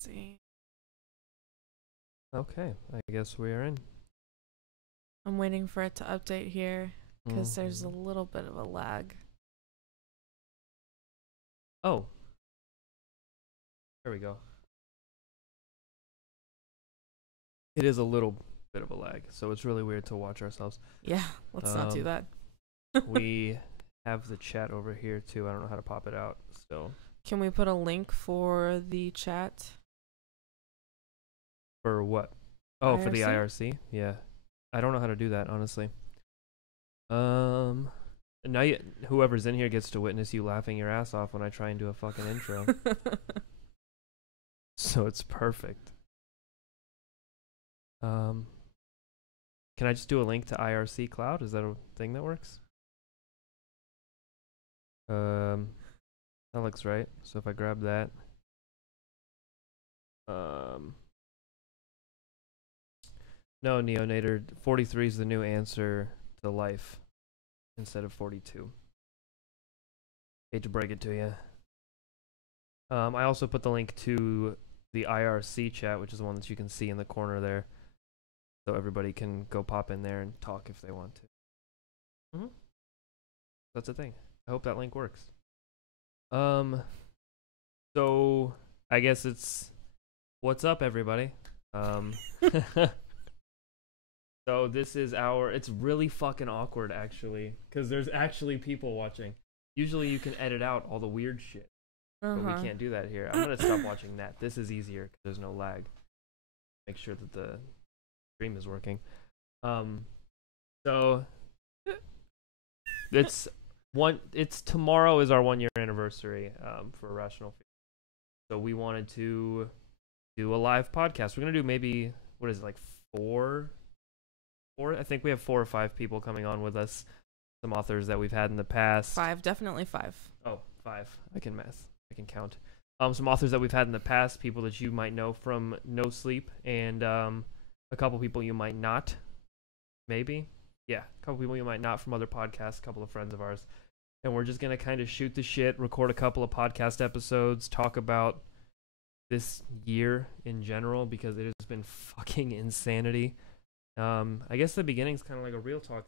see. Okay, I guess we are in. I'm waiting for it to update here because there's a little bit of a lag. Oh. There we go. It is a little bit of a lag, so it's really weird to watch ourselves. Yeah, let's not do that. We have the chat over here too. I don't know how to pop it out still. Can we put a link for the chat? For what? Oh, IRC? for the IRC? Yeah. I don't know how to do that, honestly. Now whoever's in here gets to witness you laughing your ass off when I try and do a fucking intro. So it's perfect. Can I just do a link to IRC Cloud? Is that a thing that works? That looks right. So if I grab that, no, Neonator, 43 is the new answer to life instead of 42. Hate to break it to you. I also put the link to the IRC chat, which is the one that you can see in the corner there, so everybody can go pop in there and talk if they want to. That's a thing. I hope that link works. So I guess it's what's up, everybody. So this is it's really fucking awkward actually, because there's actually people watching. Usually you can edit out all the weird shit, but we can't do that here. I'm gonna stop watching that. This is easier because there's no lag. Make sure that the stream is working. So it's tomorrow is our 1 year anniversary for Irrational Fears. So we wanted to do a live podcast. We're gonna do maybe, what is it, like four? I think we have 4 or 5 people coming on with us. Some authors that we've had in the past. 5, definitely 5. Oh, 5. I can math. I can count. Some authors that we've had in the past, people that you might know from No Sleep, and a couple people you might not. Maybe. Yeah, a couple people you might not from other podcasts, a couple of friends of ours. And we're just going to kind of shoot the shit, record a couple of podcast episodes, talk about this year in general, because it has been fucking insanity. I guess the beginning's kind of like a real talk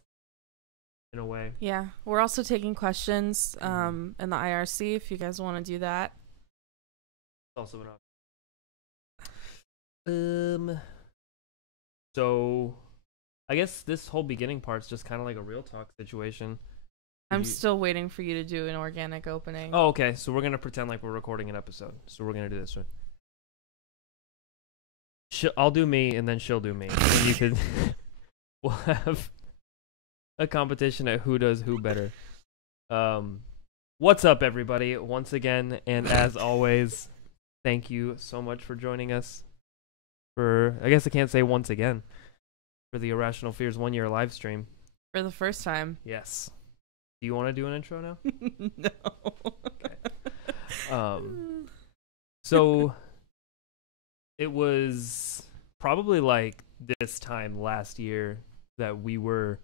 in a way. Yeah, we're also taking questions in the IRC if you guys want to do that. Also an option. So I guess this whole beginning part's just kind of like a real talk situation. I'm still waiting for you to do an organic opening. Oh, okay. So we're gonna pretend like we're recording an episode. So we're gonna do this one. I'll do me, and then she'll do me. And you could. We'll have a competition at who does who better. What's up, everybody? Once again, and as always, thank you so much for joining us. I guess I can't say once again, for the Irrational Fears 1 year live stream. For the first time. Yes. Do you want to do an intro now? No. Okay. So it was probably like this time last year that we were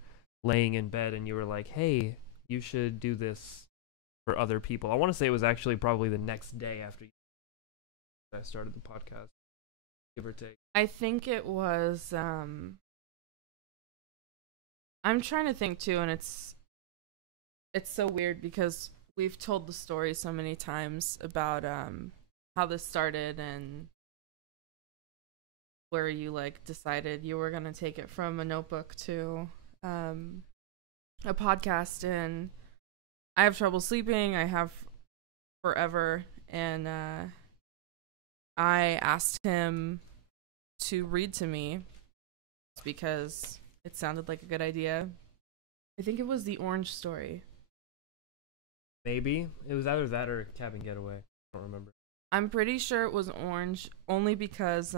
laying in bed and you were like, hey, you should do this for other people. I want to say it was actually probably the next day after I started the podcast, give or take. I think it was, I'm trying to think too, and it's so weird because we've told the story so many times about how this started and where you like decided you were gonna take it from a notebook to a podcast. And I have trouble sleeping. I have forever, and I asked him to read to me because it sounded like a good idea. I think it was the Orange Story. Maybe. It was either that or Cabin Getaway. I don't remember. I'm pretty sure it was Orange, only because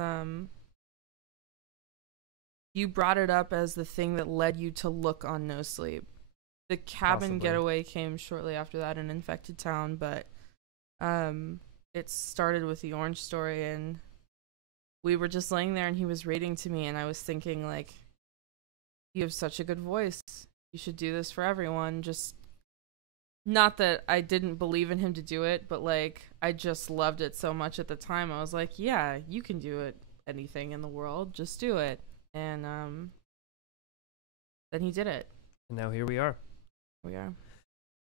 you brought it up as the thing that led you to look on No Sleep. The Cabin Getaway came shortly after that in Infected Town, but it started with the Orange Story, and we were just laying there and he was reading to me, and I was thinking, like, you have such a good voice. You should do this for everyone. Just not that I didn't believe in him to do it, but like I just loved it so much at the time. I was like, yeah, you can do it. Anything in the world, just do it. And then he did it. And now here we are. We are.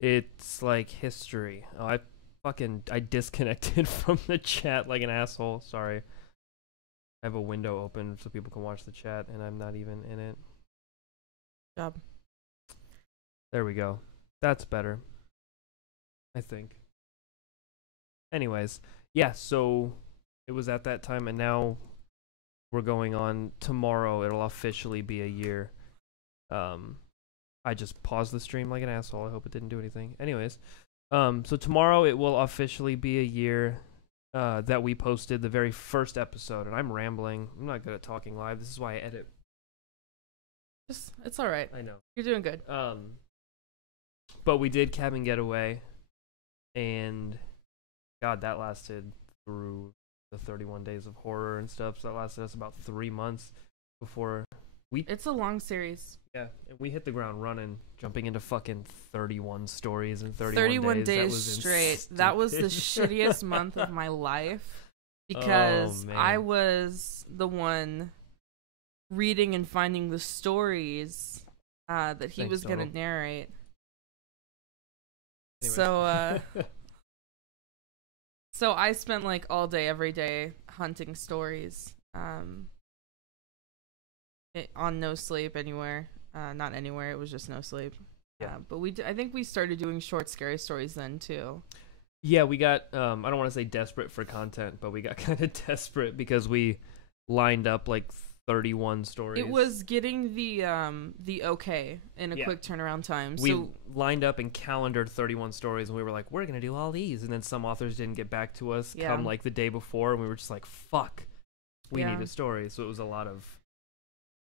It's like history. Oh, I disconnected from the chat like an asshole. Sorry. I have a window open so people can watch the chat, and I'm not even in it. Job. There we go. That's better, I think. Anyways, yeah, so it was at that time, and now we're going on tomorrow. It'll officially be a year. I just paused the stream like an asshole. I hope it didn't do anything. Anyways, so tomorrow it will officially be a year that we posted the very first episode. And I'm rambling. I'm not good at talking live. This is why I edit. It's all right. I know. You're doing good. But we did Cabin Getaway, and God, that lasted through the 31 days of horror and stuff. So that lasted us about 3 months before we. It's a long series. Yeah, and we hit the ground running, jumping into fucking 31 stories in 31 days straight. That was the shittiest month of my life because I was the one reading and finding the stories that he was going to narrate. Anyways. So I spent like all day, every day hunting stories on No Sleep anywhere. Not anywhere, it was just No Sleep. Yeah. But I think we started doing short, scary stories then too. Yeah, we got, I don't want to say desperate for content, but we got kind of desperate because we lined up like 31 stories. It was getting the okay in a quick turnaround time. We lined up and calendared 31 stories, and we were like, we're going to do all these. And then some authors didn't get back to us come like the day before, and we were just like, fuck, we need a story. So it was a lot of...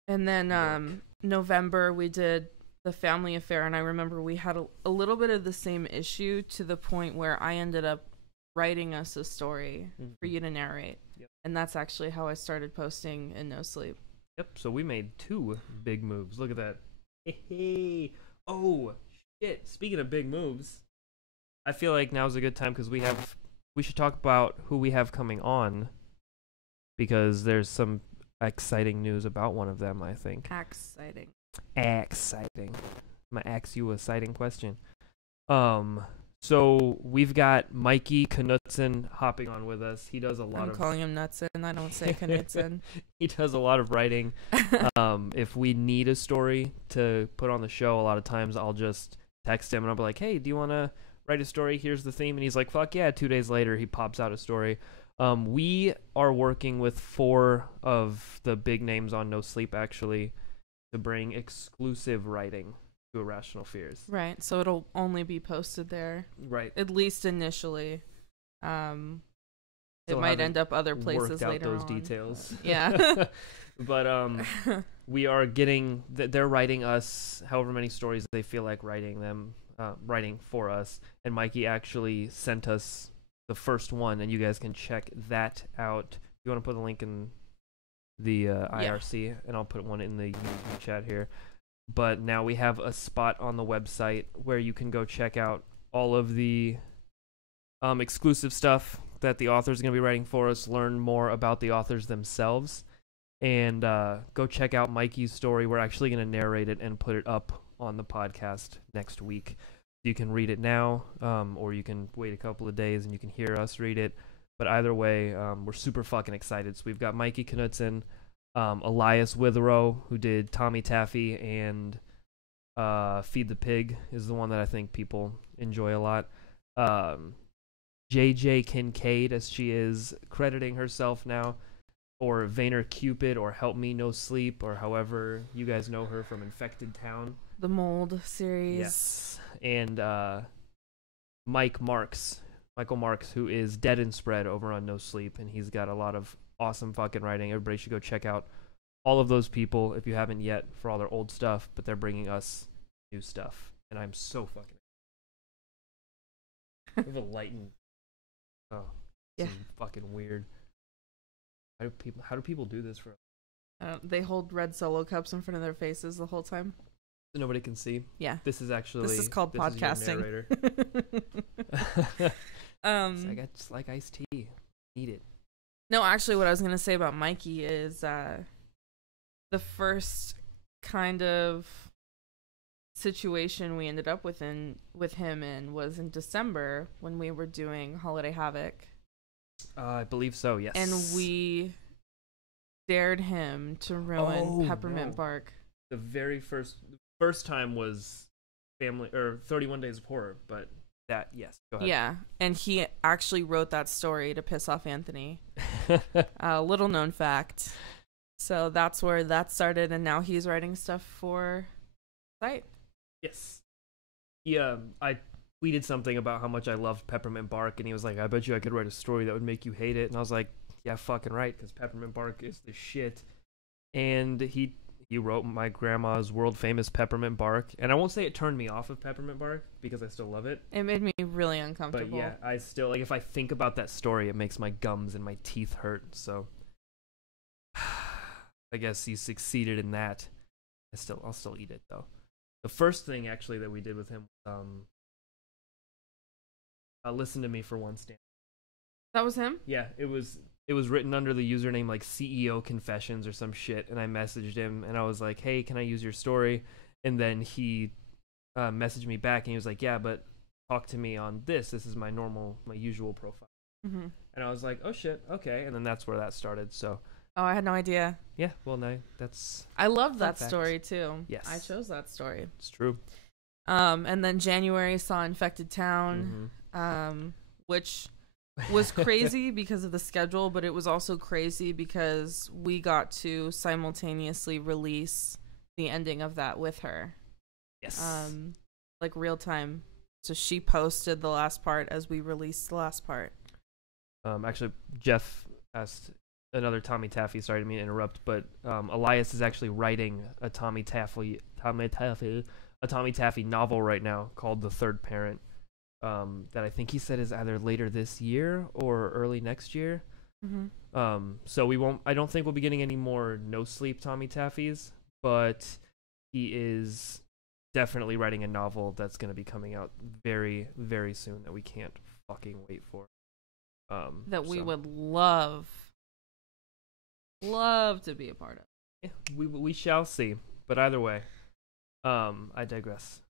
And then November, we did The Family Affair, and I remember we had a little bit of the same issue to the point where I ended up writing us a story for you to narrate. Yep. And that's actually how I started posting in No Sleep. Yep, so we made 2 big moves. Look at that. Hey. Oh, shit. Speaking of big moves, I feel like now's a good time because we should talk about who we have coming on because there's some exciting news about one of them, I think. Exciting. I'm gonna ask you a exciting question. So we've got Mikey Knutson hopping on with us. He does a lot I'm calling him Knutson. I don't say Knutson. He does a lot of writing. If we need a story to put on the show, a lot of times I'll just text him and I'll be like, hey, do you want to write a story? Here's the theme. And he's like, fuck yeah. 2 days later, he pops out a story. We are working with 4 of the big names on No Sleep, actually, to bring exclusive writing to Irrational Fears. Right, so it'll only be posted there. Right. At least initially. It might end up other places later on. Worked out those details. Yeah. But we are getting... They're writing us however many stories they feel like writing for us. And Mikey actually sent us the first one, and you guys can check that out. You want to put a link in the IRC, and I'll put one in the YouTube chat here. But now we have a spot on the website where you can go check out all of the exclusive stuff that the authors are going to be writing for us, learn more about the authors themselves, and go check out Mikey's story. We're actually going to narrate it and put it up on the podcast next week. You can read it now, or you can wait a couple of days and you can hear us read it. But either way, we're super fucking excited. So we've got Mikey Knutson, Elias Witherow, who did Tommy Taffy and Feed the Pig, is the one that I think people enjoy a lot. JJ Kincaid, as she is crediting herself now, or Vayner Cupid, or Help Me No Sleep, or however you guys know her from Infected Town. The Mold series. Yes. And Michael Marks, who is Dead and Spread over on No Sleep, and he's got a lot of awesome fucking writing. Everybody should go check out all of those people if you haven't yet for all their old stuff, but they're bringing us new stuff, and I'm so fucking we have a light and this is fucking weird. How do people do this for? They hold red Solo cups in front of their faces the whole time. So nobody can see. Yeah. This is actually. This is called podcasting. It's like iced tea. Eat it. No, actually, what I was gonna say about Mikey is the first kind of situation we ended up with him in was in December when we were doing Holiday Havoc. I believe so. Yes. And we dared him to ruin Peppermint Bark. The very first time was 31 Days of Horror, but that, yes, go ahead. Yeah, and he actually wrote that story to piss off Anthony. Little known fact. So that's where that started, and now he's writing stuff for site. Yes. Yeah, I tweeted something about how much I loved Peppermint Bark, and he was like, I bet you I could write a story that would make you hate it. And I was like, yeah, fucking right, because Peppermint Bark is the shit. And he wrote my grandma's world famous Peppermint Bark, and I won't say it turned me off of Peppermint Bark because I still love it. It made me really uncomfortable. But yeah, I still, like, if I think about that story, it makes my gums and my teeth hurt. So I guess he succeeded in that. I'll still eat it though. The first thing actually that we did with him was Listen to Me for One Stand. That was him? Yeah, it was written under the username like CEO Confessions or some shit, and I messaged him and I was like, hey, can I use your story? And then he messaged me back and he was like, yeah, but talk to me on this is my usual profile. Mm-hmm. And I was like, oh shit, okay. And then that's where that started. So I had no idea. yeah, well, no, that's I love that fact. story too. Yes, I chose that story. It's true. And then January saw Infected Town, which was crazy because of the schedule, but it was also crazy because we got to simultaneously release the ending of that with her. Yes. Like real time. So she posted the last part as we released the last part. Actually, Jeff asked another Tommy Taffy. Sorry to me to interrupt, but Elias is actually writing a Tommy Taffy novel right now called The Third Parent. That I think he said is either later this year or early next year. Mm-hmm. So I don't think we'll be getting any more No Sleep Tommy Taffys, but he is definitely writing a novel that's going to be coming out very, very soon that we can't fucking wait for. That we would love to be a part of. Yeah, we shall see. But either way, I digress.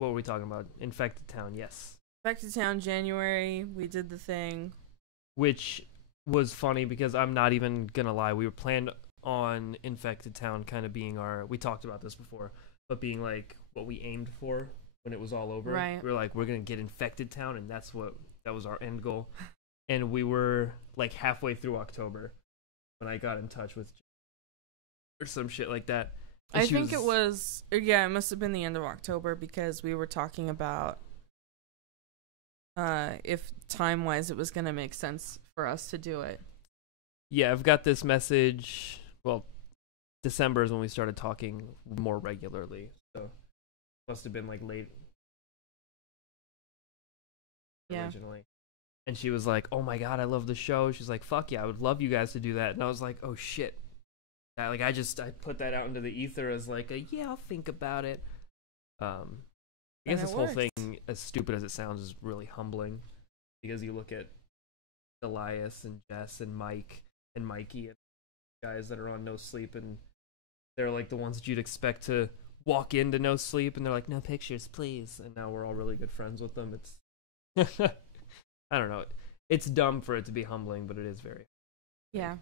What were we talking about? Infected Town, yes. Infected Town, January, we did the thing. Which was funny because I'm not even gonna lie, we were planned on Infected Town kind of being we talked about this before, but being like what we aimed for when it was all over. Right. We were like, we're gonna get Infected Town, and that was our end goal. And we were like halfway through October when I got in touch with or some shit like that. And I think it was, yeah, it must have been the end of October because we were talking about if time-wise it was going to make sense for us to do it. Yeah, I've got this message. Well, December is when we started talking more regularly. So must have been like late originally. And she was like, oh my God, I love the show. She's like, fuck yeah, I would love you guys to do that. And I was like, oh shit. I put that out into the ether as like yeah, I'll think about it. I guess this whole thing, as stupid as it sounds, is really humbling because you look at Elias and Jess and Mike and Mikey and guys that are on No Sleep, and they're like the ones that you'd expect to walk into No Sleep, and they're like, no pictures, please. And now we're all really good friends with them. It's I don't know. It's dumb for it to be humbling, but it is very. Yeah.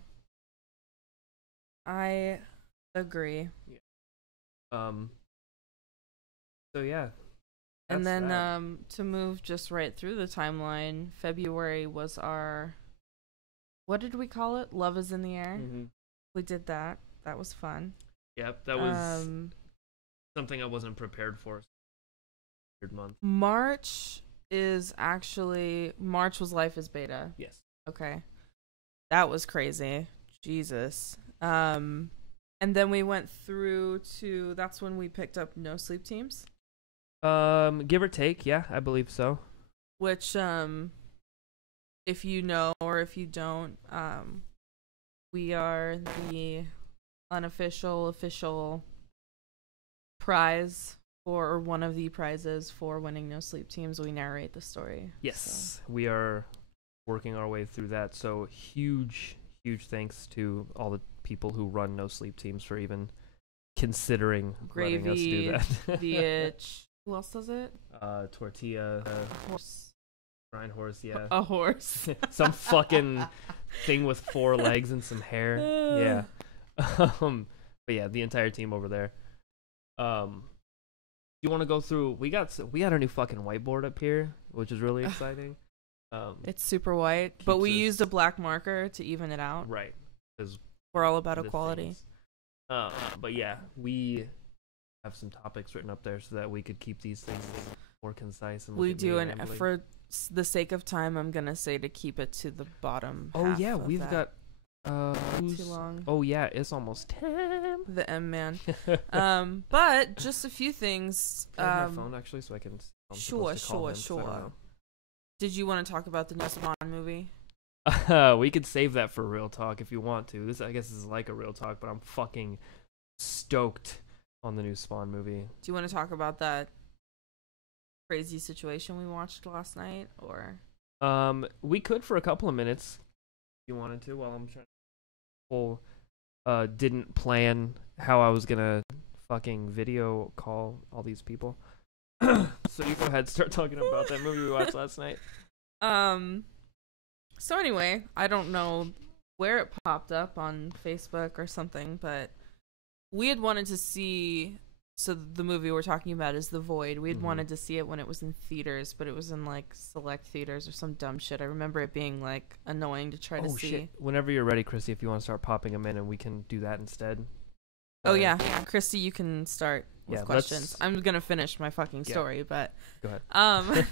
I agree. Yeah. So yeah. And then to move just right through the timeline, February was our, what did we call it? Love is in the Air. Mm-hmm. We did that. That was fun. Yep, that was something I wasn't prepared for. Weird month. March was Life is Beta. Yes. Okay. That was crazy. Jesus. And then we went through to, that's when we picked up No Sleep Teams. Give or take, yeah, I believe so. Which, if you know or if you don't, we are the official prize or one of the prizes for winning No Sleep Teams. We narrate the story. Yes, we are working our way through that. So huge thanks to all the people who run No Sleep Teams for even considering letting us do that. VH. Who else does it? Tortilla. Horse. Brian Horse, yeah. A horse. Some fucking thing with 4 legs and some hair. Yeah. But yeah, the entire team over there. You want to go through? We got a new fucking whiteboard up here, which is really exciting. It's super white, but we used a black marker to even it out. Right. Because we're all about equality. But yeah, we have some topics written up there so that we could keep these things more concise. And we do, and for the sake of time, I'm gonna say to keep it to the bottom. Oh yeah, we've got. Too long. Oh yeah, it's almost time. The M man. But just a few things. Can I have my phone actually, so I can. Sure. Did you want to talk about the new Spawn movie? We could save that for real talk if you want to. This, I guess, is like a real talk, but I'm fucking stoked on the new Spawn movie. Do you want to talk about that crazy situation we watched last night, or? We could for a couple of minutes, if you wanted to. While I'm trying. Didn't plan how I was gonna fucking video call all these people. So you go ahead, start talking about that movie we watched last night. So anyway, I don't know where it popped up on Facebook or something, but we had wanted to see. So the movie we're talking about is The Void. We had wanted to see it when it was in theaters, but it was in like select theaters or some dumb shit. I remember it being like annoying to try to see. Shit. Whenever you're ready, Christy, if you want to start popping them in, and we can do that instead. Oh yeah, Christy, you can start with questions. I'm gonna finish my fucking story, but go ahead.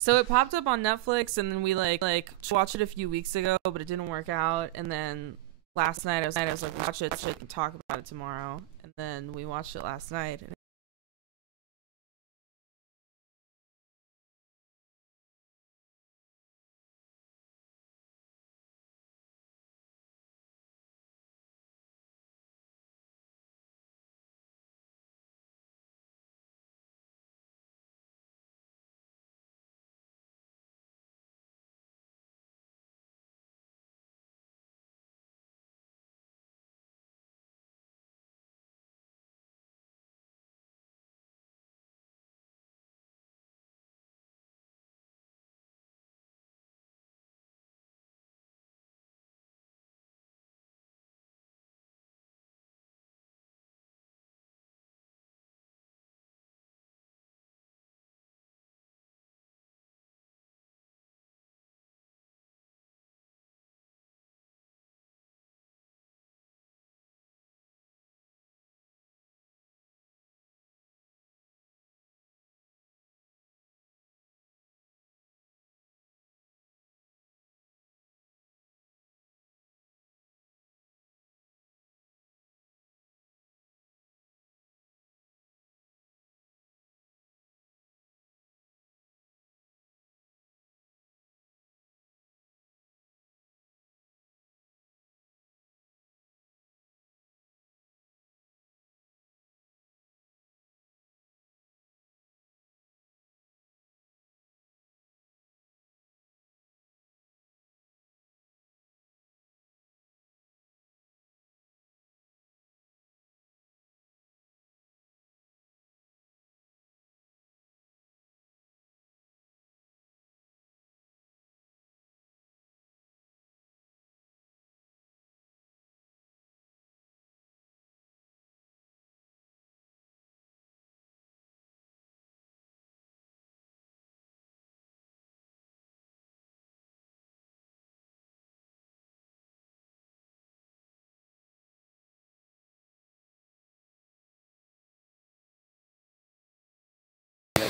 So it popped up on Netflix, and then we like watched it a few weeks ago, but it didn't work out. And then last night I was like, watch it, so we can talk about it tomorrow. And then we watched it last night. And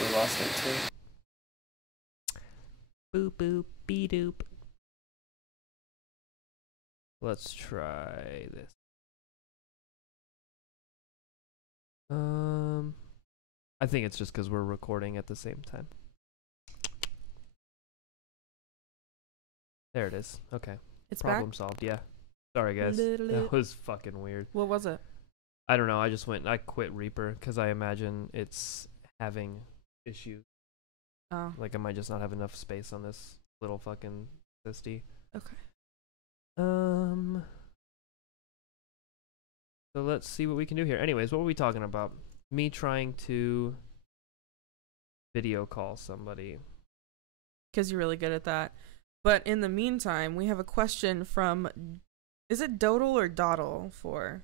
we lost it too. Boop boop bee doop. Let's try this. I think it's just because we're recording at the same time. There it is. Okay. It's Problem back? solved. Yeah. Sorry guys. That was fucking weird. What was it? I don't know. I quit Reaper because I imagine it's having issues. Oh. Like I might just not have enough space on this little fucking SSD. Okay. So let's see what we can do here. Anyways, what were we talking about? Me trying to video call somebody. Because you're really good at that. But in the meantime, we have a question from, is it Dodal or Dawdle for?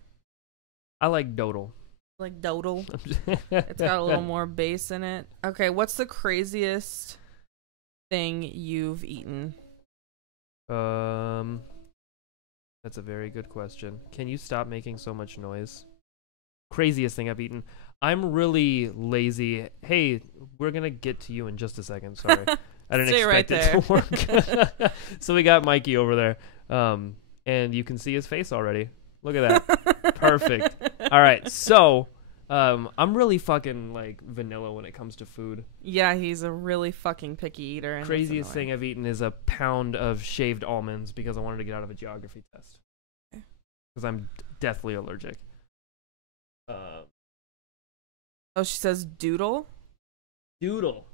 I like Dodal. Like Dodal. It's got a little more bass in it. Okay, what's the craziest thing you've eaten? That's a very good question. Can you stop making so much noise? Craziest thing I've eaten. I'm really lazy. Hey, we're gonna get to you in just a second. Sorry. I didn't expect it to work. So we got Mikey over there. And you can see his face already. Look at that. Perfect. All right. So, I'm really fucking like vanilla when it comes to food. Yeah, he's a really fucking picky eater. And Craziest thing I've eaten is a pound of shaved almonds because I wanted to get out of a geography test. Because I'm deathly allergic. Oh, she says doodle? Doodle.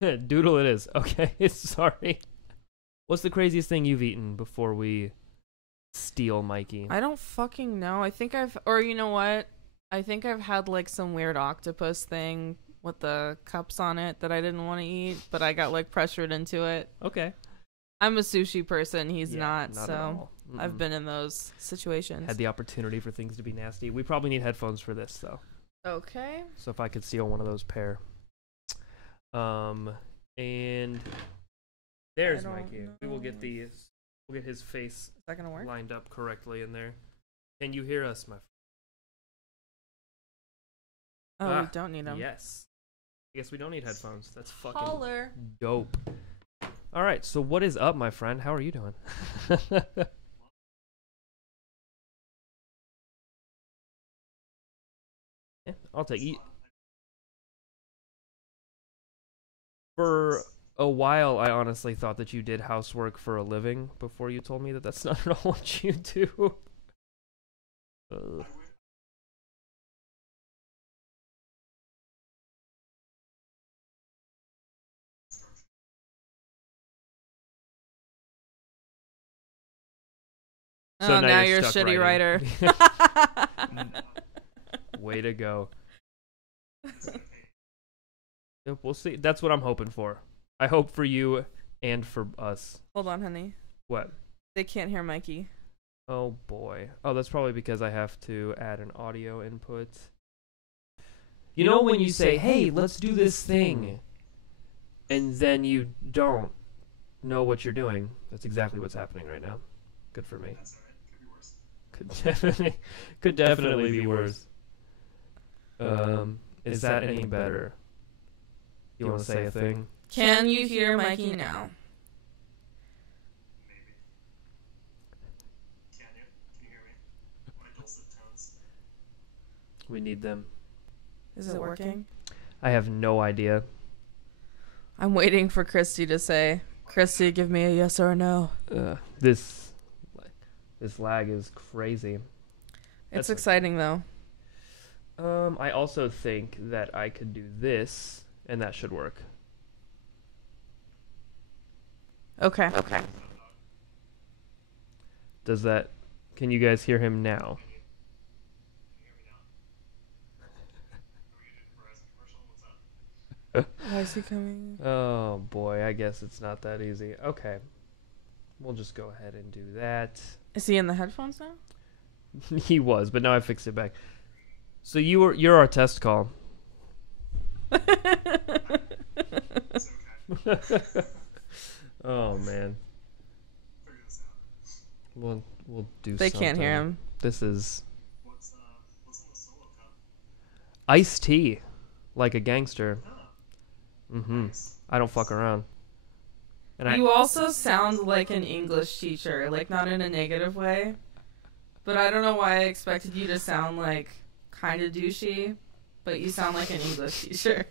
Doodle it is. Okay, sorry. What's the craziest thing you've eaten before we steal Mikey? I don't fucking know. I think or you know what? I think I've had like some weird octopus thing with the cups on it that I didn't want to eat, but I got like pressured into it. Okay. I'm a sushi person. He's not at so all. I've been in those situations. Had the opportunity for things to be nasty. We probably need headphones for this, though. Okay. So if I could steal one of those pair. And there's Mikey. We will get we'll get his face Is that gonna work? lined up correctly in there. Can you hear us, my friend? Oh, we don't need them. Yes. I guess we don't need headphones. That's fucking Holler. dope. All right, so what is up, my friend? How are you doing? Yeah, I'll take it. For a while, I honestly thought that you did housework for a living before you told me that that's not at all what you do. So now you're a stuck shitty writer. Way to go. Yep, we'll see. That's what I'm hoping for. I hope for you and for us. Hold on, honey. What? They can't hear Mikey. Oh, boy. Oh, that's probably because I have to add an audio input. You know when you say, hey, let's do this thing, and then you don't know what you're doing? That's exactly what's happening right now. Good for me. Could definitely be worse. Is that any better? You want to say a thing? Can you hear Mikey now? Maybe. Can you? Can you hear me? My dulcet tones. We need them. Is it working? I have no idea. I'm waiting for Christy to say, Christy, give me a yes or a no. This lag is crazy. It's exciting, though. I also think that I could do this, and that should work. Okay. Does that... Can you guys hear him now? Why is he coming? Oh, boy. I guess it's not that easy. Okay. We'll just go ahead and do that. Is he in the headphones now? He was, but now I fixed it back. So you're our test call. Oh man. We'll do. They can't hear him. This is What's in the solo cup? iced tea, like a gangster. Oh, I don't fuck around. And You also sound like an English teacher, like not in a negative way. But I don't know why I expected you to sound like kind of douchey, but you sound like an English teacher. Yeah,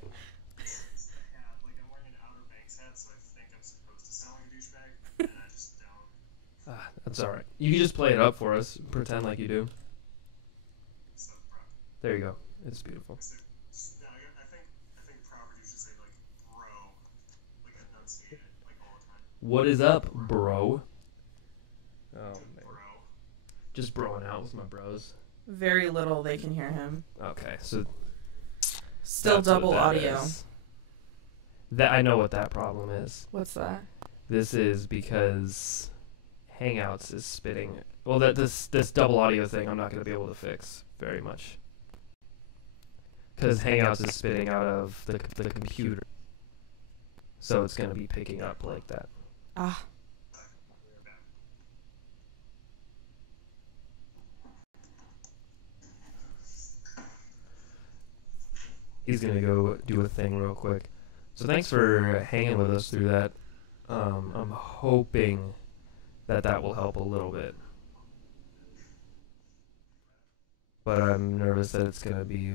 like I'm wearing an Outer Banks hat, so I think I'm supposed to sound like a douchebag, and I just don't. That's all right. You can just play it up for us. Pretend like you do. There you go. It's beautiful. Yeah, I think proper you should say like bro, like enunciate it like all the time. What is up, bro? Oh man. Bro. Just broing out with my bros. Very little they can hear him. Okay, so Still that's what double that audio. is. That I know what that problem is. What's that? This is because Hangouts is spitting. Well, this double audio thing I'm not going to be able to fix very much. Because Hangouts is spitting out of the computer. So it's going to be picking up like that. Ah. He's going to go do a thing real quick. So thanks for hanging with us through that. I'm hoping that will help a little bit. But I'm nervous that it's going to be...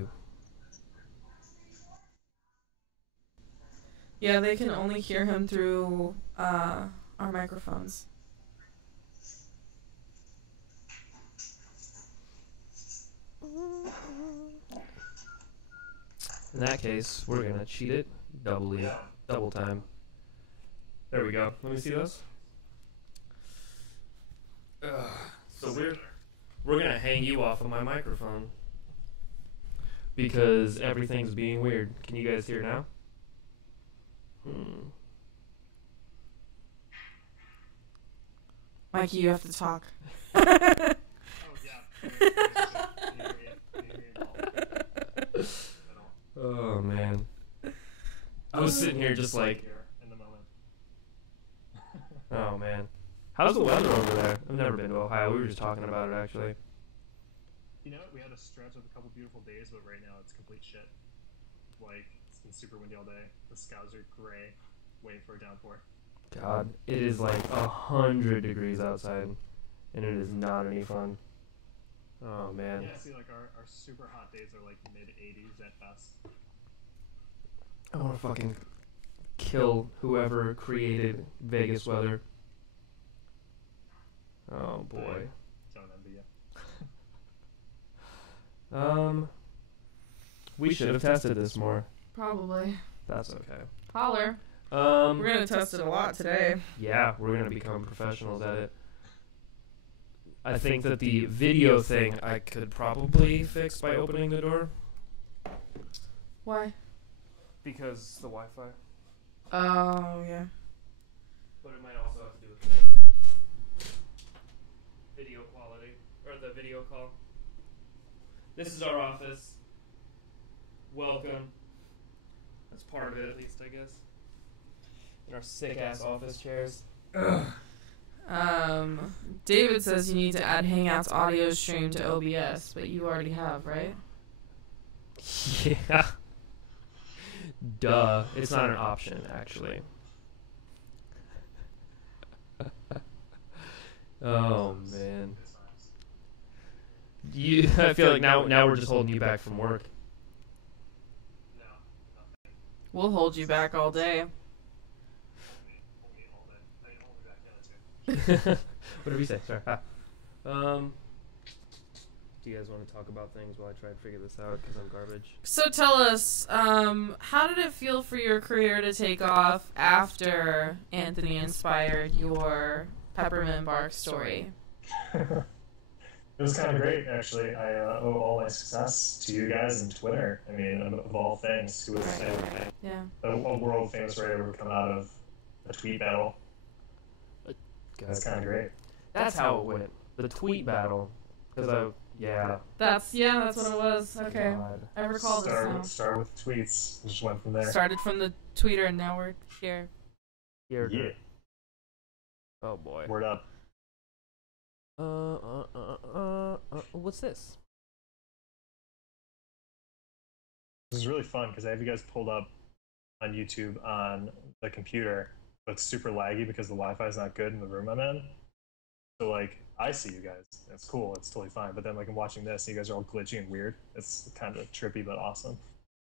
Yeah, they can only hear him through our microphones. In that case, we're going to cheat it. Double time. There we go. Let me see those. So we're going to hang you off of my microphone. Because everything's being weird. Can you guys hear now? Mikey, you have to talk. Oh yeah. Oh man. I was sitting here just like, in the moment. oh man. How's the weather over there? I've never been to Ohio. We were just talking about it actually. You know, we had a stretch of a couple beautiful days, but right now it's complete shit. Like, it's been super windy all day. The skies are gray, waiting for a downpour. God, it is like 100 degrees outside, and it is not any fun. Oh man. Yeah, see, like our super hot days are like mid-80s at best. I want to fucking kill whoever created Vegas weather. Oh boy. Don't envy you. We should have tested this more. Probably. That's okay. Holler. We're gonna test it a lot today. Yeah, we're gonna become professionals at it. I think that the video thing I could probably fix by opening the door. Why? Because the Wi-Fi. Oh, yeah. But it might also have to do with the video quality, or the video call. This is our office. Welcome. That's part of it, at least, I guess. In our sick-ass office chairs. Ugh. David says you need to add Hangouts audio stream to OBS, but you already have, right? Yeah. Duh. It's not an option, actually. Oh, man. I feel like now we're just holding you back from work. No, nothing. We'll hold you back all day. Hold me all day. I mean, hold me back, yeah, that's good. Whatever you say. Sorry. Do you guys want to talk about things while I try to figure this out? Because I'm garbage. So tell us, how did it feel for your career to take off after Anthony inspired your peppermint bark story? It was kind of great, actually. I owe all my success to you guys and Twitter. I mean, of all things, who was Right. Yeah. a world famous writer would come out of a tweet battle. That's kind of great. That's how it went. The tweet battle. Because That's what it was. Okay. God. I recall this now. Start with tweets. Just went from there. Started from the tweeter and now we're here. Here. Yeah. Oh boy. Word up. What's this? This is really fun because I have you guys pulled up on YouTube on the computer, but it's super laggy because the Wi-Fi is not good in the room I'm in. So like, I see you guys. It's cool. It's totally fine. But then like I'm watching this, and you guys are all glitchy and weird. It's kind of trippy but awesome.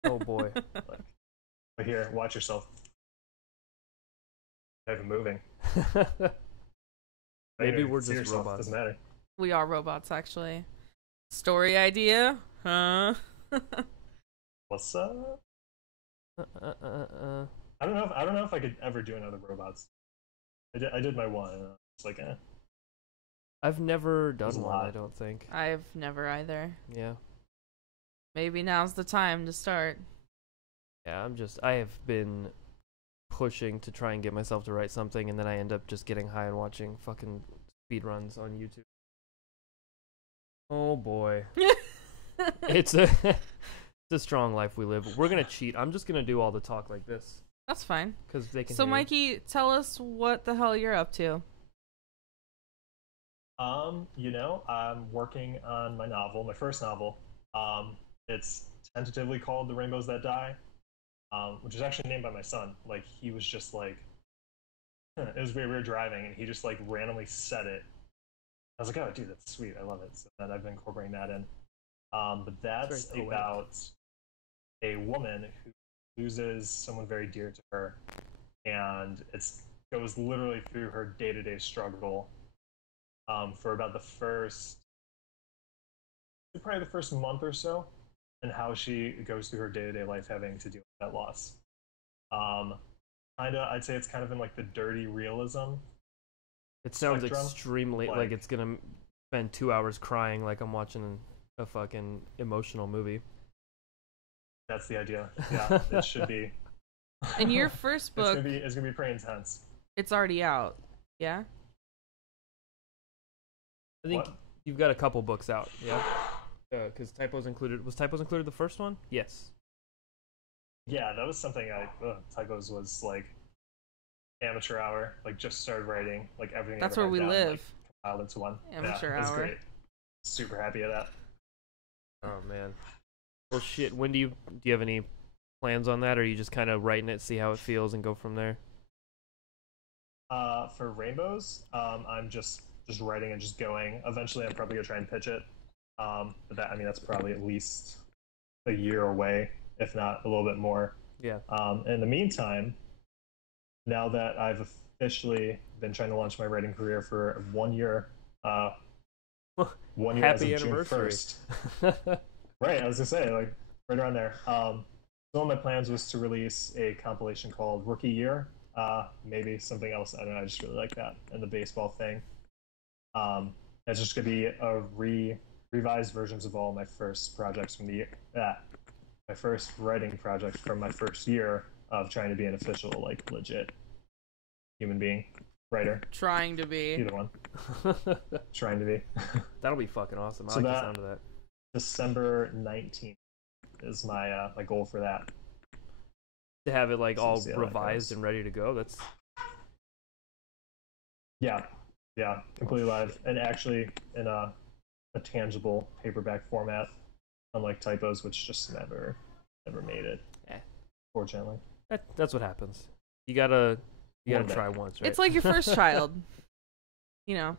Oh boy. But here, watch yourself. Not even moving. Maybe Anyway, we're see just yourself. robots. Doesn't matter. We are robots, actually. Story idea? Huh? What's up? I don't know. I don't know if I could ever do another robots. I did my one. And it's like, eh. I've never done a one. lot. I don't think. I've never either. Yeah. Maybe now's the time to start. Yeah. I have been pushing to try and get myself to write something, and then I end up just getting high and watching fucking speed runs on YouTube. Oh boy. It's a strong life we live. We're gonna cheat. I'm just gonna do all the talk like this That's fine. because they can. So, hear Mikey, tell us what the hell you're up to. I'm working on my novel, my first novel. It's tentatively called The Rainbows That Die, which is actually named by my son. Like, he was just like, it was weird. We were driving, and he just like randomly said it. I was like, oh, dude, that's sweet. I love it. So then I've been incorporating that in. But that's very poetic. about a woman who loses someone very dear to her, and it goes literally through her day-to-day struggle for about probably the first month or so, and how she goes through her day-to-day life having to deal with that loss. I'd say it's kind of in like the dirty realism. It sounds spectrum, extremely like it's gonna spend 2 hours crying like I'm watching a fucking emotional movie. That's the idea. Yeah, it should be. In your first book, it's gonna be pretty intense. it's already out. Yeah? I think What? you've got a couple books out, yeah? Because Typos included. Was Typos included the first one? Yes. Yeah, that was something Typos was like amateur hour, like just started writing, like everything. That's I ever where we had down, live. Like, compiled into one. Amateur It was hour. great. Super happy of that. Oh man. Well, shit. When do you have any plans on that, or are you just kind of writing it, see how it feels, and go from there? For Rainbows, I'm just writing and just going. Eventually, I'm probably gonna try and pitch it. But that's probably at least a year away, if not a little bit more. Yeah. In the meantime, now that I've officially been trying to launch my writing career for 1 year, 1 year Happy as of anniversary. June 1st. Right, I was gonna say, like, right around there. One of my plans was to release a compilation called Rookie Year. Maybe something else. I don't know. I just really like that and the baseball thing. That's just gonna be a revised versions of all my first projects from the year. My first writing project from my first year of trying to be an official, like, legit human being writer. Trying to be. Either one. Trying to be. That'll be fucking awesome. I So like the that- sound of that. December 19th is my my goal for that. To have it like So all see how that revised goes. and ready to go. That's Yeah, completely live, and actually in a tangible paperback format, unlike Typos, which just never made it. Fortunately. that's what happens. You gotta One day. try once, right? It's like your first child. You know,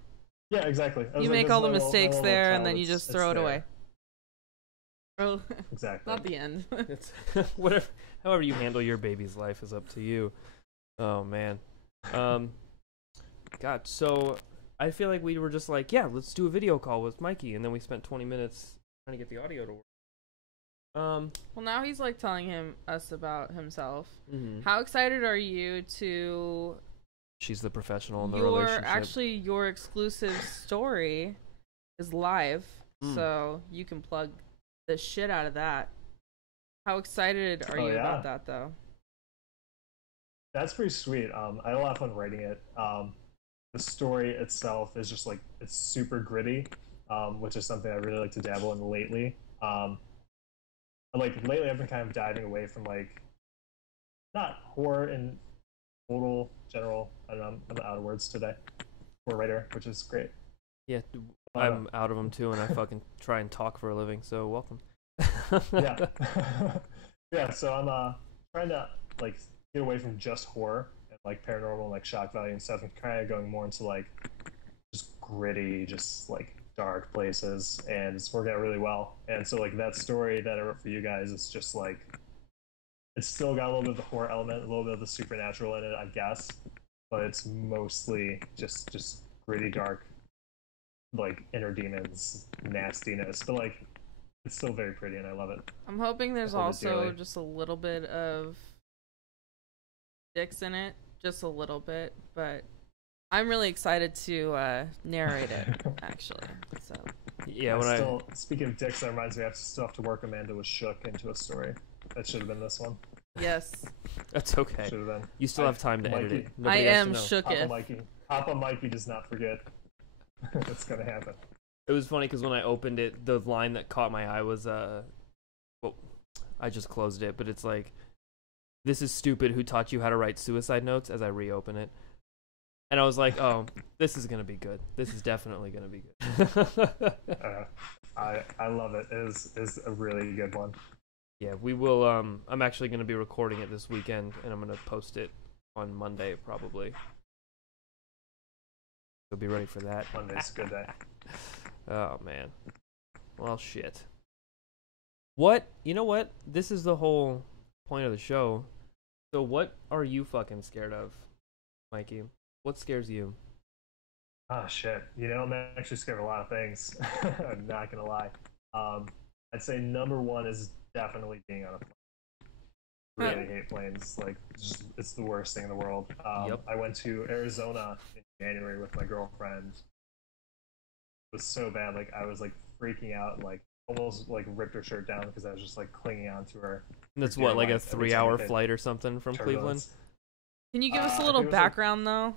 Yeah, exactly. I was you like, make this all is the my little- mistakes my little there, child, and then you it's- just it's throw it there. away. Oh, Exactly. not the end. It's whatever. However you handle your baby's life is up to you. Oh man. God. So I feel like we were just like, yeah, let's do a video call with Mikey, and then we spent 20 minutes trying to get the audio to work. Well, now he's like telling us about himself. Mhm. How excited are you to She's the professional in the your relationship. your exclusive story is live, Mm. so you can plug the shit out of that. How excited are Oh, you yeah. about that, though? That's pretty sweet. I had a lot of fun writing it. The story itself is just like, it's super gritty, which is something I really like to dabble in lately. Lately I've been kind of diving away from like, not horror in total general. I don't know, I'm out of words today. For a writer, which is great. Yeah, I'm out of them too, and I fucking try and talk for a living. So welcome. Yeah. Yeah, so I'm trying to like get away from just horror and like paranormal and like shock value and stuff, and kind of going more into like just gritty, just like dark places, and it's working out really well. And so like that story that I wrote for you guys is just like, it's still got a little bit of the horror element, a little bit of the supernatural in it, I guess, but it's mostly just gritty, dark, like inner demons, nastiness, but like it's still very pretty, and I love it. I'm hoping there's Hold it also dearly. just a little bit of dicks in it, just a little bit, but I'm really excited to narrate it, actually. So Yeah, I when still, speaking of dicks, that reminds me, I still have to work Amanda was shook into a story. That should have been this one. yes, that's okay. Should have been. You still have time to edit Mikey, it. I Nobody has to am know. shooketh. Papa Mikey does not forget. It's gonna happen. It was funny because when I opened it, the line that caught my eye was, well, I just closed it, but it's like, "This is stupid. Who taught you how to write suicide notes?" As I reopen it, and I was like, "Oh, this is gonna be good. This is definitely gonna be good." I love it. It is a really good one. Yeah, we will. I'm actually gonna be recording it this weekend, and I'm gonna post it on Monday probably. So be ready for that. Monday's a good day. Oh man. Well, shit. What? You know what? This is the whole point of the show. So what are you fucking scared of, Mikey? What scares you? Oh shit. You know, I'm actually scared of a lot of things. I'm not gonna lie. I'd say number one is definitely being on a plane. Really hate planes. Like, it's the worst thing in the world. Yep. I went to Arizona in January with my girlfriend. It was so bad. Like, I was like freaking out and like almost like ripped her shirt down because I was just like clinging on to her. That's dear what, like a life every 3-hour time it hit flight or something from Cleveland? turbulence. Can you give us a I little think it was, like- background, though?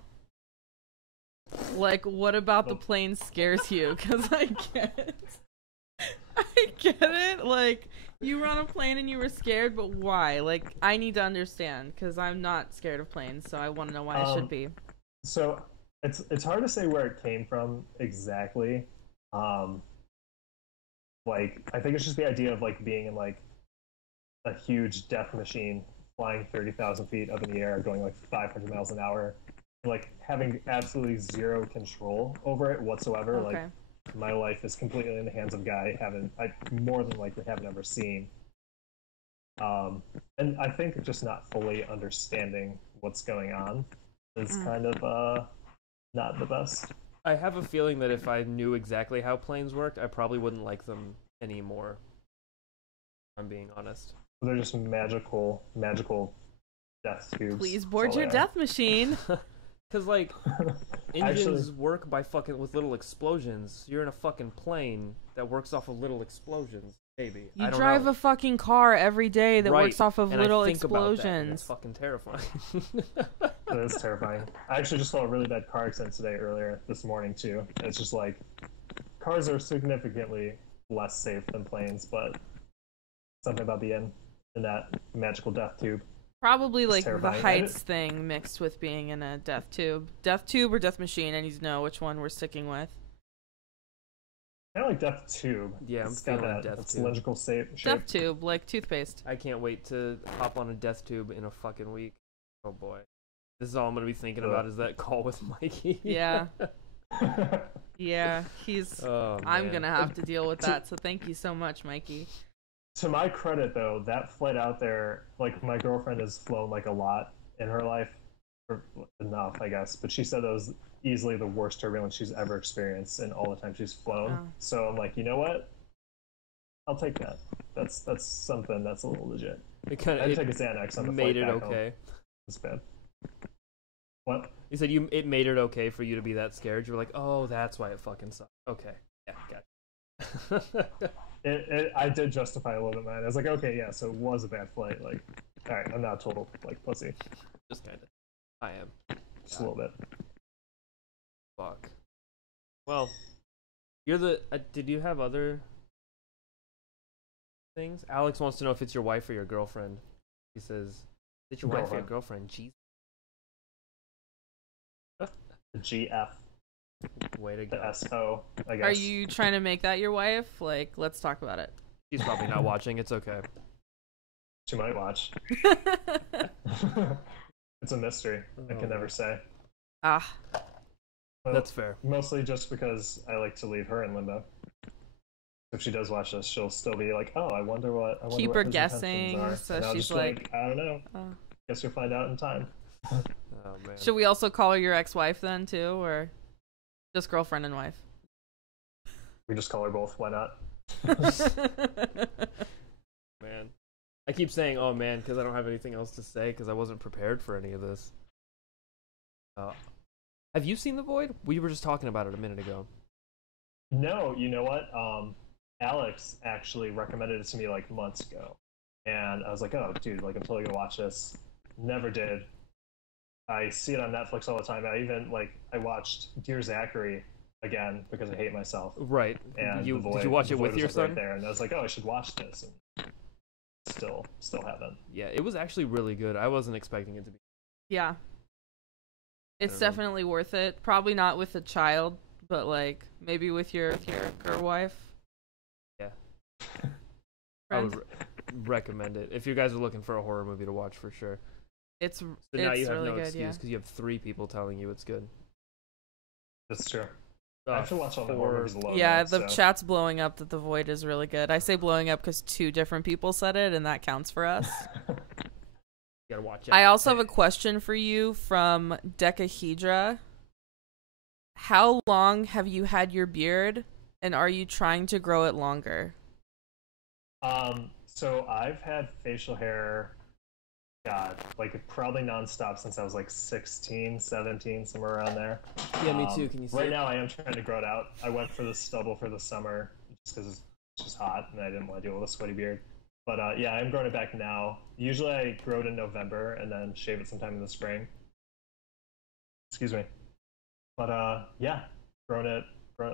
Like, what about the plane scares you? Because I get it. I get it. Like, you were on a plane and you were scared, but why? Like, I need to understand, because I'm not scared of planes, so I want to know why I should be. So it's hard to say where it came from exactly. Like, I think it's just the idea of like being in like a huge death machine flying 30,000 feet up in the air, going like 500 miles an hour, like having absolutely zero control over it whatsoever. Okay. Like, my life is completely in the hands of a guy I more than likely haven't ever seen. And I think just not fully understanding what's going on is kind of not the best. I have a feeling that if I knew exactly how planes worked, I probably wouldn't like them anymore. If I'm being honest. They're just magical death tubes. Please That's board all your they are. death machine. Because, like, Actually, engines work by fucking with little explosions. You're in a fucking plane that works off of little explosions, maybe. You I don't drive know. a fucking car every day that Right, works off of and I little think about that, and explosions. it's fucking terrifying. it is terrifying. I actually just saw a really bad car accident today earlier this morning too. It's just like cars are significantly less safe than planes, but something about being in that magical death tube. Probably like the terrifying. heights thing mixed with being in a death tube. Death tube or death machine, I need to know which one we're sticking with. Kind of like death tube. Yeah, I'm It's got feeling that death tube. cylindrical shape. Death tube, like toothpaste. I can't wait to hop on a death tube in a fucking week. Oh boy. This is all I'm going to be thinking about is that call with Mikey. Yeah. Yeah, Oh, I'm man. gonna have to deal with that, so thank you so much, Mikey. To my credit, though, that flight out there, like, my girlfriend has flown, like, a lot in her life. Or enough, I guess. But she said that was easily the worst turbulence she's ever experienced in all the time she's flown. Oh. So I'm like, you know what? I'll take that. That's something that's a little legit. It kind I of had to take a Xanax on the made flight it back home. okay. It's bad. What? You said it made it okay for you to be that scared. You were like, oh, that's why it fucking sucked. Okay. Yeah, gotcha. I did justify a little bit, man. I was like, okay, yeah, so it was a bad flight. Like, all right, I'm not a total, like, pussy. Just kind of. I am. Just a little bit. Fuck. Well, you're the. Did you have other things? Alex wants to know if it's your wife or your girlfriend. He says, "Is it your wife or your girlfriend?" Jeez. The GF, Way to the go. SO, I guess. Are you trying to make that your wife? Like, let's talk about it. She's probably not watching. It's okay. She might watch. It's a mystery. I can never say. Ah, Well, That's fair. Mostly just because I like to leave her in limbo. If she does watch this, she'll still be like, "Oh, I wonder what." Keep what her his guessing, intentions are." so And I'll she's just be like, "I don't know. oh. Guess you'll find out in time." Oh man. Should we also call her your ex-wife then too, or just girlfriend and wife? We just call her both. Why not? Man, I keep saying "oh man" because I don't have anything else to say because I wasn't prepared for any of this. Have you seen The Void? We were just talking about it a minute ago. No, you know what? Alex actually recommended it to me like months ago, and I was like, "Oh, dude, like I'm totally gonna watch this." Never did. I see it on Netflix all the time. I watched Dear Zachary again because I hate myself. Right. And did you watch it with your son? Right there, and I was like, "Oh, I should watch this," and still haven't. Yeah, it was actually really good. I wasn't expecting it to be. Yeah. It's definitely worth it. Probably not with a child, but like maybe with your girl wife. Yeah. I would recommend it if you guys are looking for a horror movie to watch for sure. It's now you have really no good, excuse because you have 3 people telling you it's good. That's true. I have to watch all the horror movies alone. Yeah, the chat's blowing up that The Void is really good. I say blowing up because 2 different people said it, and that counts for us. You gotta watch out. I also have a question for you from Decahedra. How long have you had your beard, and are you trying to grow it longer? So I've had facial hair, God, like probably nonstop since I was like 16, 17, somewhere around there. Yeah, me too. Can you see Right it? now I am trying to grow it out. I went for the stubble for the summer just because it's just hot and I didn't want to deal with a sweaty beard. But yeah, I'm growing it back now. Usually I grow it in November and then shave it sometime in the spring. Excuse me. But yeah, growing it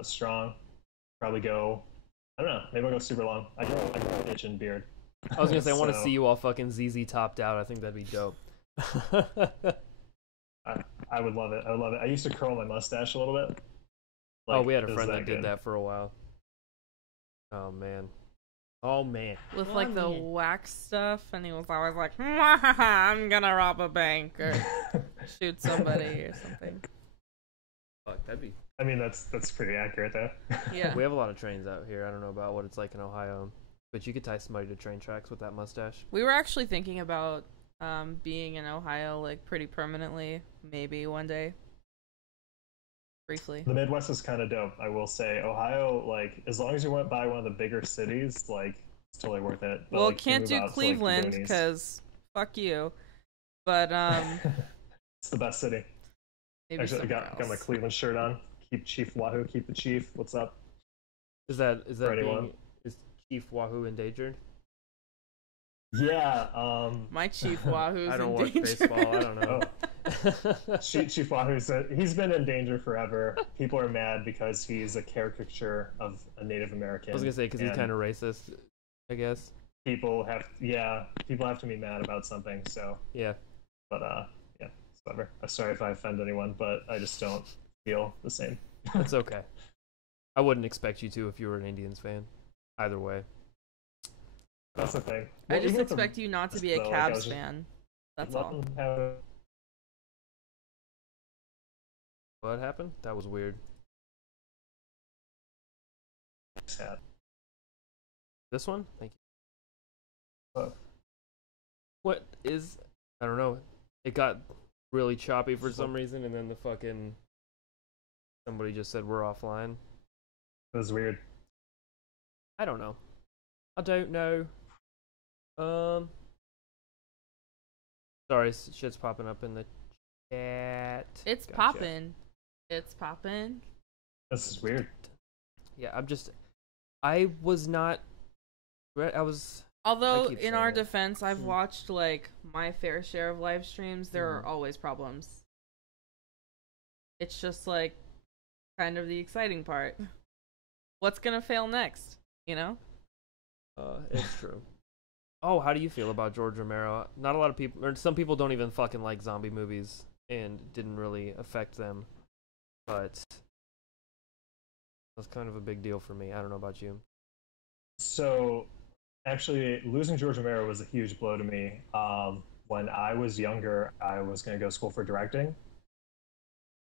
strong. Probably go, I don't know, maybe I'll go super long. I grow an itch and beard. I was gonna say I want to see you all fucking ZZ topped out. I think that'd be dope. I would love it. I would love it. I used to curl my mustache a little bit. Oh, we had a friend that did that for a while. Oh man. With like the wax stuff, and he was always like, I'm gonna rob a bank or shoot somebody or something. Fuck, that'd be. I mean, that's pretty accurate though. Yeah. We have a lot of trains out here. I don't know about what it's like in Ohio, but you could tie somebody to train tracks with that mustache. We were actually thinking about being in Ohio like pretty permanently, maybe one day. Briefly. The Midwest is kind of dope, I will say. Ohio, like, as long as you went by one of the bigger cities, like, it's totally worth it. But, well, like, can't do Cleveland because fuck you. But it's the best city. Maybe actually, I got my Cleveland shirt on. Keep Chief Wahoo, keep the chief. What's up? Is that is Chief Wahoo endangered? Yeah. My Chief Wahoo's I don't in watch danger. baseball. I don't know. Chief Wahoo's he's been in danger forever. People are mad because he's a caricature of a Native American. I was gonna say because he's kind of racist, I guess. People have to be mad about something. So yeah. But yeah, whatever. I'm sorry if I offend anyone, but I just don't feel the same. It's okay. I wouldn't expect you to if you were an Indians fan. Either way. That's the thing. I just expect you not to be a Cavs fan. That's all. What happened? That was weird. Sad. This one? Thank you. Oh. What is... I don't know. It got really choppy for some reason, and then the fucking... Somebody just said we're offline. It was weird. I don't know. I don't know. Sorry, shit's popping up in the chat. It's popping. It's popping. This is weird. Yeah, I was not... Although, in our defense, I've watched, like, my fair share of live streams. There are always problems. It's just, like, kind of the exciting part. What's gonna fail next, you know? It's true. Oh, how do you feel about George Romero? Not a lot of people, or some people don't even fucking like zombie movies, and didn't really affect them. But that's kind of a big deal for me. I don't know about you. So, actually, losing George Romero was a huge blow to me. When I was younger, I was going to go to school for directing.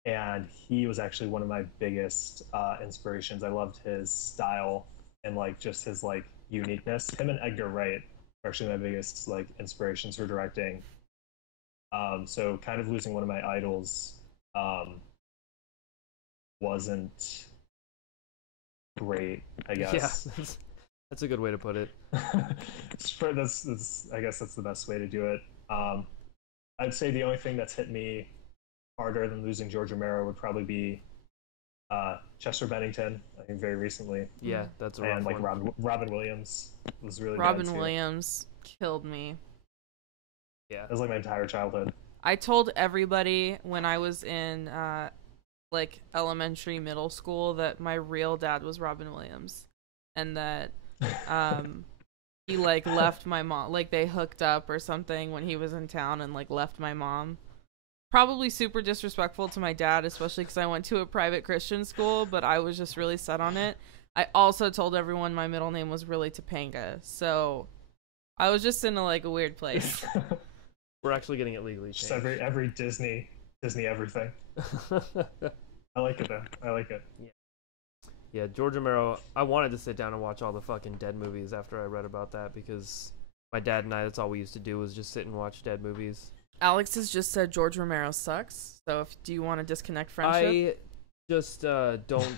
And he was actually one of my biggest inspirations. I loved his style and, like, just his, like, uniqueness. Him and Edgar Wright are actually my biggest, like, inspirations for directing. So kind of losing one of my idols wasn't great, I guess. Yeah, That's a good way to put it. I guess that's the best way to do it. I'd say the only thing that's hit me harder than losing George Romero would probably be Chester Bennington. I think very recently. Yeah, that's a rough and like one. Robin Williams was really Robin bad too. Williams killed me. Yeah, That was like my entire childhood. I told everybody when I was in like elementary, middle school that my real dad was Robin Williams, and that he like left my mom, like they hooked up or something when he was in town and like left my mom. Probably super disrespectful to my dad, especially because I went to a private Christian school, but I was just really set on it. I also told everyone my middle name was really Topanga, so I was just in a weird place. we're actually getting it legally changed. Just every Disney everything. I like it though. I like it. Yeah, George Romero. I wanted to sit down and watch all the fucking Dead movies after I read about that because my dad and I, that's all we used to do was just sit and watch Dead movies. Alex has just said George Romero sucks. So do you want to disconnect friendship? I just don't.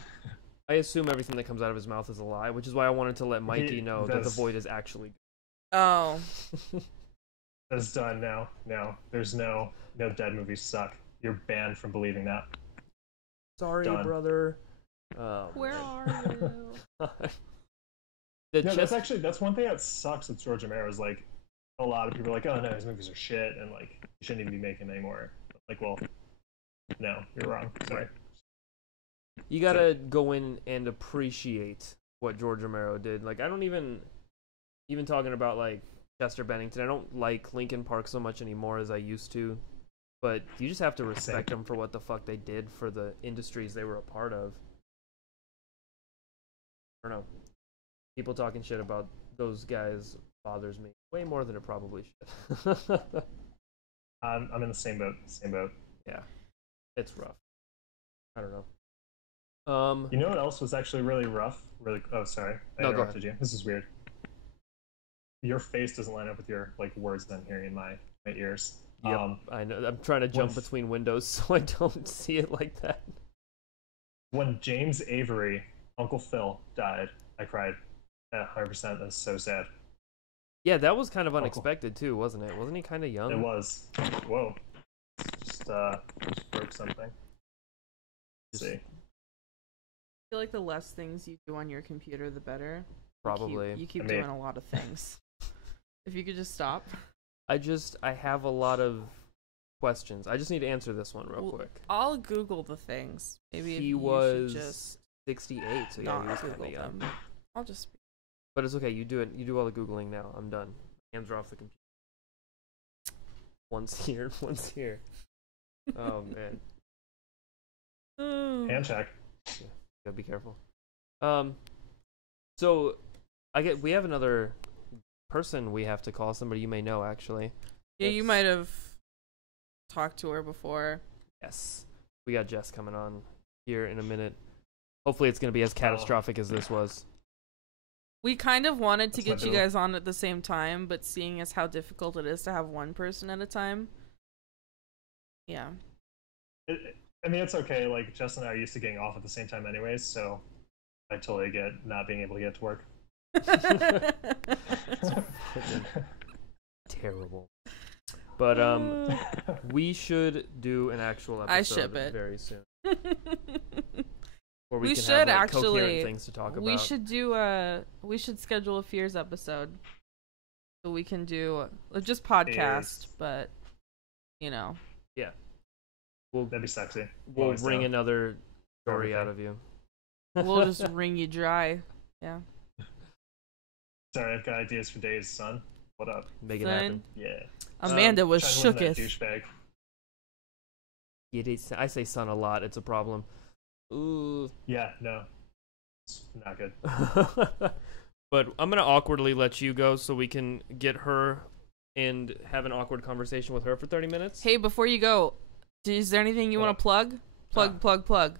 I assume everything that comes out of his mouth is a lie, which is why I wanted to let Mikey know that The Void is actually. Oh. That's done now. No, there's no Dead movies suck. You're banned from believing that. Sorry, Done. brother. Where are you? That's one thing that sucks with George Romero is like a lot of people are like, oh no, his movies are shit and like you shouldn't even be making them anymore. Like, well, no, you're wrong. Sorry. You gotta go in and appreciate what George Romero did. Like, I don't even talking about like Chester Bennington. I don't like Linkin Park so much anymore as I used to. But you just have to respect them for what the fuck they did for the industries they were a part of. I don't know. People talking shit about those guys bothers me way more than it probably should. I'm in the same boat. Yeah, it's rough. I don't know. You know what else was actually really rough? Oh, sorry, I interrupted you. This is weird. Your face doesn't line up with your like words that I'm hearing in my ears. Yep, I know. I'm trying to jump between windows so I don't see it like that. When James Avery, Uncle Phil, died, I cried 100%. That's so sad. Yeah, that was kind of unexpected too, wasn't it? Wasn't he kind of young? It was. Whoa. Just broke something. Let's see. I feel like the less things you do on your computer, the better. Probably. You keep doing a lot of things. If you could just stop. I have a lot of questions. I just need to answer this one real quick. I'll Google the things. Maybe he was should just 68, so yeah, he was kind of young. I'll just. But it's okay. You do it. You do all the Googling now. I'm done. Hands are off the computer. One's here. One's here. Oh man. Hand check. Yeah, gotta be careful. So we have another person we have to call, somebody you may know actually. Yeah, you might have talked to her before. Yes. We got Jess coming on here in a minute. Hopefully it's going to be as catastrophic as this was. We kind of wanted to get you guys on at the same time, but seeing as how difficult it is to have one person at a time. Yeah. I mean, it's okay. Like, Jess and I are used to getting off at the same time anyways, so I totally get not being able to get to work. Terrible. But we should do an actual episode I ship it. very soon. Where we can should have, actually coherent things to talk about. We should schedule a Fears episode. So we can do just podcast, but you know. Yeah. That'd be sexy. We'll wring another story out of you. We'll just wring you dry. Yeah. Sorry, I've got ideas for days, son. What up? Make it happen. Yeah. Amanda was shooketh. Douchebag. I say son a lot. It's a problem. Ooh. Yeah, no. It's not good. But I'm going to awkwardly let you go so we can get her and have an awkward conversation with her for 30 minutes. Hey, before you go, is there anything you want to plug? Plug.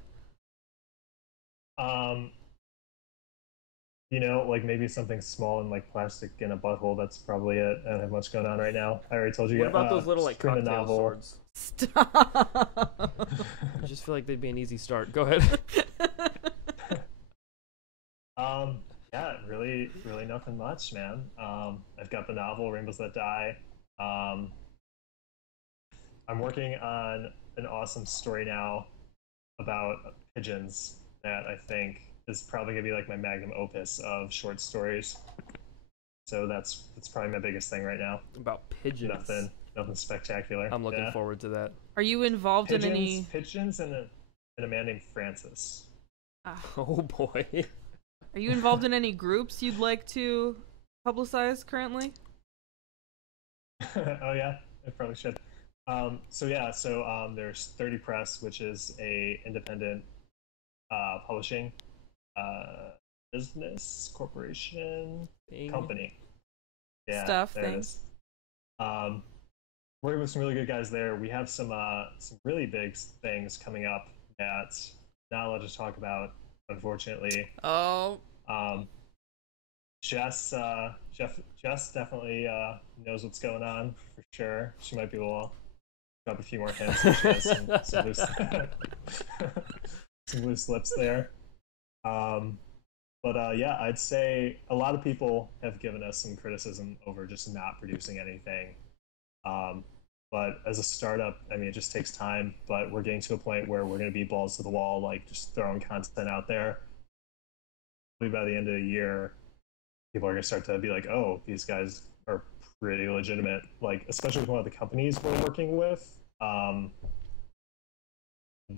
You know, like maybe something small and like plastic in a butthole. That's probably it. I don't have much going on right now. I already told you. What about those little like cocktail novel. Swords? Stop. I just feel like they'd be an easy start. Go ahead. Yeah, really really nothing much, man. I've got the novel Rainbows That Die. I'm working on an awesome story now about pigeons that I think is probably gonna be like my magnum opus of short stories. So that's probably my biggest thing right now. About pigeons. Nothing spectacular. I'm looking forward to that. Are you involved in any pigeons and a man named Francis? Oh boy. Are you involved in any groups you'd like to publicize currently? Oh yeah, I probably should. So there's 30 Press, which is a independent publishing business corporation company. Yeah, Stuff. There it is. Working with some really good guys there. We have some really big things coming up that not allowed to talk about, unfortunately. Oh. Jess definitely knows what's going on for sure. She might be able to drop a few more hints. She has some loose, some loose lips there. Yeah, I'd say a lot of people have given us some criticism over just not producing anything. But as a startup, I mean, it just takes time. But we're getting to a point where we're going to be balls to the wall, like just throwing content out there. By the end of the year, people are going to start to be like, oh, these guys are pretty legitimate. Like, especially with one of the companies we're working with.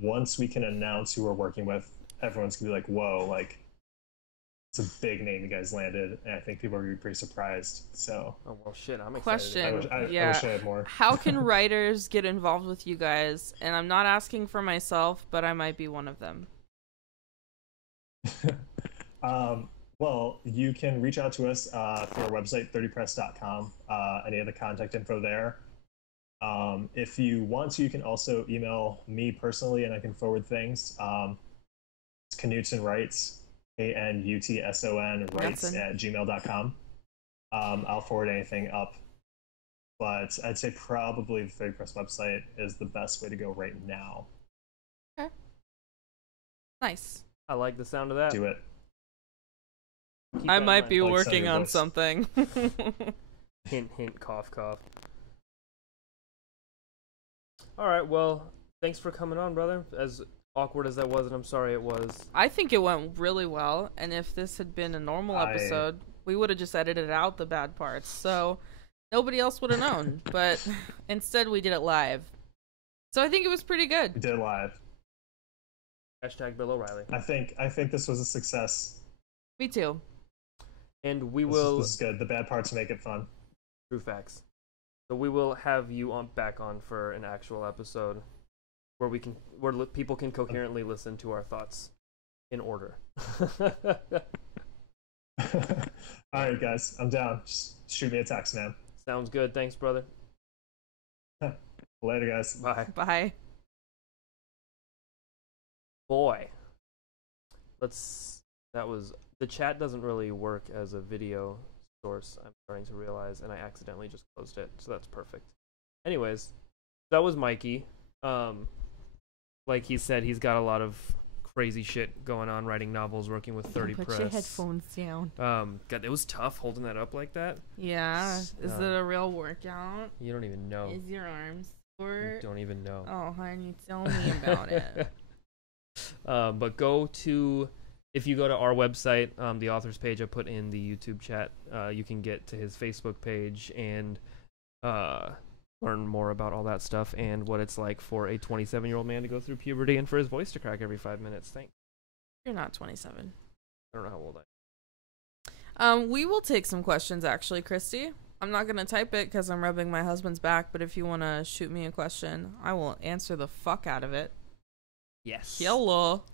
Once we can announce who we're working with, everyone's going to be like, whoa, like, it's a big name you guys landed, and I think people are going to be pretty surprised. So, oh well, shit, I'm excited. Question. I wish I had more. How can writers get involved with you guys? And I'm not asking for myself, but I might be one of them. Well, you can reach out to us through our website, 30press.com. Any of the contact info there. If you want to, you can also email me personally, and I can forward things. It's Knutson Writes, KNUTSON Writes at gmail.com. I'll forward anything up. But I'd say probably the 30 Press website is the best way to go right now. Okay. Nice. I like the sound of that. Do it. I might be working on something. Hint, hint, cough, cough. All right, well, thanks for coming on, brother. As awkward as that was, and I'm sorry it was. I think it went really well, and if this had been a normal episode, we would have just edited out the bad parts, so nobody else would have known. But instead, we did it live. So I think it was pretty good. We did it live. Hashtag Bill O'Reilly. I think this was a success. Me too. And we will. This is good. The bad parts make it fun. True facts. So we will have you back on for an actual episode where people can coherently listen to our thoughts in order. All right, guys, I'm down. Just shoot me a text, man. Sounds good. Thanks, brother. Later, guys. Bye. Bye. Boy. The chat doesn't really work as a video source, I'm starting to realize, and I accidentally just closed it, so that's perfect. Anyways, that was Mikey. Like he said, he's got a lot of crazy shit going on, writing novels, working with 30 Press. Put your headphones down. God, it was tough holding that up like that. Yeah. Is it a real workout? You don't even know. Is your arms sore? You don't even know. Oh, honey, tell me about it. But if you go to our website, the author's page I put in the YouTube chat, you can get to his Facebook page and learn more about all that stuff and what it's like for a 27-year-old man to go through puberty and for his voice to crack every 5 minutes. Thanks. You're not 27. I don't know how old I am. We will take some questions, actually, Christy. I'm not going to type it because I'm rubbing my husband's back, but if you want to shoot me a question, I will answer the fuck out of it. Yes. Hello.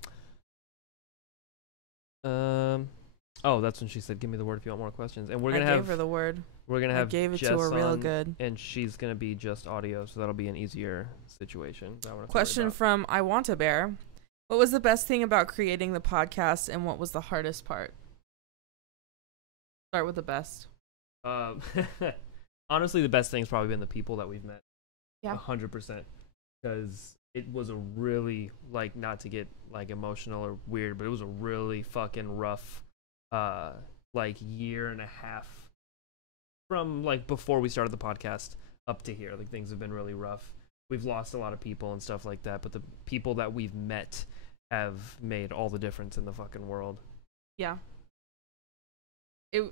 Oh, that's when she said, "Give me the word if you want more questions." And I gave her the word. We're gonna have. I gave it Jess to her real on, good. And she's gonna be just audio, so that'll be an easier situation. Question from I Want a Bear: what was the best thing about creating the podcast, and what was the hardest part? Start with the best. Honestly, the best thing's probably been the people that we've met. Yeah, 100%. Because it was a really, like, not to get like emotional or weird, but it was a really fucking rough like year and a half from like before we started the podcast up to here. Like things have been really rough. We've lost a lot of people and stuff like that, but the people that we've met have made all the difference in the fucking world. Yeah.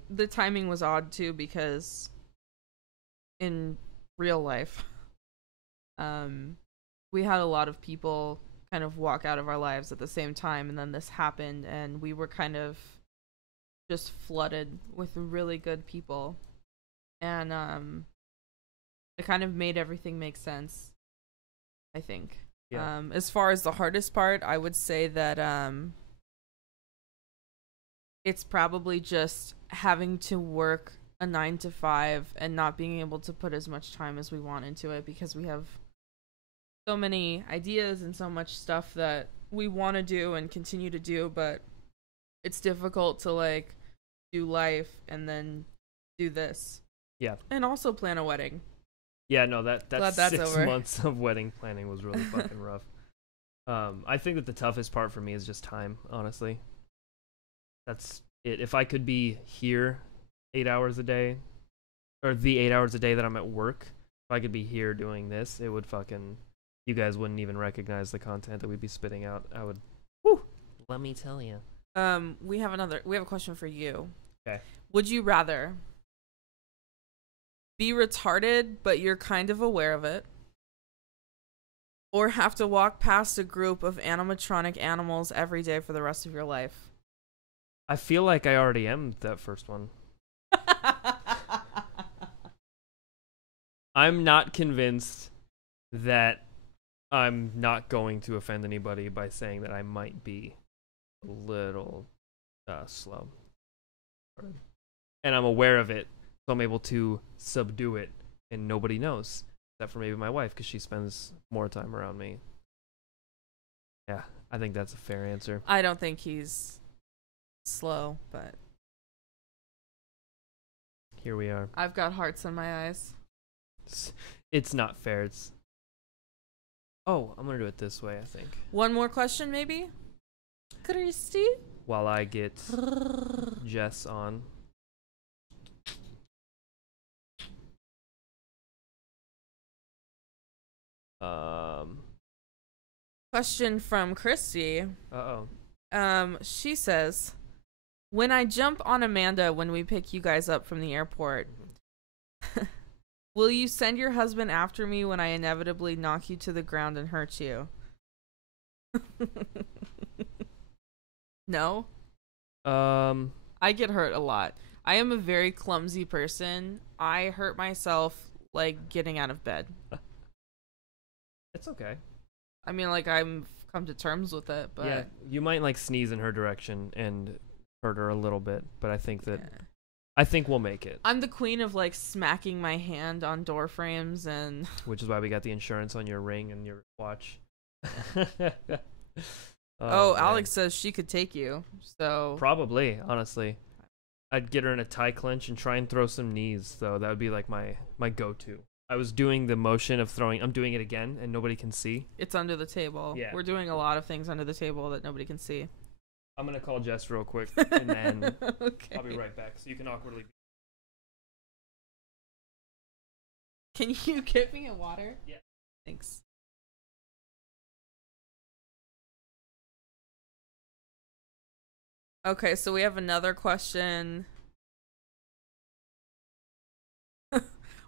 The timing was odd too, because in real life, we had a lot of people kind of walk out of our lives at the same time, and then this happened, and we were kind of just flooded with really good people, and it kind of made everything make sense, I think. Yeah. As far as the hardest part, I would say that it's probably just having to work a 9 to 5 and not being able to put as much time as we want into it, because we have so many ideas and so much stuff that we want to do and continue to do, but it's difficult to like do life and then do this. Yeah. And also plan a wedding. Yeah, no, that's 6 over. months of wedding planning was really fucking rough. I think that the toughest part for me is just time, honestly. That's it. If I could be here 8 hours a day, or the 8 hours a day that I'm at work, if I could be here doing this, it would fucking, you guys wouldn't even recognize the content that we'd be spitting out. I would, whew, let me tell you. We have a question for you. Okay. Would you rather be retarded, but you're kind of aware of it, or have to walk past a group of animatronic animals every day for the rest of your life? I feel like I already am that first one. I'm not convinced that I'm not going to offend anybody by saying that I might be a little slow. And I'm aware of it, so I'm able to subdue it, and nobody knows, except for maybe my wife, because she spends more time around me. Yeah, I think that's a fair answer. I don't think he's slow, but Here we are. I've got hearts in my eyes. It's not fair. It's... Oh, I'm going to do it this way, I think. One more question, maybe? Christy? While I get Jess on. Question from Christy. Uh-oh. She says, when I jump on Amanda when we pick you guys up from the airport, will you send your husband after me when I inevitably knock you to the ground and hurt you? No? I get hurt a lot. I am a very clumsy person. I hurt myself, like, getting out of bed. It's okay. I mean, like, I'm come to terms with it, but... Yeah, you might, like, sneeze in her direction and hurt her a little bit, but I think that... Yeah. I think we'll make it. I'm the queen of, like, smacking my hand on door frames and... Which is why we got the insurance on your ring and your watch. Oh, man. Alex says she could take you, so... Probably, honestly. I'd get her in a tie clinch and try and throw some knees, though. That would be, like, my go-to. I was doing the motion of throwing... I'm doing it again, and nobody can see. It's under the table. Yeah. We're doing a lot of things under the table that nobody can see. I'm going to call Jess real quick, and then Okay. I'll be right back, so you can awkwardly... Can you get me a water? Yeah. Thanks. Okay, so we have another question.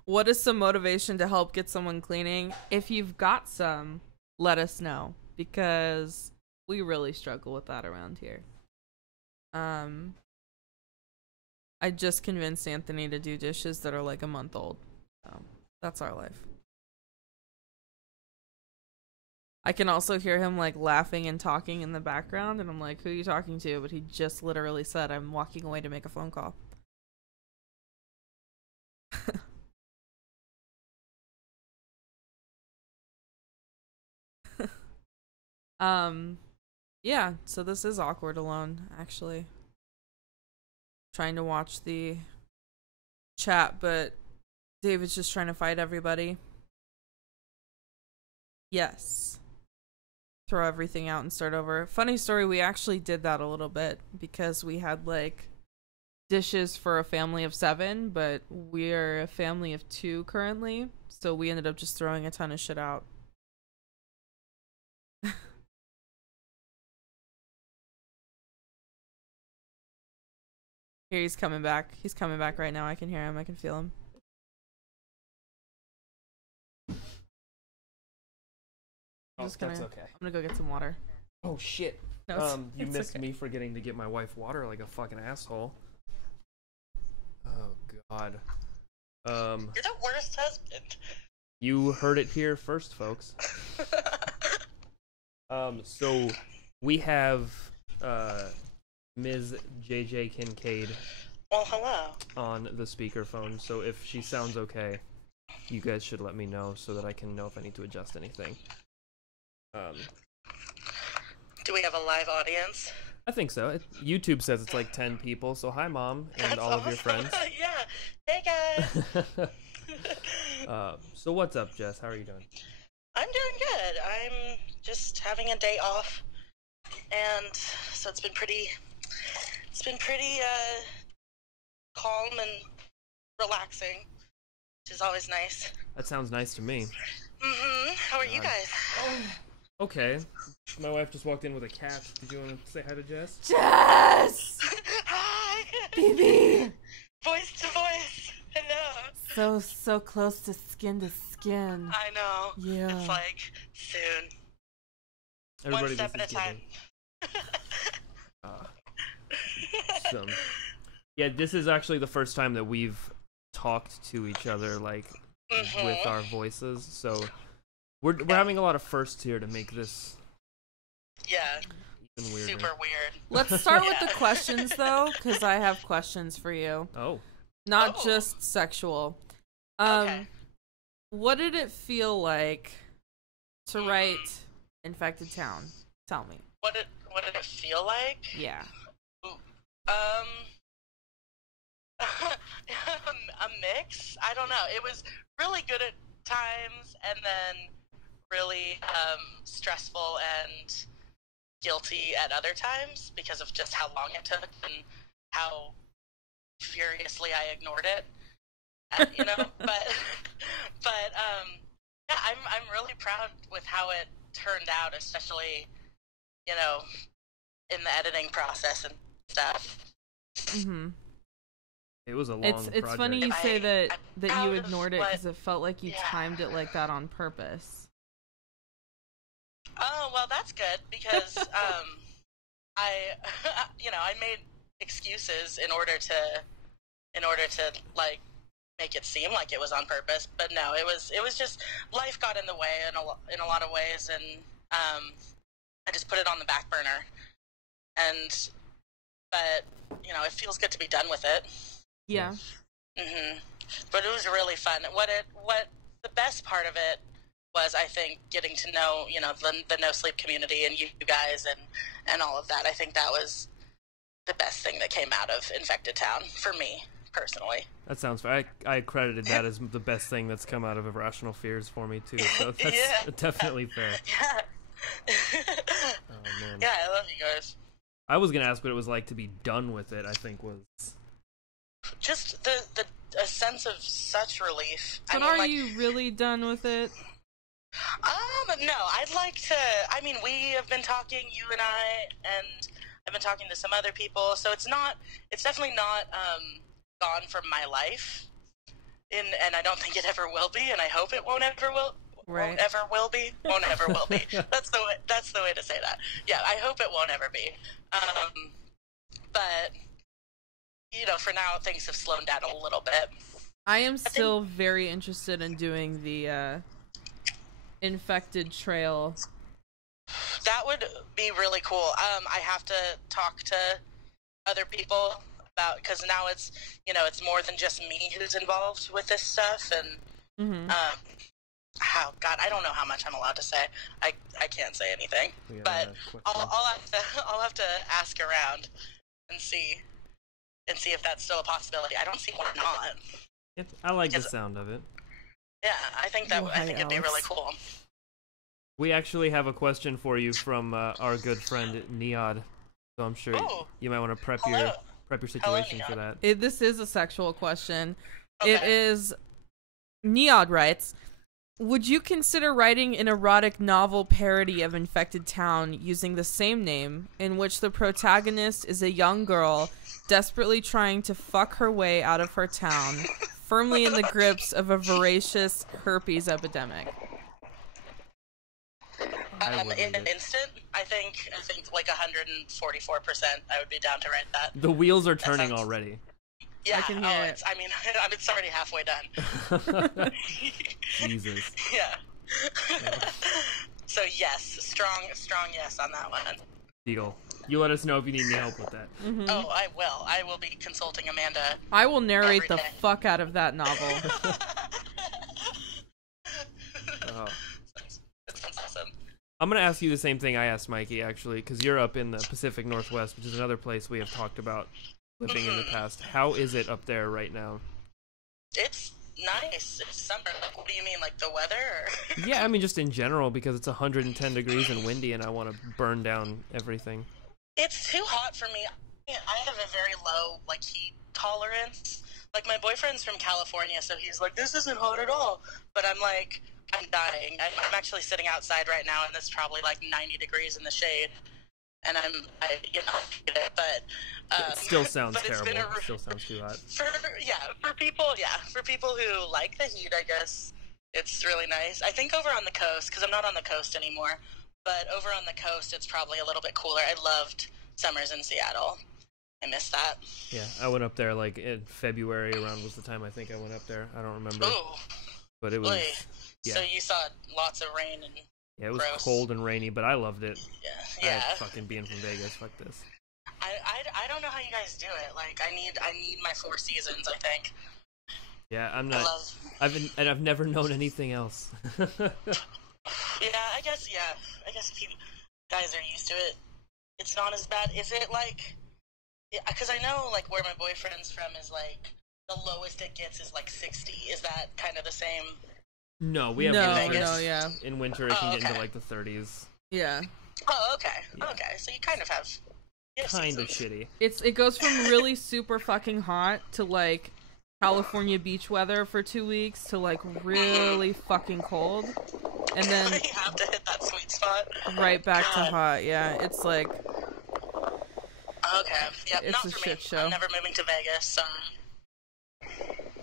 What is some motivation to help get someone cleaning? If you've got some, let us know, because we really struggle with that around here. I just convinced Anthony to do dishes that are like a month old. So that's our life. I can also hear him like laughing and talking in the background, and I'm like, who are you talking to? But he just literally said, I'm walking away to make a phone call. Yeah, so this is awkward alone, actually. Trying to watch the chat, but David's just trying to fight everybody. Yes. Throw everything out and start over. Funny story, we actually did that a little bit because we had like dishes for a family of 7, but we're a family of 2 currently, so we ended up just throwing a ton of shit out. Here, he's coming back. He's coming back right now. I can hear him. I can feel him. That's okay. I'm gonna go get some water. Oh shit. No, you it's missed okay. me forgetting to get my wife water like a fucking asshole. Oh god. You're the worst husband. You heard it here first, folks. So we have Ms. JJ Kincaid Well, hello. on the speakerphone, so if she sounds okay, you guys should let me know so that I can know if I need to adjust anything. Do we have a live audience? I think so. YouTube says it's like 10 people, so hi mom and That's all of your awesome. friends. Yeah. Hey guys. So what's up, Jess? How are you doing? I'm doing good. I'm just having a day off, and so it's been pretty calm and relaxing, which is always nice. That sounds nice to me. How are you guys? Okay. My wife just walked in with a cat. Did you want to say hi to Jess? Jess! Hi. Baby! Voice to voice. Hello. So close to skin. I know. Yeah. It's like soon. Everybody, One step this at is a time. Awesome. Yeah, this is actually the first time that we've talked to each other, like, with our voices, so we're having a lot of firsts here to make this Yeah. even weirder. Super weird. Let's start with the questions, though, because I have questions for you. Oh. Not just sexual. Okay. What did it feel like to write Infected Town? Tell me. What did it feel like? Yeah. A mix? I don't know. It was really good at times and then really stressful and guilty at other times because of just how long it took and how furiously I ignored it. You know, but yeah, I'm really proud with how it turned out, especially, you know, in the editing process and stuff. Mm-hmm. It was a long It's project. funny you say that you ignored it what- because it felt like you yeah. timed it like that on purpose. Oh, well, that's good because I made excuses in order to like make it seem like it was on purpose, but no, it was just life got in the way in a lot of ways, and I just put it on the back burner. But you know, it feels good to be done with it. Yeah. But it was really fun. What the best part of it was, I think, getting to know, you know, the No Sleep community and you guys and all of that. I think that was the best thing that came out of Infected Town for me personally. That sounds fair. I credited that as the best thing that's come out of Irrational Fears for me too. So that's Yeah. definitely fair. Yeah. Oh man. Yeah, I love you guys. I was gonna ask what it was like to be done with it. I think was Just a sense of such relief. But are you really done with it? No, I'd like to. I mean, we have been talking, you and I, and I've been talking to some other people. So it's definitely not gone from my life, and I don't think it ever will be, and I hope it won't ever will. Right. Won't ever will be. Won't ever will be. That's the way to say that. Yeah, I hope it won't ever be. But you know, for now, things have slowed down a little bit. I am still very interested in doing the infected trail. That would be really cool. I have to talk to other people about, because now it's, you know, it's more than just me who's involved with this stuff, and oh god, I don't know how much I'm allowed to say. I can't say anything, but I'll have to ask around and see if that's still a possibility. I don't see why not. I like the sound of it. Yeah, I think it'd be really cool. We actually have a question for you from our good friend Niad, so I'm sure you might want to prep prep your situation for that. This is a sexual question. Okay. It is. Neod writes, would you consider writing an erotic novel parody of Infected Town using the same name, in which the protagonist is a young girl desperately trying to fuck her way out of her town, firmly in the grips of a voracious herpes epidemic? In an instant, I think like 144%. I would be down to write that. The wheels are turning already. I Yeah, can hear it. I mean, it's already halfway done. Jesus. Yeah. So yes, strong yes on that one. Deal. You let us know if you need any help with that. Mm-hmm. Oh, I will. I will be consulting Amanda. I will narrate every the day. fuck out of that novel. Oh. That sounds awesome. I'm going to ask you the same thing I asked Mikey, actually, because you're up in the Pacific Northwest, which is another place we have talked about living in the past. How is it up there right now? It's nice. It's summer. Like, what do you mean, like the weather? Or? Yeah, I mean, just in general, because it's 110 degrees and windy, and I want to burn down everything. It's too hot for me. I have a very low, like, heat tolerance. Like, my boyfriend's from California, so he's like, this isn't hot at all. But I'm like, I'm dying. I'm actually sitting outside right now, and it's probably like 90 degrees in the shade. And but It still sounds but it's terrible. been It still sounds too hot. for people who like the heat, I guess it's really nice. I think over on the coast, because I'm not on the coast anymore, but over on the coast, it's probably a little bit cooler. I loved summers in Seattle. I miss that. Yeah, I went up there like in February around was the time I think I went up there. I don't remember. Ooh, But it was, boy. yeah. So you saw lots of rain and Yeah, it was gross. cold and rainy, but I loved it. yeah. I fucking being from Vegas, fuck this. I don't know how you guys do it. Like, I need my 4 seasons, I think. Yeah, I'm not. I've never known anything else. I guess people, guys are used to it. It's not as bad. Is it like? Because I know like where my boyfriend's from is like the lowest it gets is like 60. Is that kind of the same? No, we have no, yeah. In winter, it can get okay. into like the 30s. Yeah. Oh, okay. Yeah. Okay, so you kind of have. Kind of shitty. It goes from really super fucking hot to like California beach weather for 2 weeks to like really fucking cold, and then you have to hit that sweet spot. right back to hot. Yeah, it's like Okay. Yep. It's Not a for shit me. show. I'm never moving to Vegas.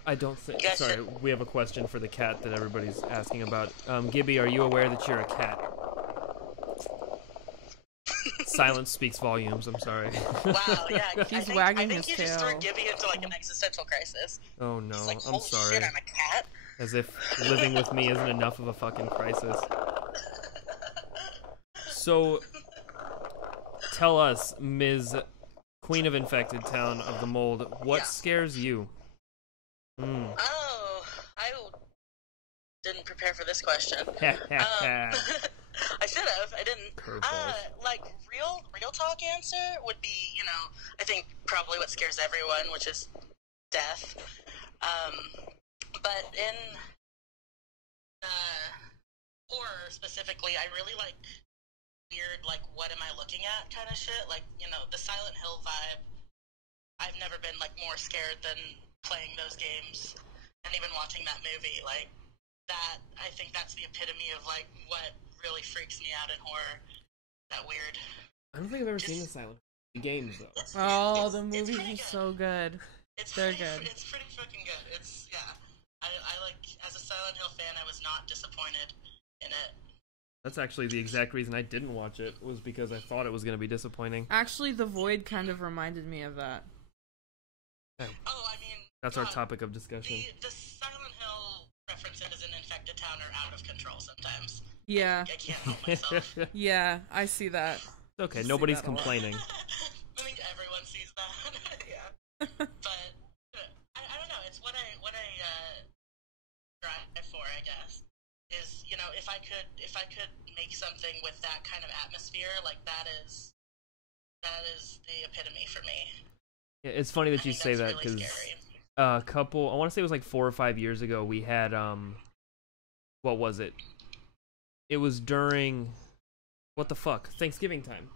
I don't think. You guys Sorry, should- we have a question for the cat that everybody's asking about. Gibby, are you aware that you're a cat? Silence speaks volumes. I'm sorry. Wow. Yeah. He's I wagging think his you just threw tail. Gibby into like an existential crisis. Oh no, He's like, I'm holy sorry. shit, I'm a cat. As if living with me isn't enough of a fucking crisis. So, tell us, Ms. Queen of Infected Town of the Mold, what Yeah. scares you? Oh, I didn't prepare for this question. I should have. I didn't. Curveballs. Like real talk answer would be, I think probably what scares everyone, which is death. But in horror specifically, I really like weird, like what am I looking at kind of shit. Like the Silent Hill vibe. I've never been like more scared than playing those games and even watching that movie. Like that, I think that's the epitome of like what really freaks me out in horror. That weird. I don't think I've ever seen the Silent Hill games, though. the movies are so good. They're good. It's pretty fucking good. I like, as a Silent Hill fan, I was not disappointed in it. That's actually the exact reason I didn't watch it, was because I thought it was going to be disappointing. Actually, The Void kind of reminded me of that. Oh, I mean, That's our topic of discussion. The Silent Hill references in Infected Town are out of control sometimes. Yeah. I can't help myself. Yeah, I see that. It's okay, See nobody's that a lot. complaining. I think everyone sees that. Yeah. But I don't know. It's what I strive for, I guess. Is if I could make something with that kind of atmosphere, like that is the epitome for me. Yeah, it's funny that I you think say that's that, really because scary. a couple, I want to say it was like 4 or 5 years ago, we had, what was it? It was during, what the fuck, Thanksgiving time.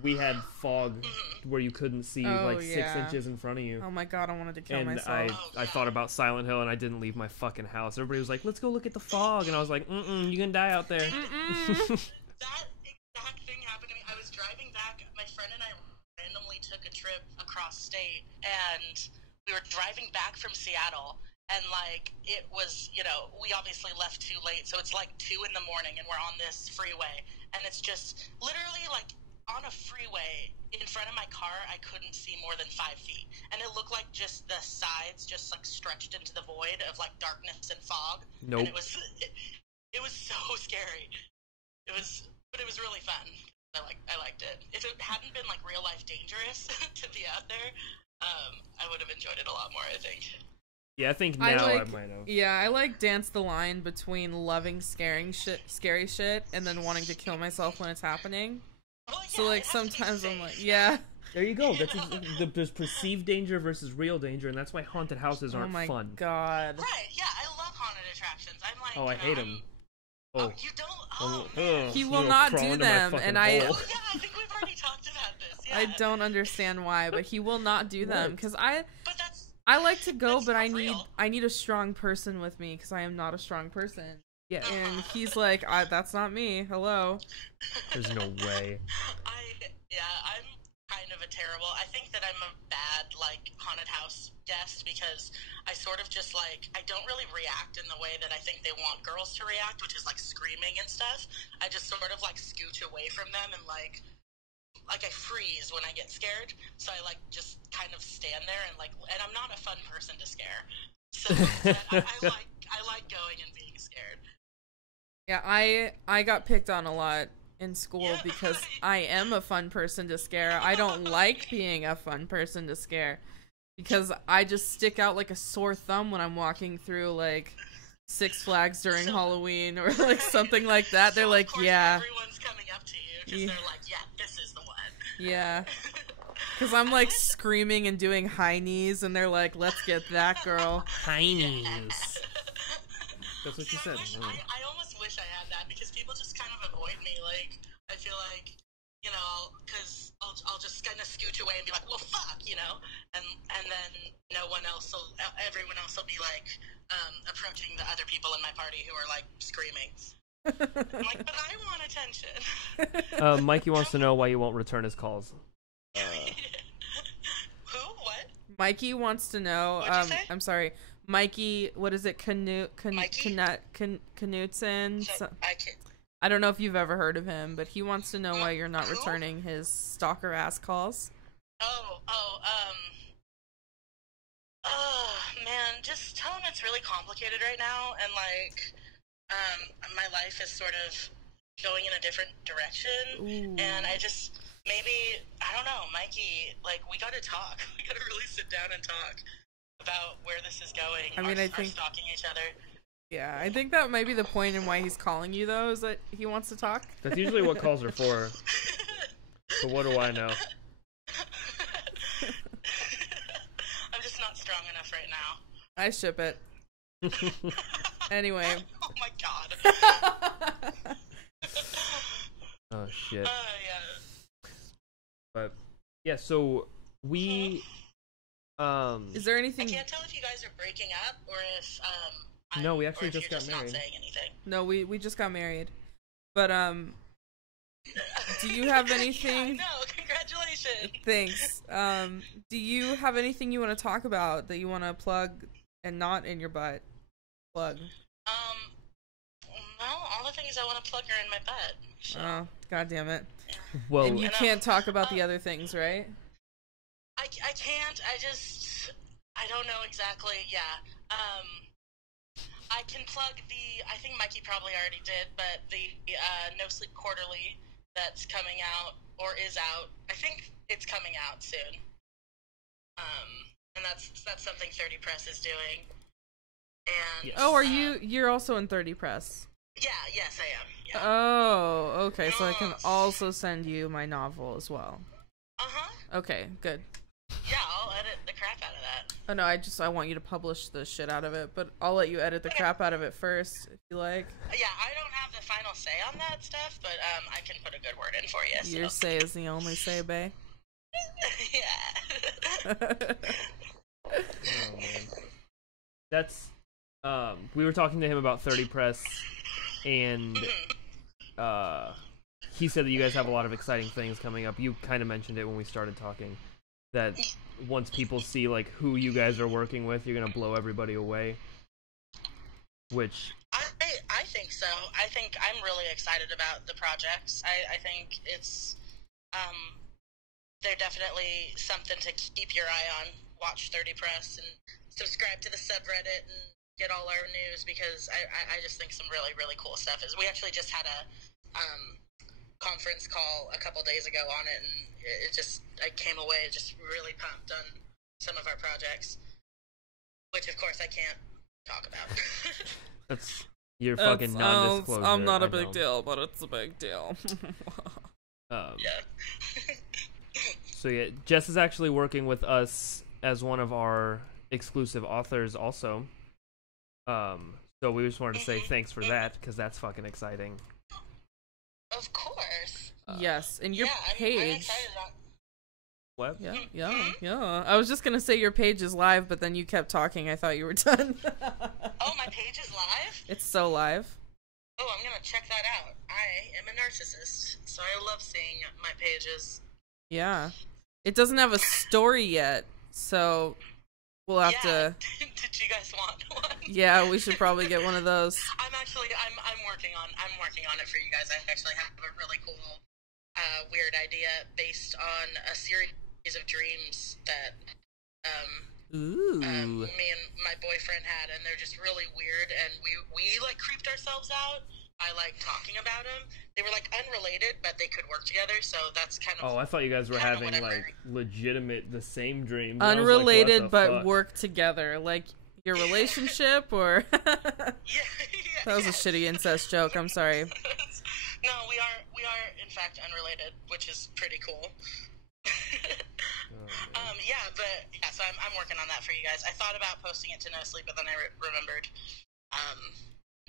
we had fog where you couldn't see like 6 inches in front of you. Oh my god, I wanted to kill and myself. I thought about Silent Hill and I didn't leave my fucking house. Everybody was like, let's go look at the fog. And I was like, you can die out there. That exact thing happened to me. I was driving back. My friend and I randomly took a trip across state, and we were driving back from Seattle. And, like, it was, you know, we obviously left too late, so it's, like, 2 in the morning, and we're on this freeway. And it's just literally, like, on a freeway in front of my car, I couldn't see more than 5 feet. And it looked like just the sides just, like, stretched into the void of, like, darkness and fog. Nope. And it was so scary. But it was really fun. I liked it. If it hadn't been, like, real-life dangerous to be out there, I would have enjoyed it a lot more, I think. Yeah, I think now I might have. Yeah, I like dance the line between loving scary shit and then wanting to kill myself when it's happening. Well, yeah, So like sometimes I'm like, yeah. There you go. That's there's perceived danger versus real danger, and that's why haunted houses aren't fun. Oh my fun. god. Right? Yeah, I love haunted attractions. I'm like, Oh, I hate them. Oh, you don't? Oh, man. He will not do them, and I. Oh yeah, I think we've already talked about this. Yeah. I don't understand why, but he will not do them because I. But that's. I like to go, but I real. need a strong person with me because I am not a strong person. Yeah. And he's like, that's not me. Hello. There's no way. I'm kind of a terrible. I think that I'm a bad like haunted house guest because I sort of just like I don't really react in the way that I think they want girls to react, which is like screaming and stuff. I just sort of like scooch away from them and like I freeze when I get scared, so I like just kind of stand there and I'm not a fun person to scare. So I like going and being scared. Yeah, I got picked on a lot in school because I am a fun person to scare. I don't like being a fun person to scare because I just stick out like a sore thumb when I'm walking through like Six Flags during Halloween or like something like that. They're like, yeah. Everyone's coming up to you because they're like, yeah, this is the one. Yeah. Because I'm like screaming and doing high knees and they're like, let's get that girl. High knees. That's what she said. I almost wish I had that because people just kind of avoid me. Like, I feel like, you know, because I'll just kind of scooch away and be like, well, fuck, you know? And then everyone else will be like approaching the other people in my party who are like screaming. I'm like, but I want attention. Mikey wants to know why you won't return his calls. Who? What? Mikey wants to know. What'd you say? I'm sorry. Mikey, what is it? Knutson? I don't know if you've ever heard of him, but he wants to know why you're not returning his stalker ass calls. Man, just tell him it's really complicated right now, and like, my life is sort of going in a different direction, and I just, maybe, I don't know, Mikey, like, we gotta talk. We gotta really sit down and talk about where this is going. I mean, I think stalking each other. Yeah, I think that might be the point in why he's calling you, though, is that he wants to talk. That's usually what calls are for. But what do I know? I'm just not strong enough right now. I ship it. Anyway. Oh my god. Oh shit. Yeah. But yeah, so we Is there anything? I can't tell if you guys are breaking up or if No, we actually just got just married. Not saying anything. No, we just got married. But do you have anything? Yeah, no, congratulations. Thanks. Do you have anything you want to talk about that you want to plug and not in your butt? Plug. Well, all the things I want to plug are in my butt. So. Oh, god damn it. Yeah. Well, and you can't talk about the other things, right? I can't. I don't know exactly. Yeah. I can plug I think Mikey probably already did, but the No Sleep Quarterly that's coming out, or is out. I think it's coming out soon. And that's something 30 Press is doing. And Yes. Oh, you're also in 30 Press? Yeah, yes, I am. Yeah. Oh, okay, so I can also send you my novel as well. Uh-huh. Okay, good. Yeah, I'll edit edit the crap out of that. Oh no, I want you to publish the shit out of it, but I'll let you edit the crap out of it first if you like. Yeah, I don't have the final say on that stuff, but I can put a good word in for you. So. Your say is the only say, bae. Yeah. Oh, man. That's we were talking to him about 30 Press, and he said that you guys have a lot of exciting things coming up. You kind of mentioned it when we started talking, that once people see like who you guys are working with, you're gonna blow everybody away. Which I think so. I think I'm really excited about the projects. I think it's they're definitely something to keep your eye on. Watch 30 Press and subscribe to the subreddit and get all our news, because I just think some really, really cool stuff is. We actually just had a conference call a couple days ago on it, and I came away just really pumped on some of our projects, which of course I can't talk about. that's your fucking non-disclosure. I'm not a big deal, but it's a big deal. Yeah. So yeah, Jess is actually working with us as one of our exclusive authors also. So we just wanted to say thanks for that, because that's fucking exciting. Of course. Yes, and your I'm page. excited about. What? Yeah. I was just gonna say your page is live, but then you kept talking. I thought you were done. Oh, my page is live? It's so live. Oh, I'm gonna check that out. I am a narcissist, so I love seeing my pages. Yeah. It doesn't have a story yet, so we'll have to. Did you guys want one? Yeah, we should probably get one of those. I'm working on it for you guys. I actually have a really cool, weird idea based on a series of dreams that Ooh. me and my boyfriend had, and they're just really weird, and we like creeped ourselves out. I like talking about them. They were like unrelated, but they could work together, so that's kind of. Oh, I thought you guys were having like legitimate the same dreams. Unrelated, but fuck? Work together, like your relationship, or. That was a shitty incest joke. I'm sorry. No, we are in fact unrelated, which is pretty cool. So I'm working on that for you guys. I thought about posting it to No Sleep, but then I remembered,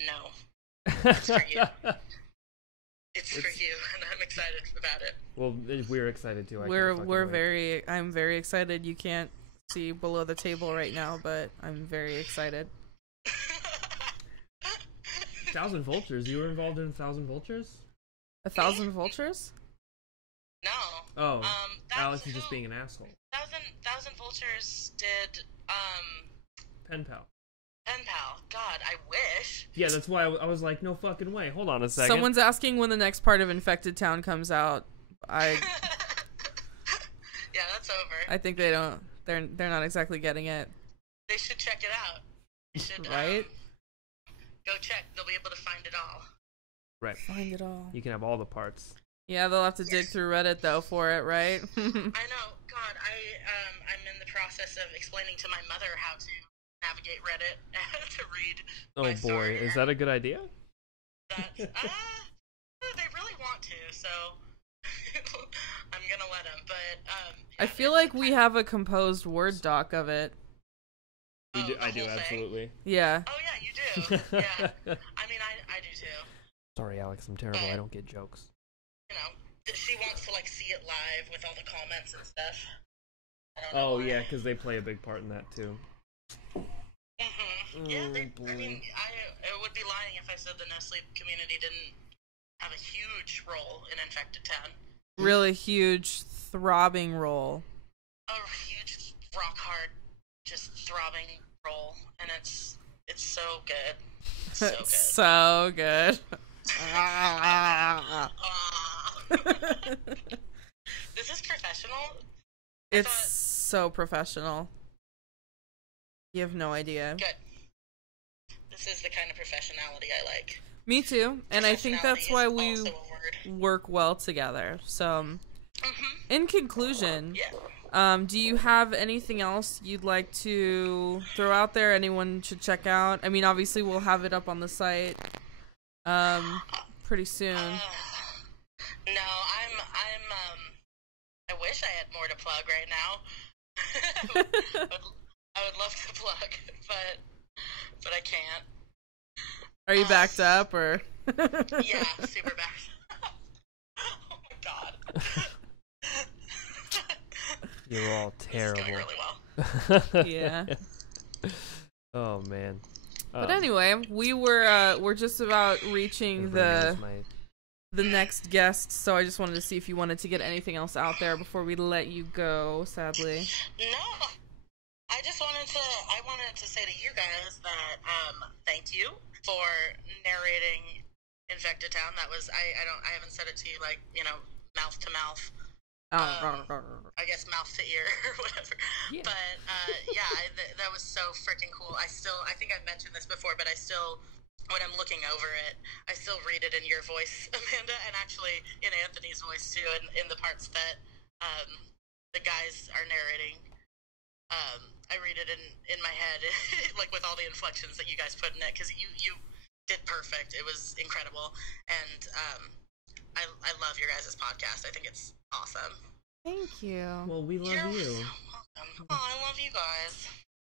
no, it's for you. It's for you, and I'm excited about it. Well, we're excited too. I'm very excited. You can't see below the table right now, but I'm very excited. 1,000 Vultures. You were involved in 1,000 Vultures? 1,000 Vultures? No. Oh, Alex is just being an asshole. 1,000 Vultures did, Pen Pal. Pen Pal. God, I wish. Yeah, that's why I was like, no fucking way. Hold on a second. Someone's asking when the next part of Infected Town comes out. Yeah, that's over. I think they don't. They're not exactly getting it. They should check it out. They should, right? Go check. They'll be able to find it all. Right. Find it all. You can have all the parts. Yeah, they'll have to dig through Reddit though for it, right? I know. God, I'm in the process of explaining to my mother how to navigate Reddit to read. Oh my boy, story. is that a good idea? That's, they really want to, so I'm gonna let them. But I feel like we have a composed Word doc of it. I do, absolutely. Yeah. Oh yeah, you do. Yeah. I mean, I do too. Sorry, Alex, I'm terrible. I don't get jokes. You know, she wants to like see it live with all the comments and stuff. I don't know Oh why. yeah, because they play a big part in that too. Mm-hmm. Yeah, I mean, I would be lying if I said the No Sleep community didn't have a huge role in Infected Town. Really huge, throbbing role. A huge, rock hard, just throbbing role, and it's so good. So good. So good. This is professional. It's so professional. You have no idea. Good. This is the kind of professionality I like. Me too, and I think that's why we also a word. work well together. So, in conclusion, Yeah. do you have anything else you'd like to throw out there? Anyone should check out? I mean, obviously we'll have it up on the site pretty soon. No, I wish I had more to plug right now. I would love to plug, but I can't. Are you backed up or? Yeah, super backed. Oh my god. You're all terrible. This is going really well. Yeah. Oh man. But anyway, we're just about reaching the next guest, so I just wanted to see if you wanted to get anything else out there before we let you go, sadly. No. I wanted to say to you guys that thank you for narrating Infected Town. That was I haven't said it to you like, mouth to mouth. I guess mouth to ear or whatever. Yeah. But that was so freaking cool. I think I've mentioned this before, but I still, when I'm looking over it, I still read it in your voice, Amanda, and actually in Anthony's voice too, in the parts that the guys are narrating. I read it in my head, like with all the inflections that you guys put in it, because you did perfect. It was incredible, and I love your guys' podcast. I think it's awesome. Thank you. Well, we love You're you. so welcome. Oh, I love you guys.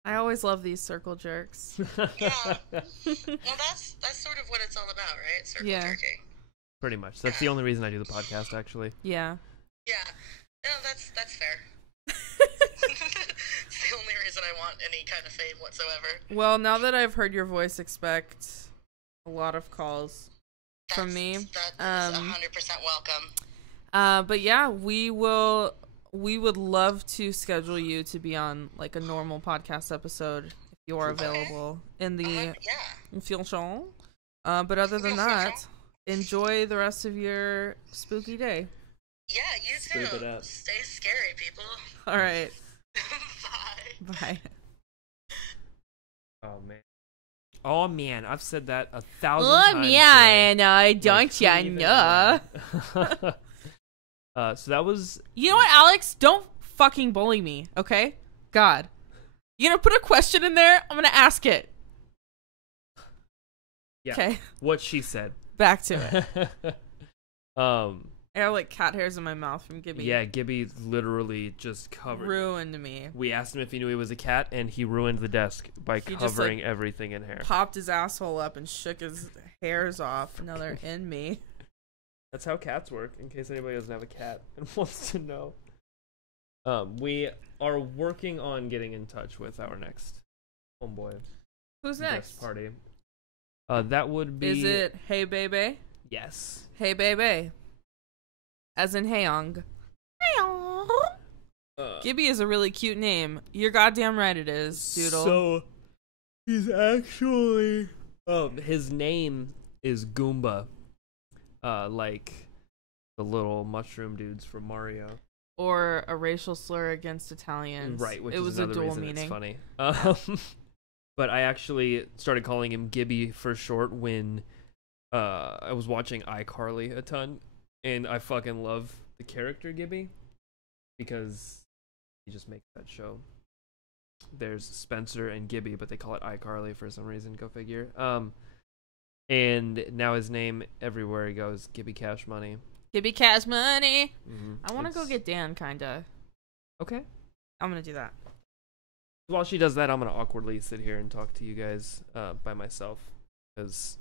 I always love these circle jerks. Yeah. Well, that's sort of what it's all about, right? Circle jerking. Pretty much. That's the only reason I do the podcast, actually. Yeah. Yeah. No, that's fair. It's the only reason I want any kind of fame whatsoever. Well, now that I've heard your voice, expect a lot of calls from me. That's 100% welcome. But yeah, we would love to schedule you to be on like a normal podcast episode if you are available in the future. But other than that, enjoy the rest of your spooky day. Yeah, you too. Stay scary, people. All right. Bye. Bye. Oh man, I've said that 1,000 oh, times. Yeah, no, don't ya know? So that was. You know what, Alex? Don't fucking bully me, okay? God, you gonna put a question in there? I'm gonna ask it. Yeah. Okay. What she said. Back to it. I have like cat hairs in my mouth from Gibby. Yeah, Gibby literally just ruined me. We asked him if he knew he was a cat, and he ruined the desk by covering everything in hair. Popped his asshole up and shook his hairs off. Now they're in me. That's how cats work, in case anybody doesn't have a cat and wants to know. We are working on getting in touch with our next homeboy. Who's next? Party. That would be... Is it Hey Baby? Yes. Hey Baby. As in Heyong. Heyong. Gibby is a really cute name. You're goddamn right it is, Doodle. So, he's actually... his name is Goomba. Like the little mushroom dudes from Mario. Or a racial slur against Italians. Right, which it is was another a dual reason meaning. It's funny. But I actually started calling him Gibby for short when I was watching iCarly a ton. And I fucking love the character Gibby because he just makes that show. There's Spencer and Gibby, but they call it iCarly for some reason. Go figure. And now his name everywhere he goes, Gibby Cash Money. Gibby Cash Money. Mm-hmm. I want to go get Dan, kinda. Okay. I'm gonna do that. While she does that, I'm gonna awkwardly sit here and talk to you guys by myself because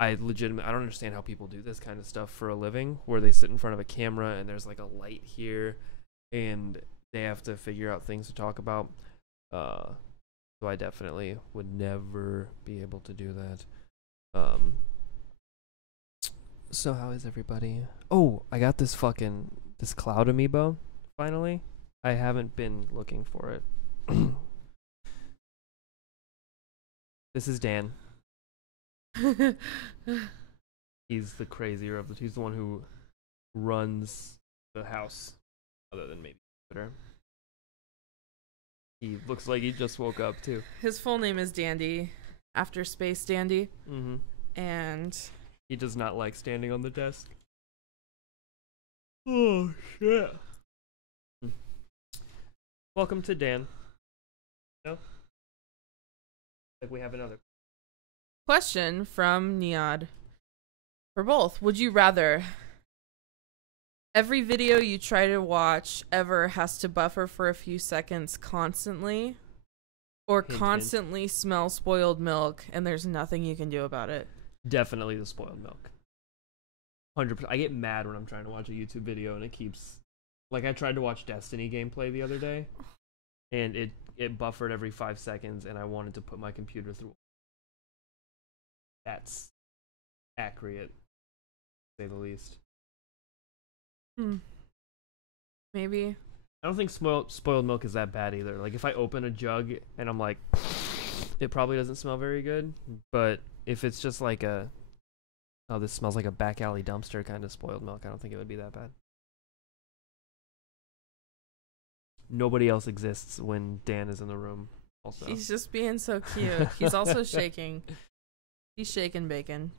I don't understand how people do this kind of stuff for a living, where they sit in front of a camera and there's like a light here, and they have to figure out things to talk about. So I definitely would never be able to do that. So how is everybody? Oh, I got this cloud amiibo, finally. I haven't been looking for it. This is Dan. He's the crazier of the two. He's the one who runs the house, other than maybe Twitter. He looks like he just woke up, too. His full name is Dandy, after Space Dandy. Mm-hmm. And he does not like standing on the desk. Oh, shit. Welcome to Dan. No? Like we have another question from Niad. For both, would you rather Every video you try to watch ever has to buffer for a few seconds constantly, or Hint, constantly smell spoiled milk, and there's nothing you can do about it. Definitely the spoiled milk. 100%. I get mad when I'm trying to watch a YouTube video and it keeps... Like, I tried to watch Destiny gameplay the other day, and it buffered every 5 seconds, and I wanted to put my computer through. That's accurate, to say the least. Maybe. I don't think spoiled milk is that bad either. Like, if I open a jug and I'm like, it probably doesn't smell very good, but if it's just like a, oh, this smells like a back alley dumpster kind of spoiled milk, I don't think it would be that bad. Nobody else exists when Dan is in the room, also. He's just being so cute. He's also shaking. He's shaking bacon.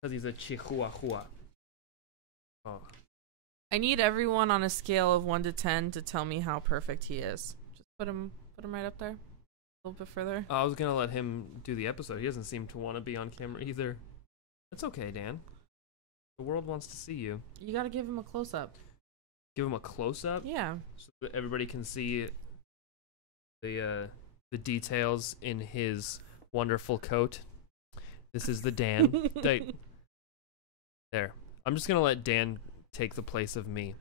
Because he's a chihuahua. Oh. I need everyone on a scale of 1 to 10 to tell me how perfect he is. Just put him right up there. A little bit further. I was going to let him do the episode. He doesn't seem to want to be on camera either. It's okay, Dan. The world wants to see you. You gotta give him a close-up. Give him a close-up? Yeah. So that everybody can see the details in his wonderful coat. This is the Dan. There. I'm just going to let Dan take the place of me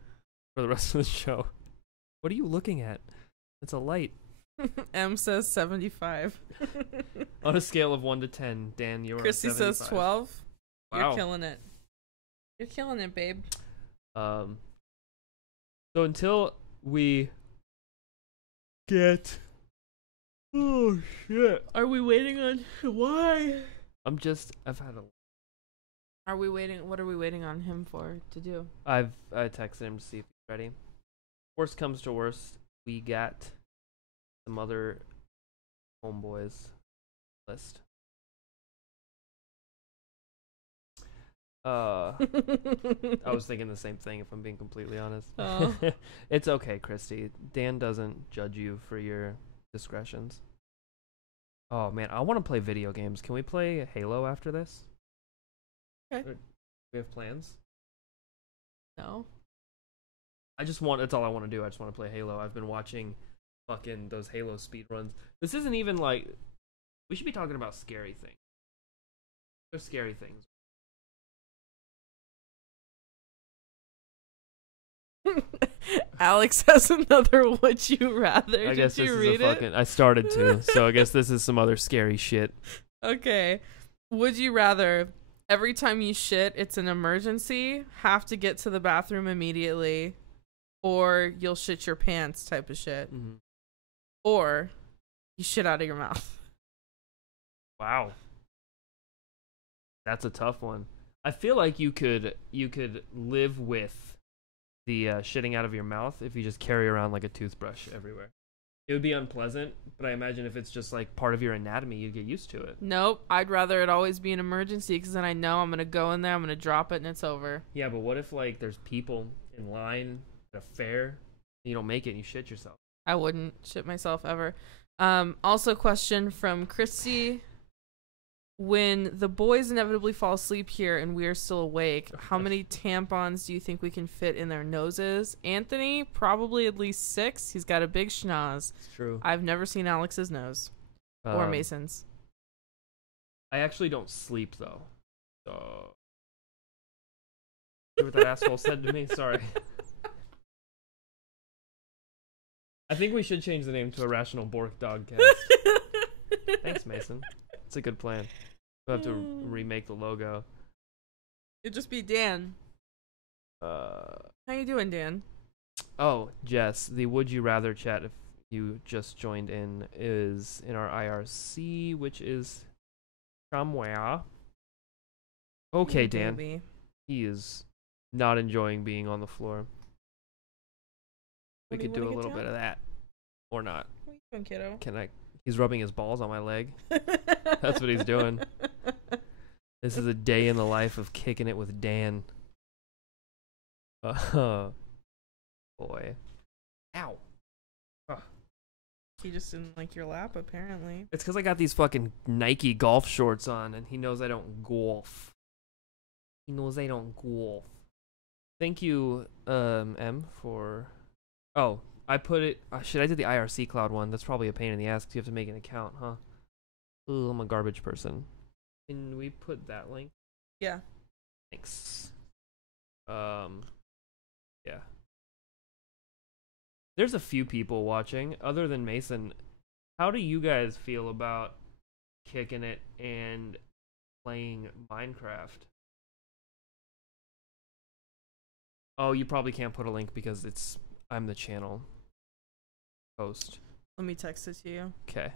for the rest of the show. What are you looking at? It's a light. M says 75. On a scale of 1 to 10, Dan, you're Chrissy 75. says 12. Wow. You're killing it. You're killing it, babe. So until we get... Oh, shit. Are we waiting on... Why? I've had a... Are we waiting... What are we waiting on him for to do? I texted him to see if he's ready. Worst comes to worst, we got some other homeboys list. I was thinking the same thing, if I'm being completely honest. Oh. It's okay, Christy. Dan doesn't judge you for your discretions. Oh man, I want to play video games. Can we play Halo after this? Okay. We have plans? No. That's all I want to do. I just want to play Halo. I've been watching fucking those Halo speedruns. This isn't even like... We should be talking about scary things. There's scary things. Alex has another would you rather. I guess Did you this read is a fucking... I started to, so I guess this is some other scary shit. Okay. Would you rather every time you shit it's an emergency, have to get to the bathroom immediately, or you'll shit your pants type of shit, or you shit out of your mouth? Wow. That's a tough one. I feel like you could live with the shitting out of your mouth if you just carry around like a toothbrush everywhere. It would be unpleasant, but I imagine if it's just like part of your anatomy, you'd get used to it. Nope. I'd rather it always be an emergency because then I know I'm going to go in there, I'm going to drop it, and it's over. Yeah, but what if like there's people in line at a fair, and you don't make it and you shit yourself? I wouldn't shit myself ever. Also, question from Christy. When the boys inevitably fall asleep here and we are still awake, how many tampons do you think we can fit in their noses? Anthony, probably at least 6. He's got a big schnoz. It's true. I've never seen Alex's nose. Or Mason's. I actually don't sleep, though. So... Hear what that asshole said to me? Sorry. I think we should change the name to Irrational Bork Dogcast. Thanks, Mason. It's a good plan. We'll have to remake the logo. It'd just be Dan. How you doing, Dan? Oh, Jess, the Would You Rather chat, if you just joined in, is in our IRC, which is somewhere. Okay, Hey, Dan. baby. He is not enjoying being on the floor. We What do you could do a wanna little get bit of that. Or not. What are you doing, kiddo? Can I... He's rubbing his balls on my leg. That's what he's doing. This is a day in the life of kicking it with Dan. Boy. Ow. He just didn't like your lap, apparently. It's because I got these fucking Nike golf shorts on, and he knows I don't golf. He knows I don't golf. Thank you, M, for. Oh, I put it. Shit, I did the IRC Cloud one. That's probably a pain in the ass 'cause you have to make an account, huh? Ooh, I'm a garbage person. Can we put that link? Yeah. Thanks. Yeah. There's a few people watching, other than Mason. How do you guys feel about kicking it and playing Minecraft? Oh, you probably can't put a link because I'm the channel host. Let me text it to you. Okay.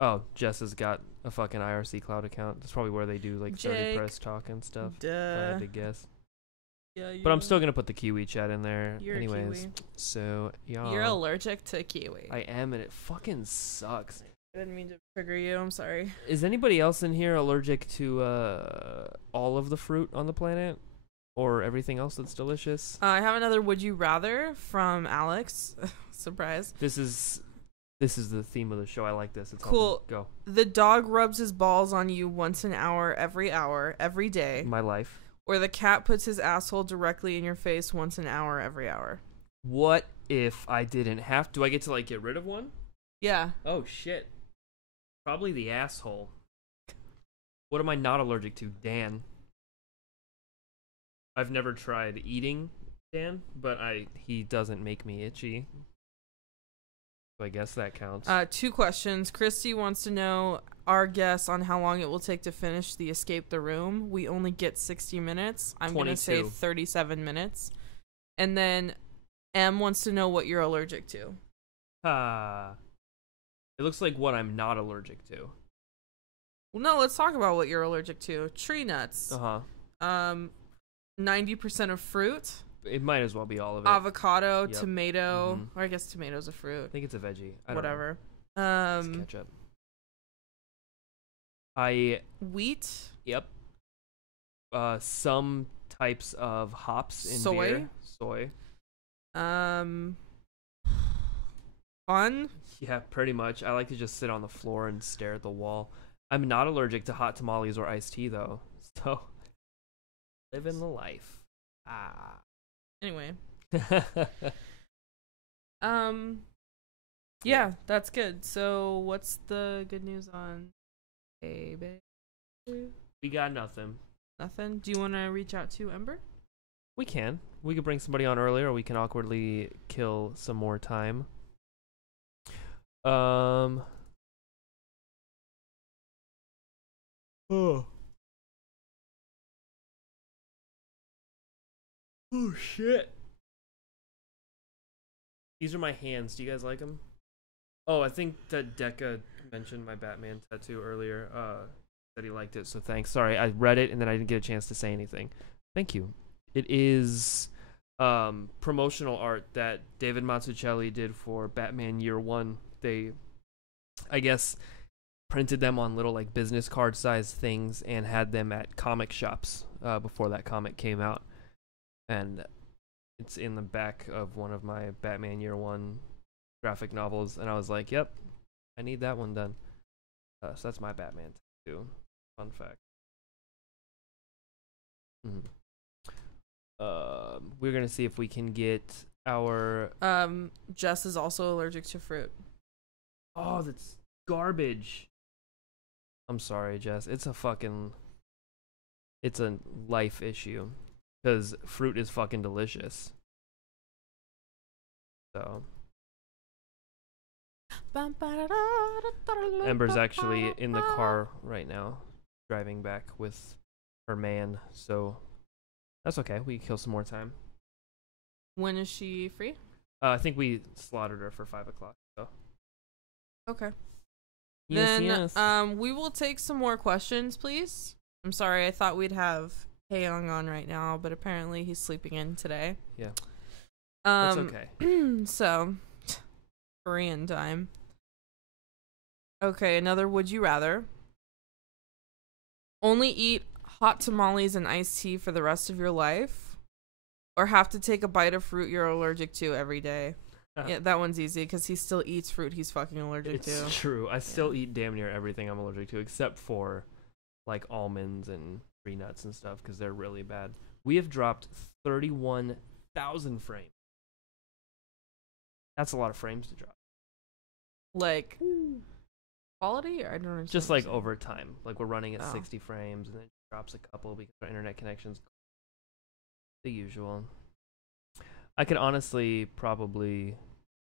Oh, Jess has got a fucking IRC Cloud account. That's probably where they do like 30 press talk and stuff. If I had to guess. Yeah, but I'm still gonna put the Kiwi chat in there you're anyways. Kiwi. So yeah. You're allergic to kiwi. I am, and it fucking sucks. I didn't mean to trigger you. I'm sorry. Is anybody else in here allergic to all of the fruit on the planet, or everything else that's delicious? I have another Would You Rather from Alex. Surprise. This is the theme of the show. I like this. It's cool. Awesome. Go. The dog rubs his balls on you once an hour, every day. My life. Or the cat puts his asshole directly in your face once an hour, every hour. What if I didn't have? Do I get to like get rid of one? Yeah. Oh shit. Probably the asshole. What am I not allergic to? Dan. I've never tried eating Dan, but he doesn't make me itchy. So I guess that counts. 2 questions. Christy wants to know our guess on how long it will take to finish the Escape the Room. We only get 60 minutes. I'm going to say 37 minutes. And then M wants to know what you're allergic to. It looks like what I'm not allergic to. Well, no, let's talk about what you're allergic to. Tree nuts. 90% of fruit. It might as well be all of it. Avocado, tomato, or I guess tomato's a fruit. I think it's a veggie. Whatever. It's ketchup. Wheat. Yep. Some types of hops in beer. Soy. Fun. Yeah, pretty much. I like to just sit on the floor and stare at the wall. I'm not allergic to hot tamales or iced tea though. So living the life. Anyway. Yeah, that's good. So what's the good news on baby? We got nothing. Nothing? Do you want to reach out to Ember? We can. We could bring somebody on earlier, or we can awkwardly kill some more time. Oh. Oh shit. These are my hands. Do you guys like them? Oh, I think that Decca mentioned my Batman tattoo earlier. That he liked it, so thanks. Sorry, I read it and then I didn't get a chance to say anything. Thank you. It is promotional art that David Mazzucchelli did for Batman Year One. They, I guess, printed them on little like business card size things and had them at comic shops before that comic came out. And it's in the back of one of my Batman Year One graphic novels, and I was like, "Yep, I need that one done." So that's my Batman tattoo. Fun fact. We're gonna see if we can get our. Jess is also allergic to fruit. Oh, that's garbage. I'm sorry, Jess. It's a life issue. Because fruit is fucking delicious. So. Ember's actually in the car right now, driving back with her man. So that's okay. We can kill some more time. When is she free? I think we slaughtered her for 5 o'clock. So. Okay. Yes, then, we will take some more questions, please. I'm sorry. I thought we'd have Haeyoung on right now, but apparently he's sleeping in today. Yeah. That's okay. So, Korean time. Okay, another would you rather. Only eat hot tamales and iced tea for the rest of your life, or have to take a bite of fruit you're allergic to every day. Yeah, that one's easy because he still eats fruit he's fucking allergic to. It's true. I still eat damn near everything I'm allergic to, except for like almonds and tree nuts and stuff because they're really bad. We have dropped 31,000 frames. That's a lot of frames to drop. Like quality? Or I don't know. Just like over time. Like we're running at Oh. 60 frames and then it drops a couple because our internet connection's the usual. I could honestly probably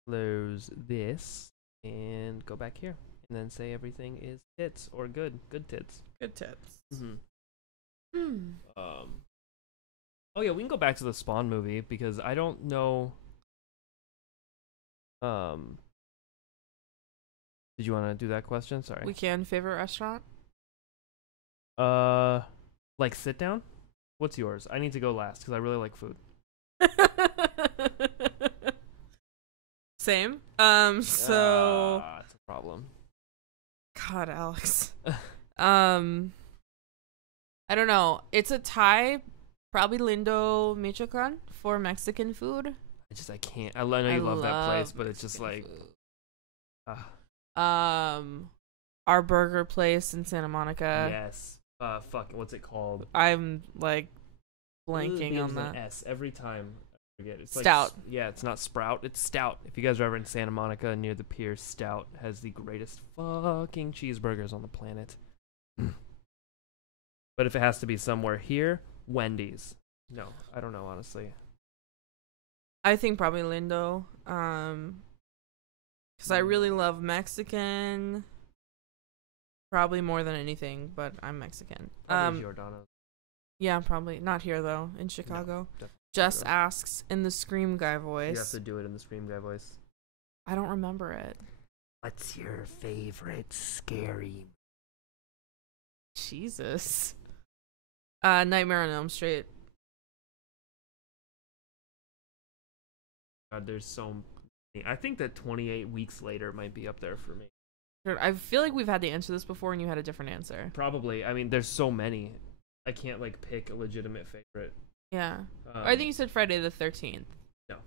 close this and go back here and then say everything is tits or good tits. Good tips. Mm-hmm. Oh yeah, we can go back to the Spawn movie because I don't know. Did you want to do that question? Sorry. We can. Favorite restaurant? Like sit down. What's yours? I need to go last because I really like food. Same. So that's a problem. God, Alex. I don't know. It's a tie. Probably Lindo, Michoacan for Mexican food. I can't. I know you love that place, but it's just like. Our burger place in Santa Monica. Yes. Fucking what's it called? I'm like blanking on that. An S every time. I forget. It's Stout. Like, yeah, it's not Sprout. It's Stout. If you guys are ever in Santa Monica near the pier, Stout has the greatest fucking cheeseburgers on the planet. But if it has to be somewhere here, Wendy's. No, I don't know honestly. I think probably Lindo. Because I really love Mexican. Probably more than anything, but I'm Mexican. Giordano's. Yeah, probably not here though. In Chicago. No, Jess asks in the Scream Guy voice. You have to do it in the Scream Guy voice. I don't remember it. What's your favorite scary? Jesus. Nightmare on Elm Street. God, there's so many. I think that 28 Weeks Later might be up there for me. I feel like we've had to answer this before and you had a different answer. Probably. I mean, there's so many. I can't like pick a legitimate favorite. Yeah. I think you said Friday the 13th. No.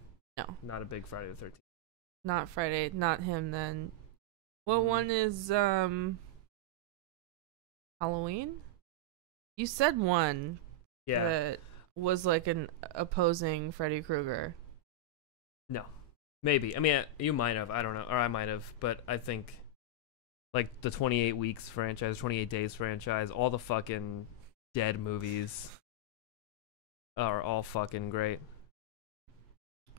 Not a big Friday the 13th. Not Friday. Not him then. What one is Halloween? You said one. Yeah. That was like an opposing Freddy Krueger. No. Maybe. I mean, you might have. I don't know. Or I might have. But I think like the 28 Weeks franchise, 28 Days franchise, all the fucking Dead movies are all fucking great.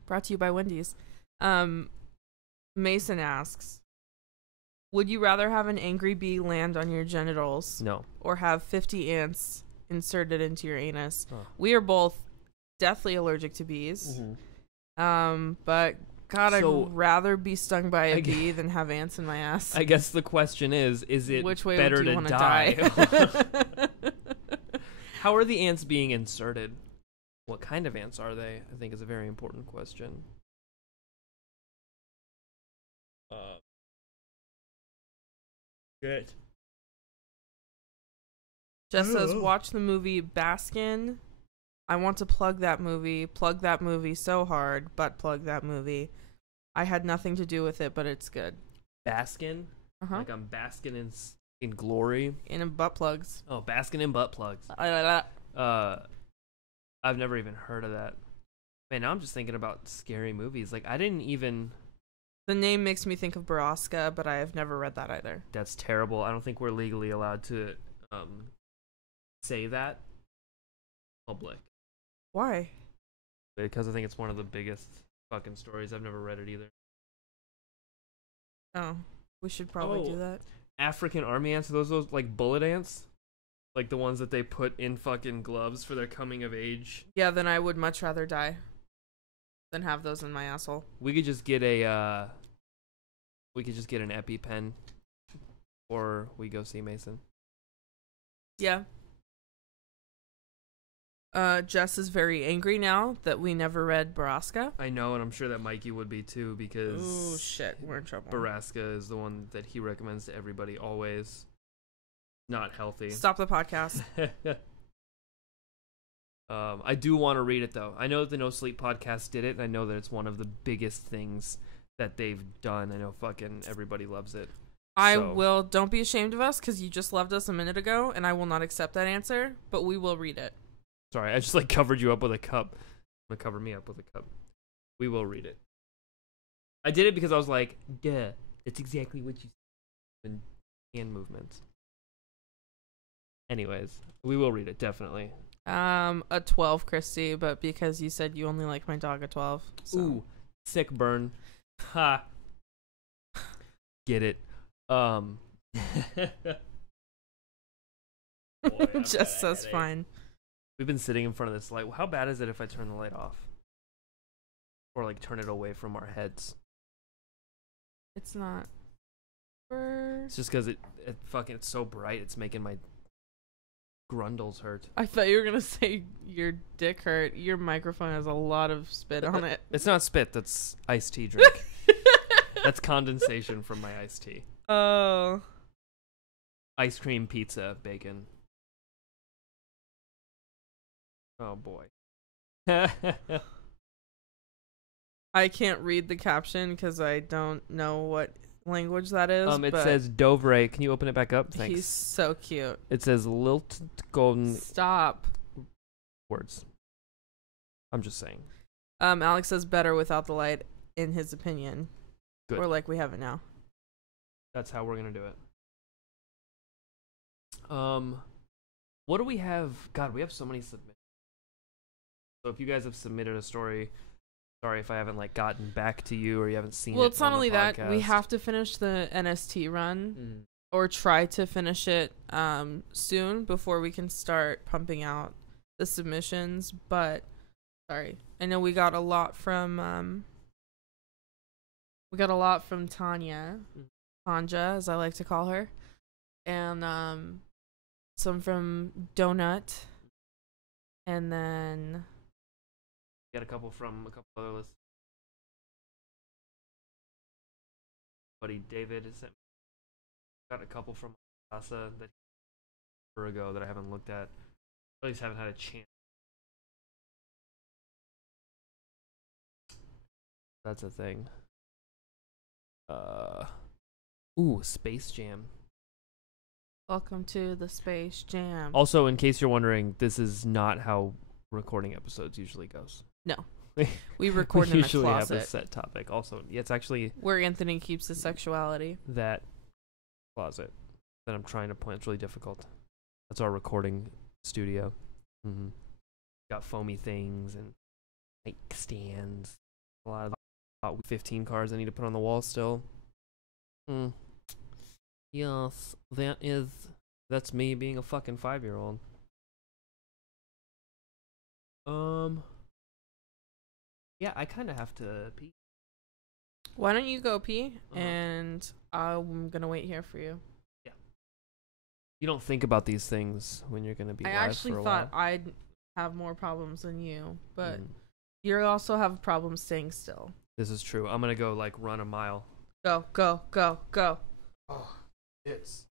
Brought to you by Wendy's. Mason asks, would you rather have an angry bee land on your genitals? No. Or have 50 ants inserted into your anus? Oh. We are both deathly allergic to bees. But God, So, I'd rather be stung by a bee than have ants in my ass. I guess the question is it Which way better would you to wanna die? How are the ants being inserted? What kind of ants are they? I think is a very important question. Good. Jess says, watch the movie Baskin. I want to plug that movie so hard, but plug that movie. I had nothing to do with it, but it's good. Baskin? Like I'm basking in glory. In butt plugs. Oh, basking in butt plugs. I've never even heard of that. Man, now I'm just thinking about scary movies. Like I didn't even. The name makes me think of Baraska, but I have never read that either. That's terrible. I don't think we're legally allowed to say that public. Why? Because I think it's one of the biggest fucking stories. I've never read it either. Oh, we should probably do that. African army ants, are those like bullet ants? Like the ones that they put in fucking gloves for their coming of age? Yeah, then I would much rather die than have those in my asshole. We could just get an EpiPen or we go see Mason. Yeah. Jess is very angry now that we never read Baraska. I know, and I'm sure that Mikey would be too, because oh shit, we're in trouble. Baraska is the one that he recommends to everybody always. Not healthy. Stop the podcast. I do want to read it though. I know that the No Sleep podcast did it, and I know that it's one of the biggest things that they've done. I know fucking everybody loves it. I So- will. Don't be ashamed of us because you just loved us a minute ago, and I will not accept that answer. But we will read it. Sorry, I just like covered you up with a cup. I'm gonna cover me up with a cup. We will read it. I did it because I was like, duh, that's exactly what you said in hand movements. Anyways, we will read it, definitely. A 12, Christy, but because you said you only like my dog a 12. So. Ooh, sick burn. Ha. Get it. Boy, I've Just got a says headache. fine. We've been sitting in front of this light. How bad is it if I turn the light off? Or like turn it away from our heads? It's not. It's just because it's so bright, it's making my grundles hurt. I thought you were gonna say your dick hurt. Your microphone has a lot of spit on it. It's not spit, that's iced tea drink. That's condensation from my iced tea. Oh. Ice cream, pizza, bacon. Oh boy. I can't read the caption because I don't know what language that is. It but says Dovre. Can you open it back up? Thanks. he's so cute. It says lilt golden Stop. words. I'm just saying. Alex says better without the light, in his opinion. Good. Or like we have it now. That's how we're gonna do it. What do we have? God, we have so many submissions. So if you guys have submitted a story, sorry if I haven't like gotten back to you or you haven't seen it. Well, it's not on the only that. We podcast. have to finish the NST run. Mm. Or try to finish it soon before we can start pumping out the submissions. But sorry, I know we got a lot from Tanya, Tanja as I like to call her, and some from Donut, and then Got a couple from a couple other lists. Buddy David has sent. Got a couple from Asa that ago that I haven't looked at. At least haven't had a chance. That's a thing. Ooh, Space Jam. welcome to the Space Jam. Also, in case you're wondering, this is not how recording episodes usually goes. No. We record in a usually have a closet set topic. Also, yeah, it's actually where Anthony keeps his sexuality. that closet that I'm trying to plan. It's really difficult. That's our recording studio. Mm-hmm. Got foamy things and mic stands. A lot of Hot 15 cars I need to put on the wall still. Yes, that's me being a fucking 5-year-old. Yeah, I kind of have to pee. Why don't you go pee, Uh-huh. and I'm gonna wait here for you. You don't think about these things when you're gonna be I live actually for a thought while. I'd have more problems than you, but Mm, you also have problems staying still. this is true. I'm gonna go like run a mile. Go, go, go, go. Oh, it's.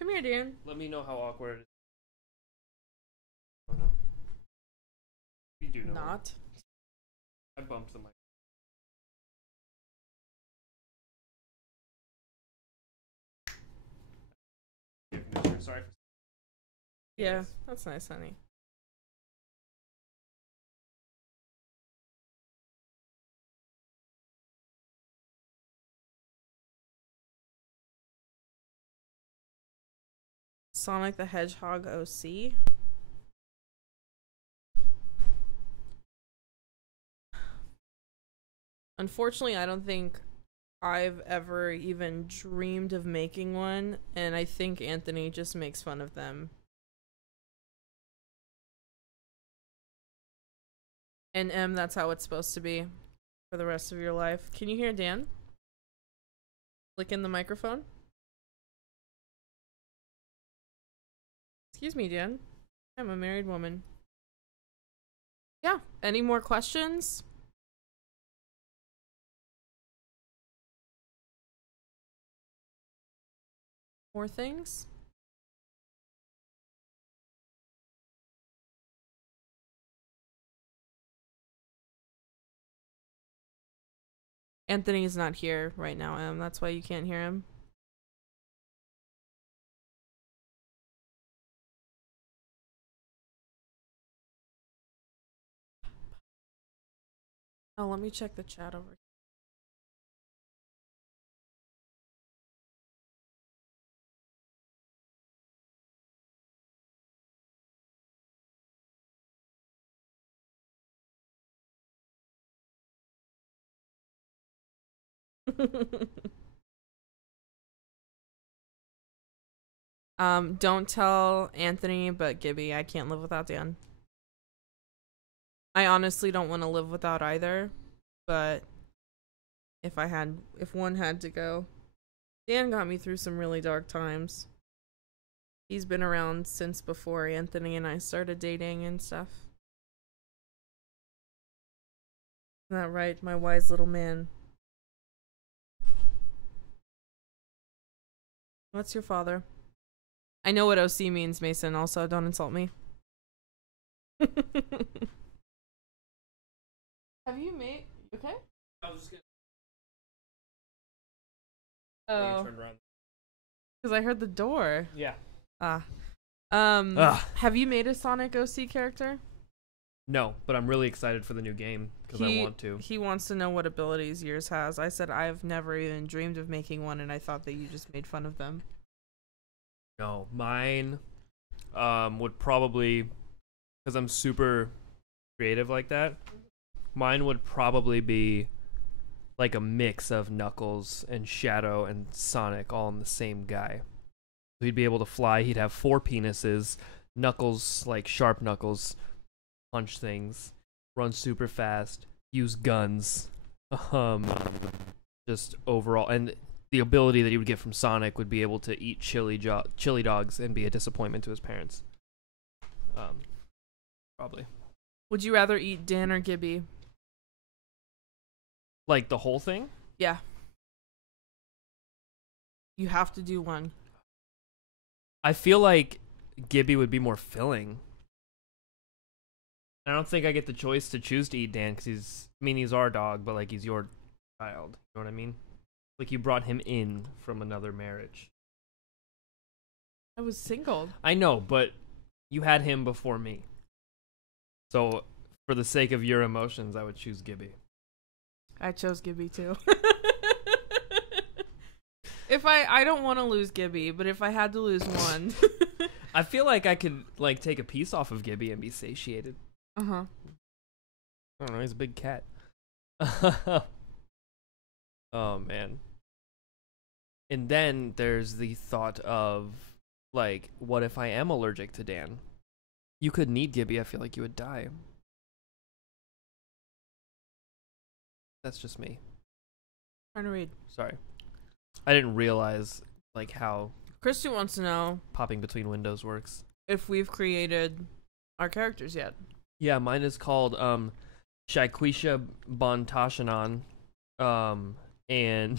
Come here, Dan. Let me know how awkward it is. Oh no. You do know. Not. I bumped the mic. Sorry. Yeah, that's nice, honey. Sonic the Hedgehog OC. Unfortunately, I don't think I've ever even dreamed of making one, and I think Anthony just makes fun of them. And that's how it's supposed to be for the rest of your life. Can you hear Dan? Click in the microphone. Excuse me, Dan. I'm a married woman. Yeah. Any more questions? More things? Anthony's not here right now, that's why you can't hear him. Oh, let me check the chat over. Don't tell Anthony, but Gibby, I can't live without Dan. I honestly don't want to live without either, but if one had to go, Dan got me through some really dark times. He's been around since before Anthony and I started dating and stuff. Isn't that right, my wise little man? What's your father? I know what OC means, Mason. Also, don't insult me. Have you made... Okay? I was just Oh. gonna turn around. Because I heard the door. Yeah. Have you made a Sonic OC character? No, but I'm really excited for the new game because I want to. He wants to know what abilities yours has. I said I've never even dreamed of making one, and I thought that you just made fun of them. No, mine would probably, because I'm super creative like that, mine would probably be like a mix of Knuckles and Shadow and Sonic all in the same guy. So he'd be able to fly, he'd have 4 penises, Knuckles, like sharp Knuckles, punch things, run super fast, use guns, just overall, and the ability that he would get from Sonic would be able to eat chili dogs and be a disappointment to his parents. Probably. Would you rather eat Dan or Gibby? Like the whole thing? Yeah. You have to do one. I feel like Gibby would be more filling. I don't think I get the choice to choose to eat Dan because he's our dog, but like he's your child. You know what I mean? Like you brought him in from another marriage. I was single. I know, but you had him before me. So, for the sake of your emotions, I would choose Gibby. I chose Gibby too. If I don't want to lose Gibby, but if I had to lose one. I feel like I could like take a piece off of Gibby and be satiated. Uh-huh. I don't know, he's a big cat. Oh man. And then there's the thought of like, what if I am allergic to Dan? You could need Gibby, I feel like you would die. That's just me. Trying to read. Sorry. I didn't realize like how Christy wants to know popping between windows works. if we've created our characters yet. Yeah, mine is called Shaikwisha Bontashanan. And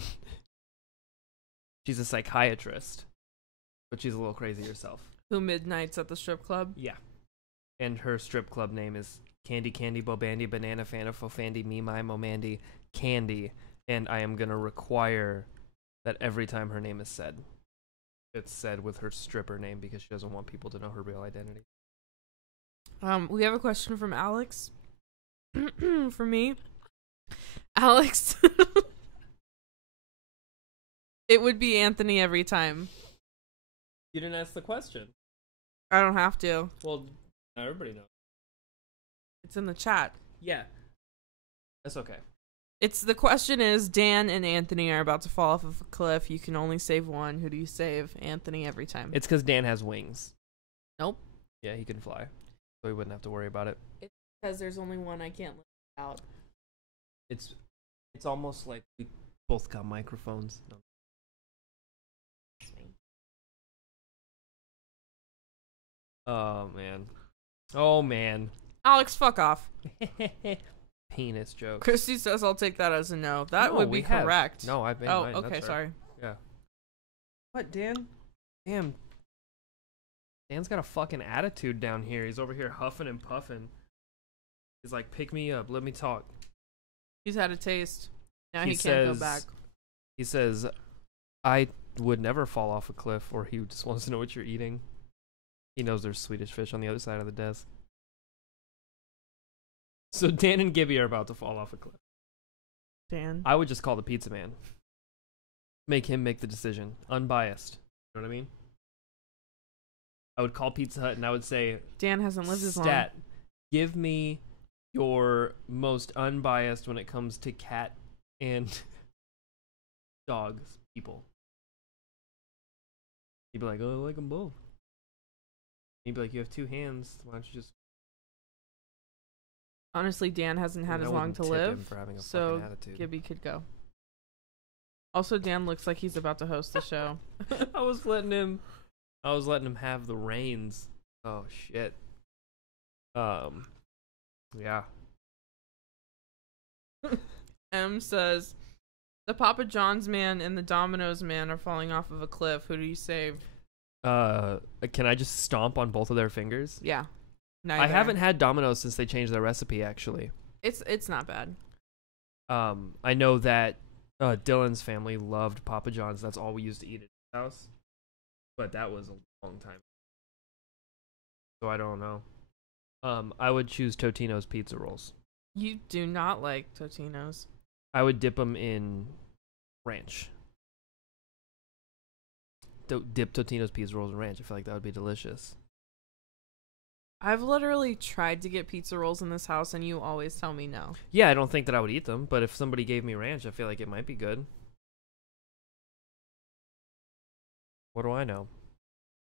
she's a psychiatrist, but she's a little crazy herself. Who midnights at the strip club? Yeah. And her strip club name is Candy Candy Bobandy Banana Fana Fofandy Me My Momandy Candy. And I am going to require that every time her name is said, it's said with her stripper name because she doesn't want people to know her real identity. We have a question from Alex. For me. Alex. It would be Anthony every time. You didn't ask the question. I don't have to. Well, everybody knows. It's in the chat. Yeah. That's okay. The question is, Dan and Anthony are about to fall off of a cliff. You can only save one. Who do you save? Anthony every time. It's because Dan has wings. Nope. Yeah, he can fly. So he wouldn't have to worry about it. It's because there's only one I can't live without. It's almost like we both got microphones. No. Oh, man. Oh, man. Alex, fuck off. Penis joke. Christy says I'll take that as a no. That would be correct. No, I've made Oh, mine. okay, That's sorry. Right. Yeah. What, Dan? Damn. Dan's got a fucking attitude down here. He's over here huffing and puffing. He's like, pick me up. Let me talk. He's had a taste. Now he can't go back. He says, I would never fall off a cliff, or he just wants to know what you're eating. He knows there's Swedish fish on the other side of the desk. So Dan and Gibby are about to fall off a cliff. Dan. I would just call the pizza man. Make him make the decision, unbiased. You know what I mean? I would call Pizza Hut and I would say, Dan hasn't lived as long. Stat, give me your most unbiased when it comes to cat and dogs people. He'd be like, oh, I like them both. He'd be like, you have 2 hands. Why don't you just... Honestly, Dan hasn't had as long to live, so Gibby could go. Also, Dan looks like he's about to host the show. I was letting him have the reins. Oh shit. Yeah. M says, the Papa John's man and the Domino's man are falling off of a cliff. Who do you save? Can I just stomp on both of their fingers? Yeah. Neither. I haven't had Domino's since they changed their recipe, actually. It's not bad. I know that Dylan's family loved Papa John's. That's all we used to eat at his house. But that was a long time. So I don't know. I would choose Totino's pizza rolls. You do not like Totino's. I would dip them in ranch. Dip Totino's pizza rolls in ranch. I feel like that would be delicious. I've literally tried to get pizza rolls in this house, and you always tell me no. Yeah, I don't think that I would eat them, but if somebody gave me ranch, I feel like it might be good. What do I know?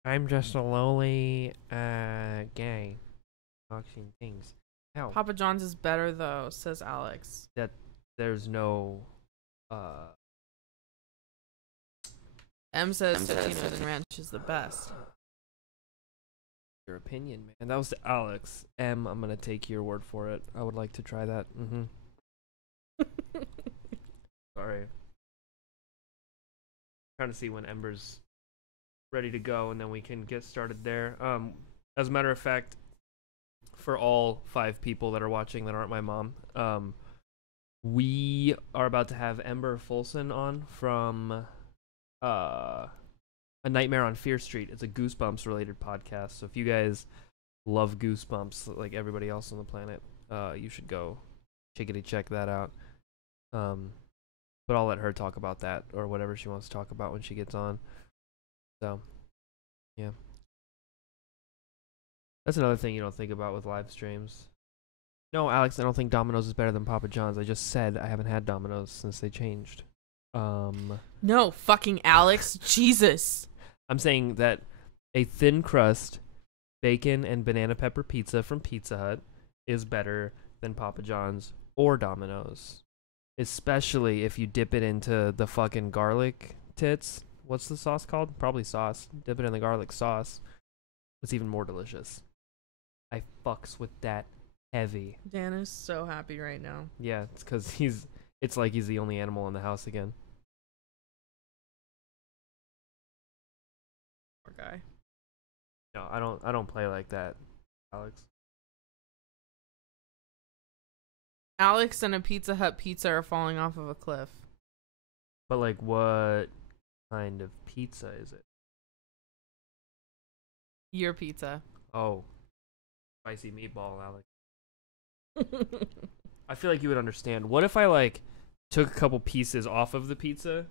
I'm just a lowly, gay. Boxing things. Ow. Papa John's is better, though, says Alex. There's no, M says Totino's and ranch is the best. Your opinion, man. That was to Alex. M, I'm gonna take your word for it. I would like to try that. Sorry. Trying to see when Ember's ready to go, and then we can get started there. As a matter of fact, for all 5 people that are watching that aren't my mom, we are about to have Ember Folson on from A Nightmare on Fear Street. It's a Goosebumps related podcast. So if you guys love Goosebumps like everybody else on the planet, you should go check that out. But I'll let her talk about that or whatever she wants to talk about when she gets on. So, yeah. That's another thing you don't think about with live streams. No, Alex, I don't think Domino's is better than Papa John's. I just said I haven't had Domino's since they changed. No, fucking Alex. Jesus. I'm saying that a thin crust, bacon and banana pepper pizza from Pizza Hut is better than Papa John's or Domino's. Especially if you dip it into the fucking garlic tits. What's the sauce called? Probably sauce. Dip it in the garlic sauce. It's even more delicious. I fucks with that heavy. Dan is so happy right now. Yeah, it's because it's like he's the only animal in the house again. Poor guy. No, I don't play like that, Alex. Alex and a Pizza Hut pizza are falling off of a cliff. But like, what kind of pizza is it? Your pizza. Oh, spicy meatball, Alex. I feel like you would understand. What if I like took a couple pieces off of the pizza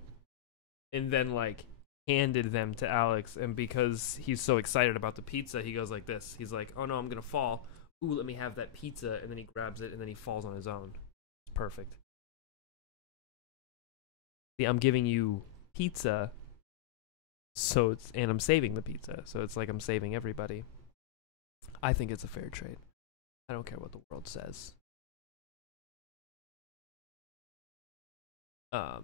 and then like handed them to Alex, and because he's so excited about the pizza, he goes like this. He's like, "Oh no, I'm gonna fall. Ooh, let me have that pizza," and then he grabs it and then he falls on his own. It's perfect. See, I'm giving you pizza, and I'm saving the pizza, so it's like I'm saving everybody. I think it's a fair trade. I don't care what the world says. Yeah.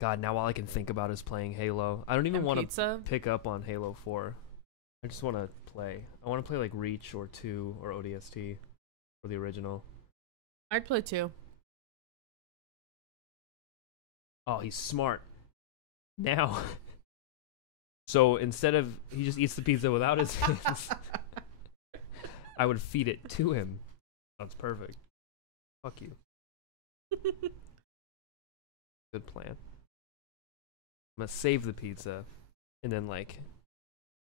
God, now all I can think about is playing Halo. I don't even want to pick up on Halo 4. I just want to play. I want to play like Reach or 2 or ODST or the original. I'd play 2. Oh, he's smart. Now. So instead of he just eats the pizza without his hands, I would feed it to him. That's perfect. Fuck you. Good plan. I'm gonna save the pizza and then like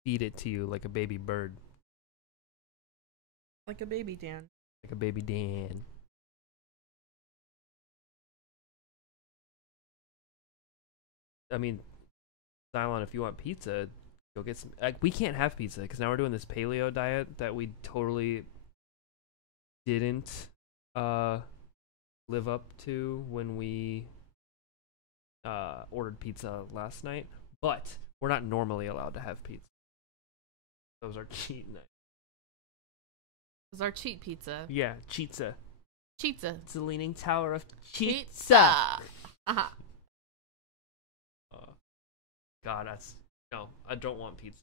feed it to you like a baby bird. Like a baby, Dan. Like a baby Dan. I mean, Cylon, if you want pizza, go get some. Like, we can't have pizza because now we're doing this paleo diet that we totally didn't live up to when we ordered pizza last night. But we're not normally allowed to have pizza. Those are cheat nights. Those are cheat pizza. Yeah, cheatza. Cheatza. It's the leaning tower of Pizza. Uh-huh. God, no, I don't want pizza.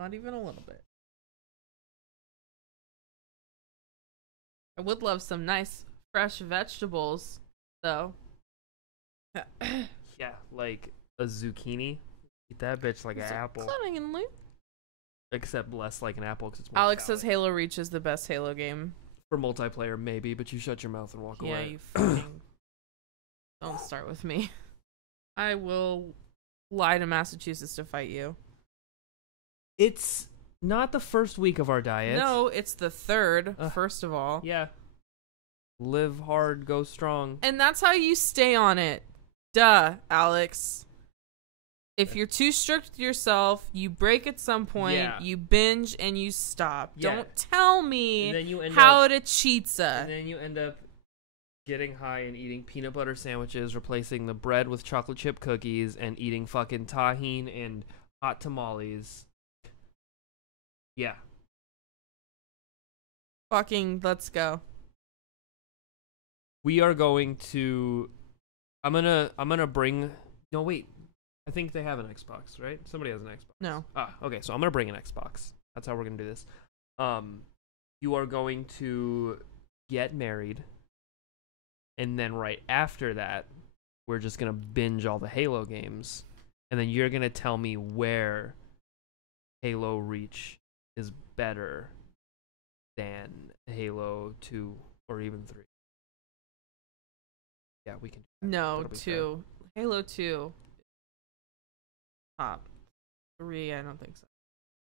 Not even a little bit. I would love some nice fresh vegetables, though. Yeah, like a zucchini. Eat that bitch like an apple. Cunningly. Except less like an apple because it's more Alex phallic. says Halo Reach is the best Halo game. For multiplayer, maybe, but you shut your mouth and walk Yeah, away. you fucking... Don't start with me. I will fly to Massachusetts to fight you. It's not the first week of our diet. No, it's the third, first of all. Yeah. Live hard, go strong. And that's how you stay on it. Duh, Alex. If you're too strict with yourself, you break at some point, Yeah. you binge, and you stop. Yeah. Don't tell me And then you end how up, to cheatza. And then you end up getting high and eating peanut butter sandwiches, replacing the bread with chocolate chip cookies, and eating fucking tahine and hot tamales. Yeah. Fucking let's go. We are going to... I'm gonna bring... No, wait. I think they have an Xbox, right? Somebody has an Xbox. No. Okay, so I'm gonna bring an Xbox. That's how we're gonna do this. You are going to get married, and then right after that, we're just gonna binge all the Halo games, and then you're gonna tell me where Halo Reach is better than Halo 2 or even 3. Yeah, we can. No, That'll be 2. Halo 2. Top. 3, I don't think so.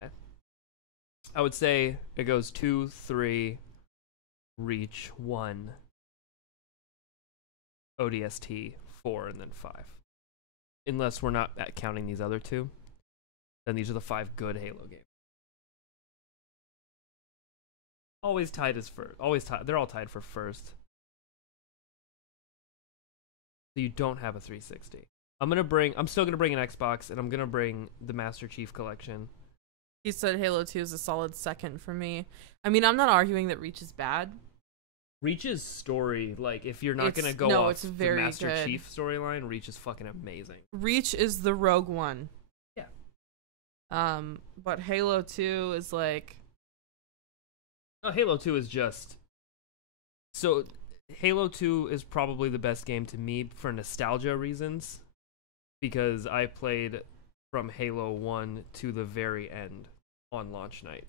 Okay. I would say it goes 2, 3, Reach 1, ODST 4, and then 5. Unless we're not counting these other two, then these are the 5 good Halo games. Always tied as first. Always tied. They're all tied for first. So you don't have a 360. I'm still gonna bring an Xbox, and I'm gonna bring the Master Chief Collection. He said Halo 2 is a solid second for me. I mean, I'm not arguing that Reach is bad. Reach's story, like, if you're not gonna go no, off it's the very Master good. Chief storyline, Reach is fucking amazing. Reach is the Rogue One. Yeah. But Halo 2 is like... No, Halo 2 is just... So, Halo 2 is probably the best game to me for nostalgia reasons, because I played from Halo 1 to the very end on launch night.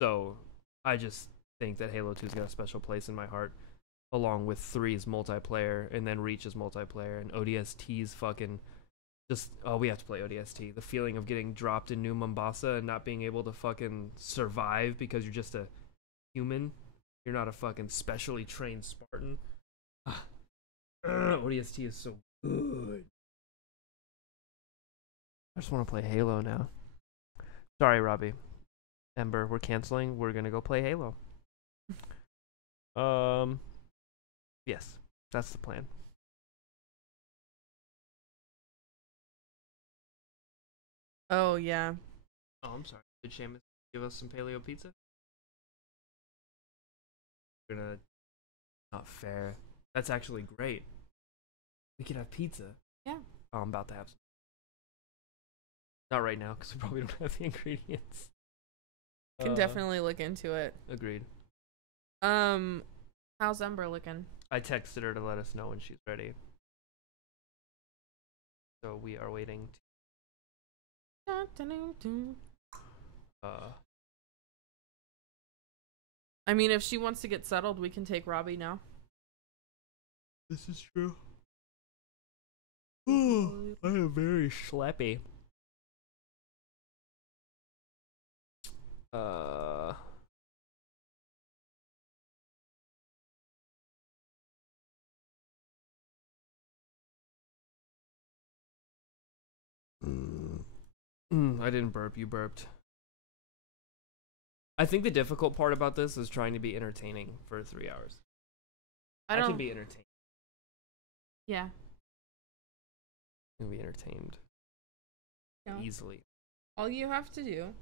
So, I just think that Halo 2's got a special place in my heart, along with 3's multiplayer, and then Reach's multiplayer, and ODST's fucking... Just, we have to play ODST. The feeling of getting dropped in New Mombasa and not being able to fucking survive because you're just a human. You're not a fucking specially trained Spartan. ODST is so good. I just want to play Halo now. Sorry, Robbie. Ember, we're canceling. We're gonna go play Halo. Yes, that's the plan. Oh, yeah. Oh, I'm sorry. Did Seamus give us some paleo pizza? We're gonna... Not fair. That's actually great. We could have pizza. Yeah. Oh, I'm about to have some. Not right now, because we probably don't have the ingredients. Can definitely look into it. Agreed. How's Ember looking? I texted her to let us know when she's ready. So we are waiting. I mean, if she wants to get settled, we can take Robbie now. This is true. I am very schleppy. I didn't burp. You burped. I think the difficult part about this is trying to be entertaining for 3 hours. I can be entertained. Yeah. I can be entertained easily. All you have to do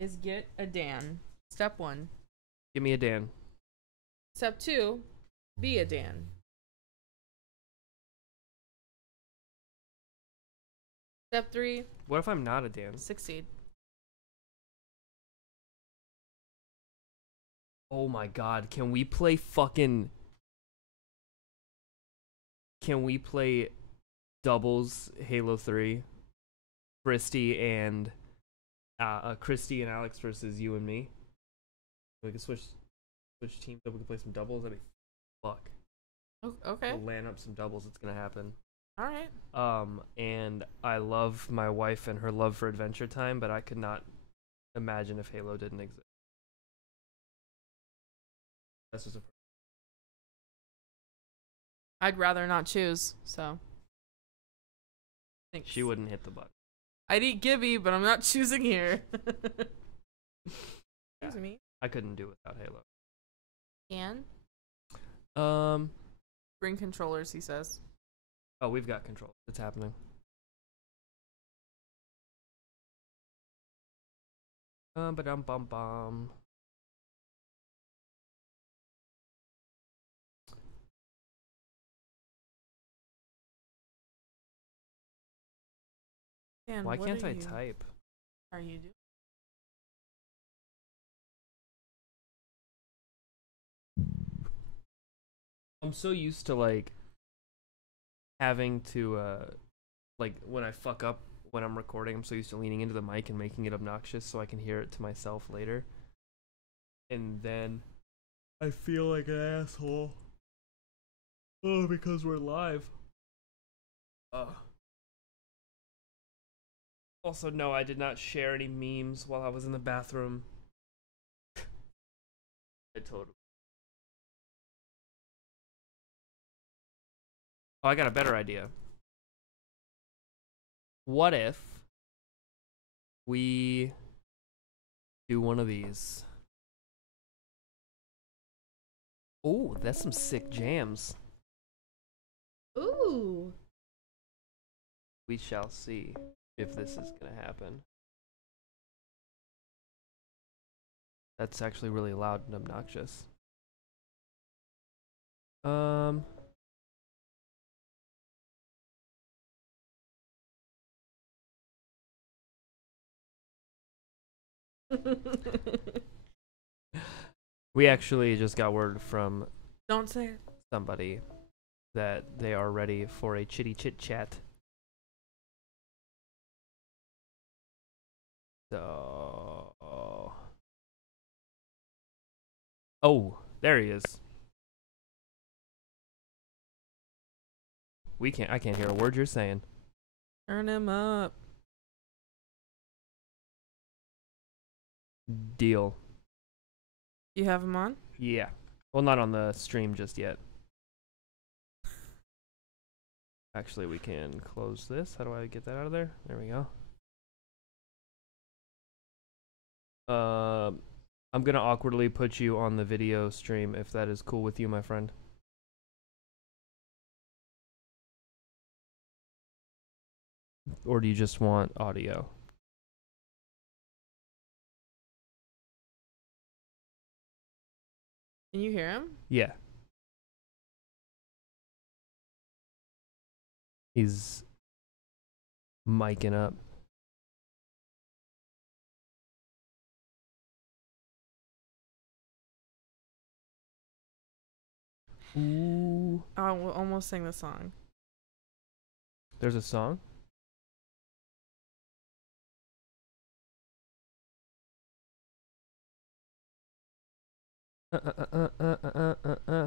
is get a Dan. Step 1. Give me a Dan. Step 2, be a Dan. Step 3, What if I'm not a Dan? succeed. Oh my god, can we play doubles Halo 3? Christy and Alex versus you and me. We can switch teams up, we can play some doubles. That'd be fuck. Okay. We'll land up some doubles, it's gonna happen. Alright. And I love my wife and her love for Adventure Time, but I could not imagine if Halo didn't exist. That's just I'd rather not choose, so. Thanks. she wouldn't hit the button. I'd eat Gibby, but I'm not choosing here. Yeah. Choose me. I couldn't do it without Halo. And? Bring controllers, he says. Oh, we've got control. It's happening. Ba-dum-bum-bum. Dan, Why what can't are I you- type? Are you doing? I'm so used to like having to like when I fuck up when I'm recording, I'm so used to leaning into the mic and making it obnoxious so I can hear it to myself later. And then I feel like an asshole. Oh, because we're live. Also, no, I did not share any memes while I was in the bathroom. I totally. Oh, I got a better idea. What if we do one of these? Oh, that's some sick jams. Ooh. We shall see if this is gonna happen. That's actually really loud and obnoxious. We actually just got word from Don't say it. somebody that they are ready for a chitty chit chat. So, oh, there he is. I can't hear a word you're saying. Turn him up. Deal. You have him on? Yeah. Well, not on the stream just yet. Actually, we can close this. How do I get that out of there? There we go. I'm gonna awkwardly put you on the video stream if that is cool with you, my friend. Or do you just want audio? Can you hear him? Yeah. He's micing up. Ooh. I will almost sing the song. There's a song?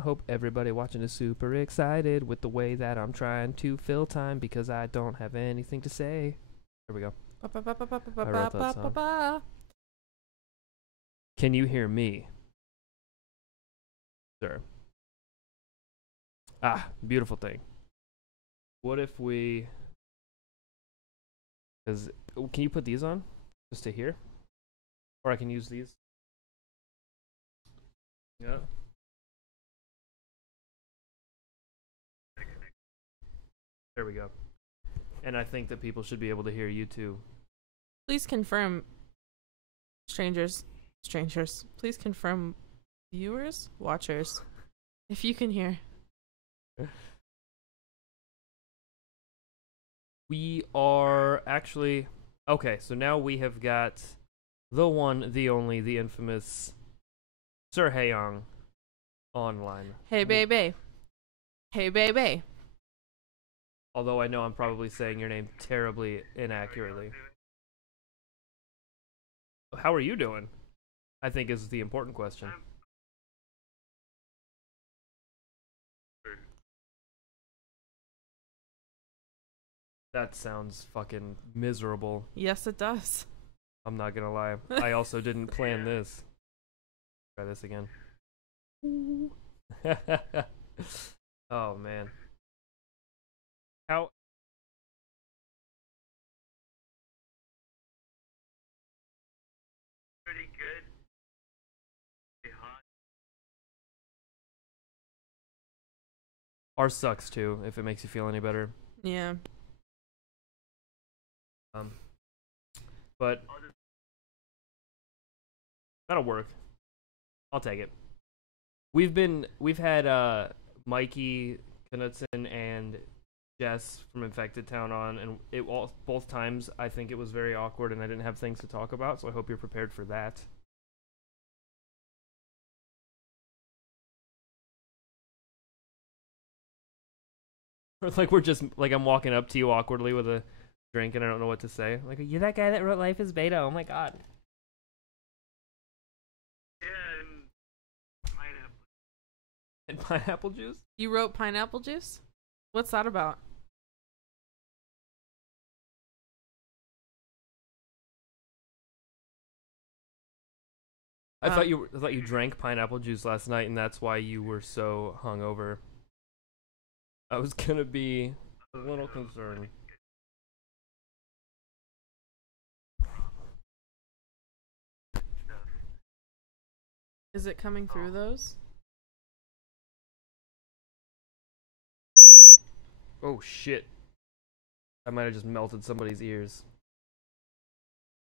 Hope everybody watching is super excited with the way that I'm trying to fill time because I don't have anything to say. There we go. I wrote that song. Can you hear me, sir? Ah, beautiful thing. What if we... Because can you put these on just to hear, or I can use these? Yeah. There we go. And I think that people should be able to hear you too. Please confirm, strangers, please confirm, viewers, watchers, if you can hear. We are actually... Okay, so now we have got the one, the only, the infamous Sir Haeyong online. Hey, baby. Hey, baby. Although I know I'm probably saying your name terribly inaccurately. How are you doing? I think is the important question. That sounds fucking miserable. Yes, it does. I'm not gonna lie. I also didn't plan this. Try this again. Oh man. How? Pretty good. Ours sucks too, if it makes you feel any better. Yeah. But that'll work. I'll take it. We've had Mikey Knutson and Jess from Infected Town on, and both times I think it was very awkward and I didn't have things to talk about, so I hope you're prepared for that. Or like we're just like I'm walking up to you awkwardly with a drink and I don't know what to say. Like, you're that guy that wrote Life is Beta. Oh my god. Yeah, And pineapple juice? You wrote Pineapple Juice? What's that about? I thought you drank pineapple juice last night and that's why you were so hungover. I was gonna be a little concerned. Is it coming through those? Oh shit. I might have just melted somebody's ears.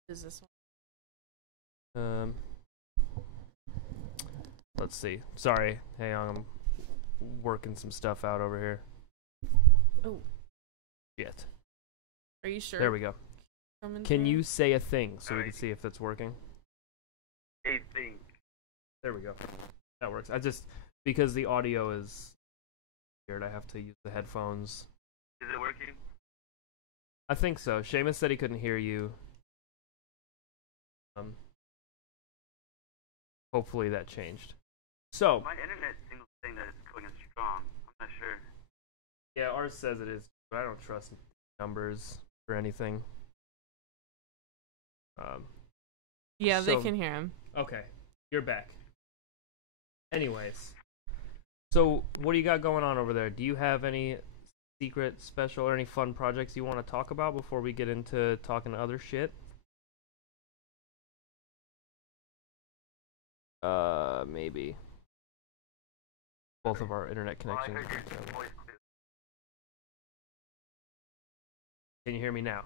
Is this one? Let's see. Sorry. Hey, I'm working some stuff out over here. Oh. Shit. Are you sure? There we go. Coming Can through? you say a thing so we can see if that's working? I think. There we go. That works. Because the audio is weird, I have to use the headphones. Is it working? I think so. Seamus said he couldn't hear you. Hopefully that changed. So My internet single thing that it's going strong. I'm not sure. yeah, ours says it is, but I don't trust numbers or anything. Yeah, they so- can hear him. Okay, you're back. Anyways, so what do you got going on over there? Do you have any secret, special, or any fun projects you want to talk about before we get into talking other shit? Maybe. Both of our internet Well, I connections. heard your voice clear. Can you hear me now?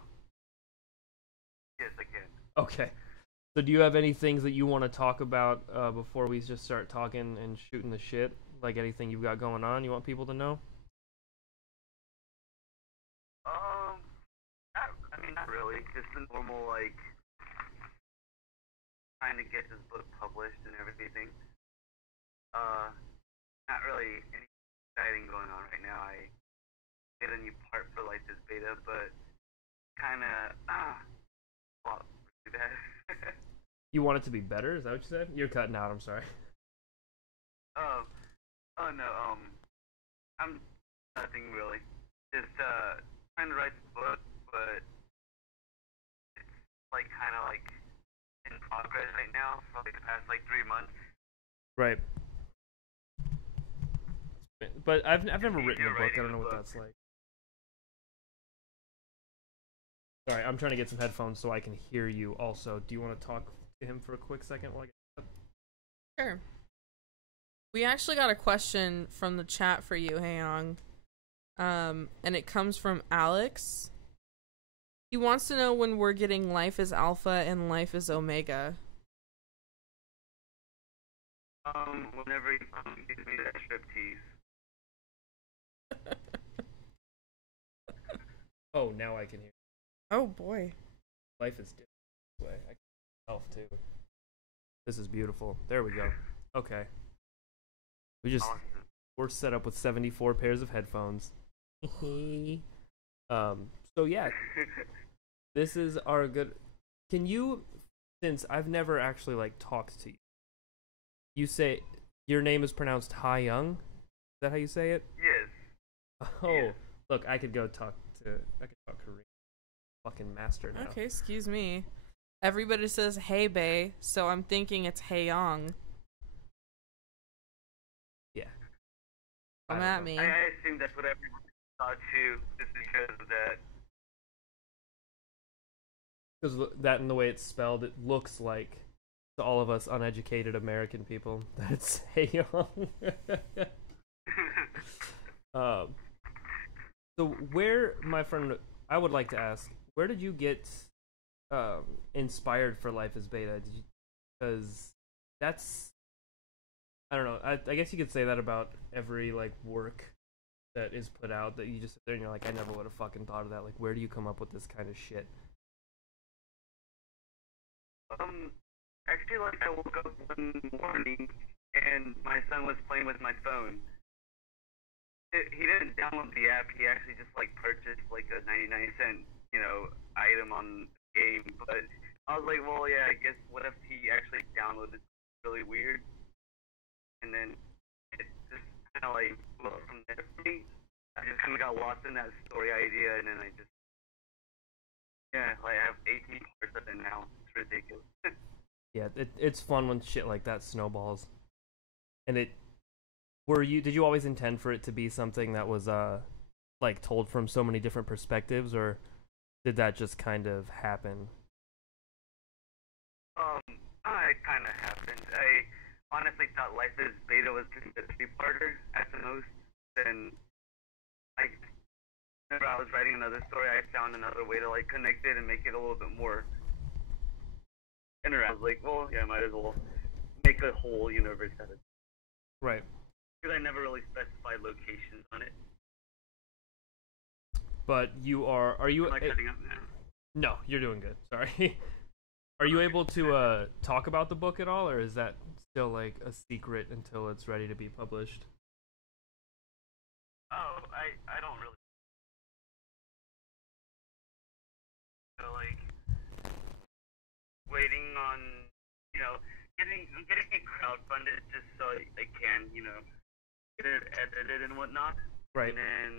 Yes, I can. Okay. So do you have any things that you want to talk about before we just start talking and shooting the shit? Like anything you've got going on you want people to know? Not really. Just the normal, like, trying to get this book published and everything. Not really anything exciting going on right now. I made a new part for like this beta, but kind of well, pretty bad. You want it to be better? Is that what you said? You're cutting out. I'm sorry. Oh no. I'm nothing really. Just trying to write the book, but it's like kind of like in progress right now for like the past like 3 months. Right. But I've never written a You're book. I writing don't know a what book. that's like. Sorry, I'm trying to get some headphones so I can hear you also. Do you want to talk to him for a quick second while I get... Sure. We actually got a question from the chat for you, Haeyong. And it comes from Alex. He wants to know when we're getting Life is Alpha and Life is Omega. Whenever you gives me that striptease. Oh, now I can hear. Oh boy. Life is different this way. I can myself too. This is beautiful. There we go. Okay. We're set up with 74 pairs of headphones. So yeah. This is our good. Can you, since I've never actually like talked to you, you say your name is pronounced Haeyong? Is that how you say it? Yes. Oh, yes. Look, I could talk Korean. Fucking master now. Okay, excuse me. Everybody says hey bae, so I'm thinking it's Haeyong. Yeah. Come at me. I assume that's what everyone thought too, just because of that. Because that and the way it's spelled, it looks like to all of us uneducated American people that it's Haeyong. So where, my friend, I would like to ask, where did you get inspired for Life is Beta? Because that's, I don't know, I guess you could say that about every like work that is put out, that you just sit there and you're like, I never would have fucking thought of that. Like, where do you come up with this kind of shit? Actually, like, I woke up one morning and my son was playing with my phone. He didn't download the app. He actually just like purchased like a 99-cent, item on the game. But I was like, well, yeah, I guess what if he actually downloaded something really weird? And then it just kind of like blew up from there for me. I just kind of got lost in that story idea, and then I just, like I have 18 parts of it now. It's ridiculous. Yeah, it's fun when shit like that snowballs. And did you always intend for it to be something that was like told from so many different perspectives, or did that just kind of happen? It kind of happened. I honestly thought Life is Beta was just a three-parter at the most. Then, whenever I was writing another story, I found another way to like connect it and make it a little bit more interesting. I was like, well, yeah, might as well make a whole universe out of it. Right. Because I never really specified locations on it. But are you? Am I cutting up now? No, you're doing good. Sorry. Are you able to talk about the book at all, or is that still like a secret until it's ready to be published? Oh, I don't really. So like waiting on getting it crowdfunded just so I can get it edited and whatnot. Right. And then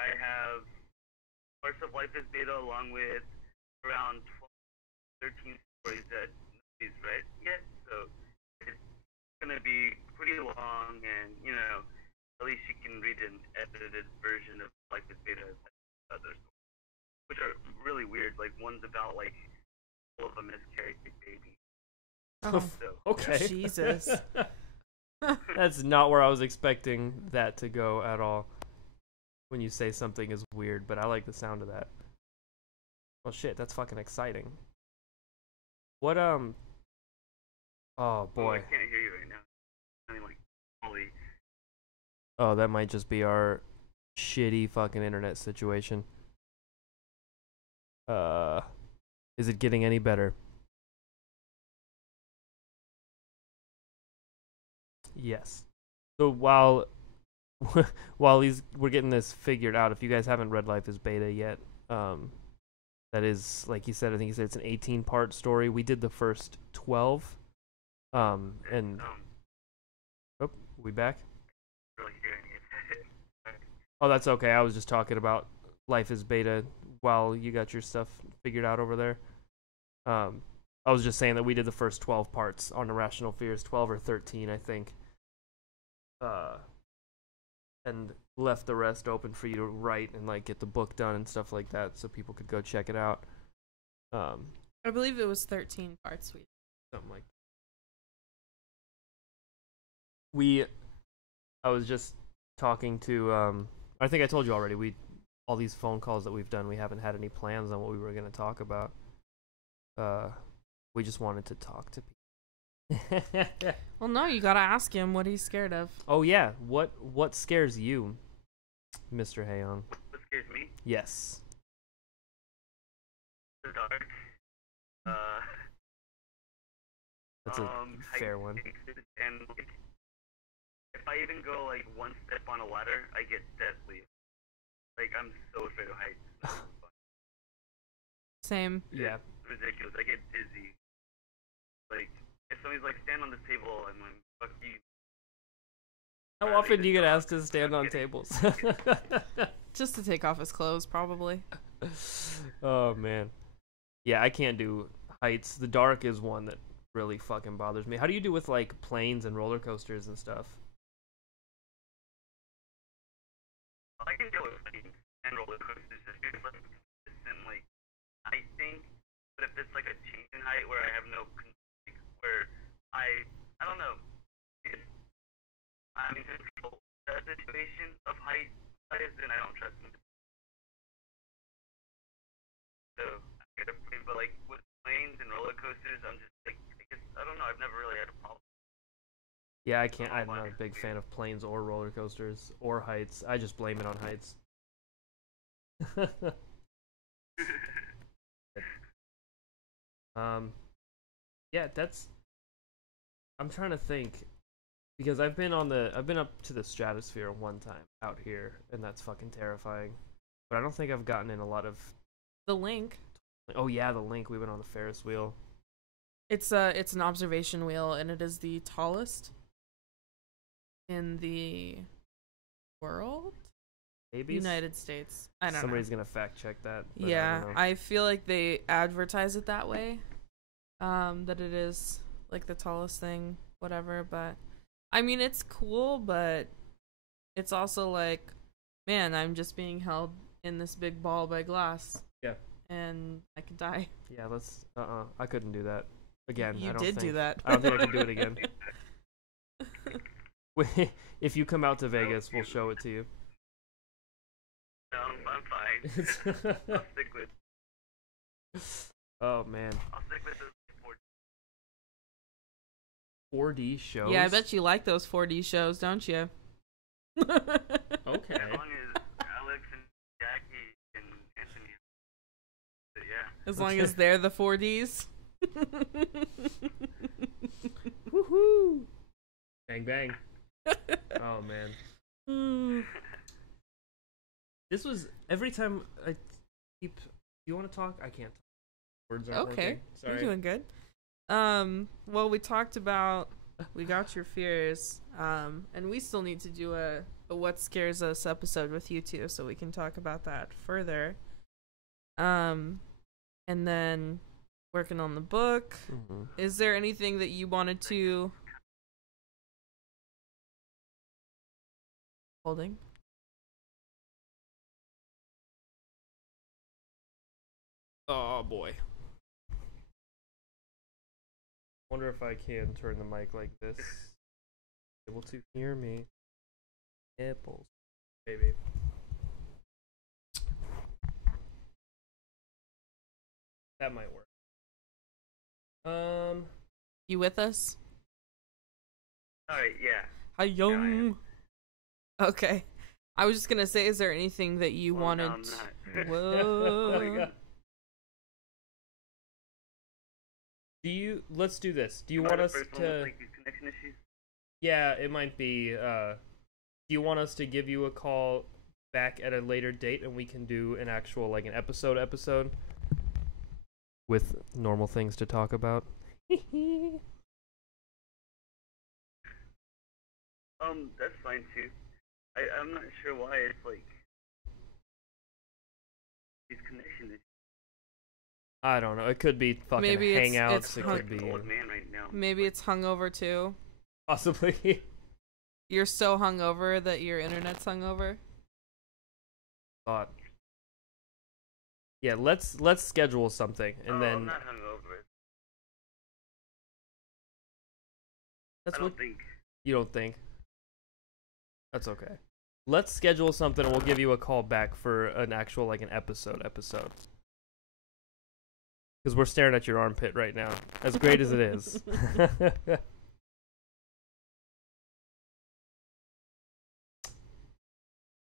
I have parts of Life is Beta along with around 12, 13 stories that nobody's read yet. So it's gonna be pretty long, and at least you can read an edited version of Life is Beta as others, which are really weird. Like one's about like full of a miscarried baby. Oh, So, okay. Jesus. That's not where I was expecting that to go at all. When you say something is weird, but I like the sound of that. Well, shit, that's fucking exciting. What oh boy. I can't hear you right now. I mean, like, holy. Oh, that might just be our shitty fucking internet situation. Is it getting any better? Yes. So while we're getting this figured out, if you guys haven't read Life is Beta yet, that is, like you said, I think you said it's an 18-part story. We did the first 12. And we back? Really hearing it. Oh, that's okay. I was just talking about Life is Beta while you got your stuff figured out over there. I was just saying that we did the first 12 parts on Irrational Fears, 12 or 13, I think. And left the rest open for you to write and like get the book done and stuff like that, so people could go check it out. I believe it was 13 parts. Something like that. I was just talking to I think I told you already, all these phone calls that we've done, we haven't had any plans on what we were going to talk about. We just wanted to talk to people. Well, no, you gotta ask him what he's scared of. Oh yeah, what scares you, Mr. Hayon? What scares me? Yes. The dark. That's a fair one. And like, if I even go like one step on a ladder, I get deathly. Like, I'm so afraid of heights. Same. Yeah. It's ridiculous. I get dizzy. Like, if somebody's like, stand on this table, I'm like, fuck you. How often do you get asked to stand on tables? Just to take off his clothes, probably. Oh man. Yeah, I can't do heights. The dark is one that really fucking bothers me. How do you do with like planes and roller coasters and stuff? I can deal with planes and roller coasters just because like consistent like height thing. But if it's like a change in height where I have no where I don't know. I'm in control of that situation of height size, then I don't trust them. So I get a plane, but like with planes and roller coasters, I'm just like I don't know. I've never really had a problem. Yeah, I can't. I'm not a big fan of planes or roller coasters or heights. I just blame it on heights. Yeah, I'm trying to think because I've been up to the stratosphere one time out here, and that's fucking terrifying. But I don't think I've gotten in a lot of The Link. Oh yeah, the Link. We went on the Ferris wheel. It's an observation wheel, and it is the tallest in the world. Maybe United States. I don't know. Somebody's gonna fact check that. But Yeah, I don't know. I feel like they advertise it that way. That it is like the tallest thing, whatever. But I mean, it's cool, but it's also like, man, I'm just being held in this big ball by glass. Yeah. And I could die. Yeah, let's. I couldn't do that again. You I don't did think. do that. I don't think I can do it again. If you come out to Vegas, we'll show it to you. No, I'm fine. I'll stick with. Oh man. I'll stick with the 4D shows. Yeah, I bet you like those 4D shows, don't you? Okay. As long as Alex and Jackie and Anthony. But yeah. As long as they're the 4Ds. Woohoo! Bang bang. Oh man. This was every time I keep. You want to talk? I can't. Words aren't Okay, working. Sorry. you're doing good. Well, we talked about we got your fears, and we still need to do a what scares us episode with you two, so we can talk about that further. And then working on the book. Mm-hmm. Is there anything that you wanted to holding? Oh boy. Wonder if I can turn the mic like this. Able to hear me. Nipples. Baby. That might work. You with us? Alright, yeah. Hi, Yeah, I young. am. Okay. I was just gonna say, is there anything that you Well, wanted? no, I'm not. Whoa. Oh my God. Let's do this. Do you want us First one to with, like, these connection issues? Yeah, it might be do you want us to give you a call back at a later date and we can do an actual like an episode with normal things to talk about? That's fine too. I'm not sure why it's like these connection issues. I don't know. It could be fucking Maybe it's hangouts. It hung- could be I'm an old man right now. Maybe it's hungover too. possibly. You're so hungover that your internet's hungover. Thought. Yeah, let's schedule something, and then I'm not hungover. That's I what. don't think. you don't think. That's okay. Let's schedule something, and we'll give you a call back for an actual like an episode. Because we're staring at your armpit right now, as great as it is.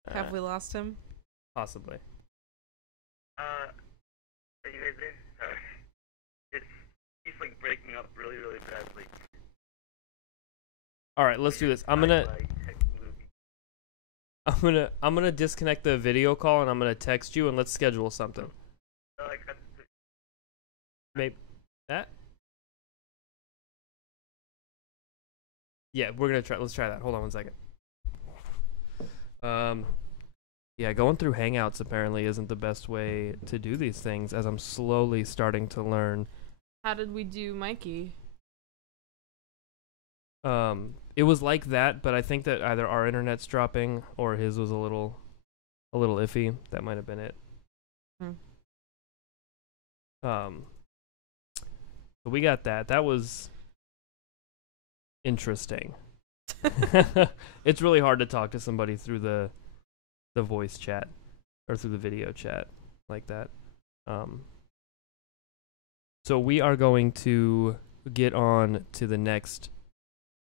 Have we lost him? Possibly. Are you guys there? Sorry. He's like breaking up really, really badly. All right, let's do this. I'm gonna disconnect the video call, and I'm gonna text you, and let's schedule something. Maybe that. Yeah, we're gonna try. Let's try that. Hold on 1 second. Yeah, going through Hangouts apparently isn't the best way to do these things, as I'm slowly starting to learn. How did we do Mikey? It was like that, but I think that either our internet's dropping or his was a little iffy. That might have been it. So we got that. That was interesting. It's really hard to talk to somebody through the voice chat or through the video chat like that. So we are going to get on to the next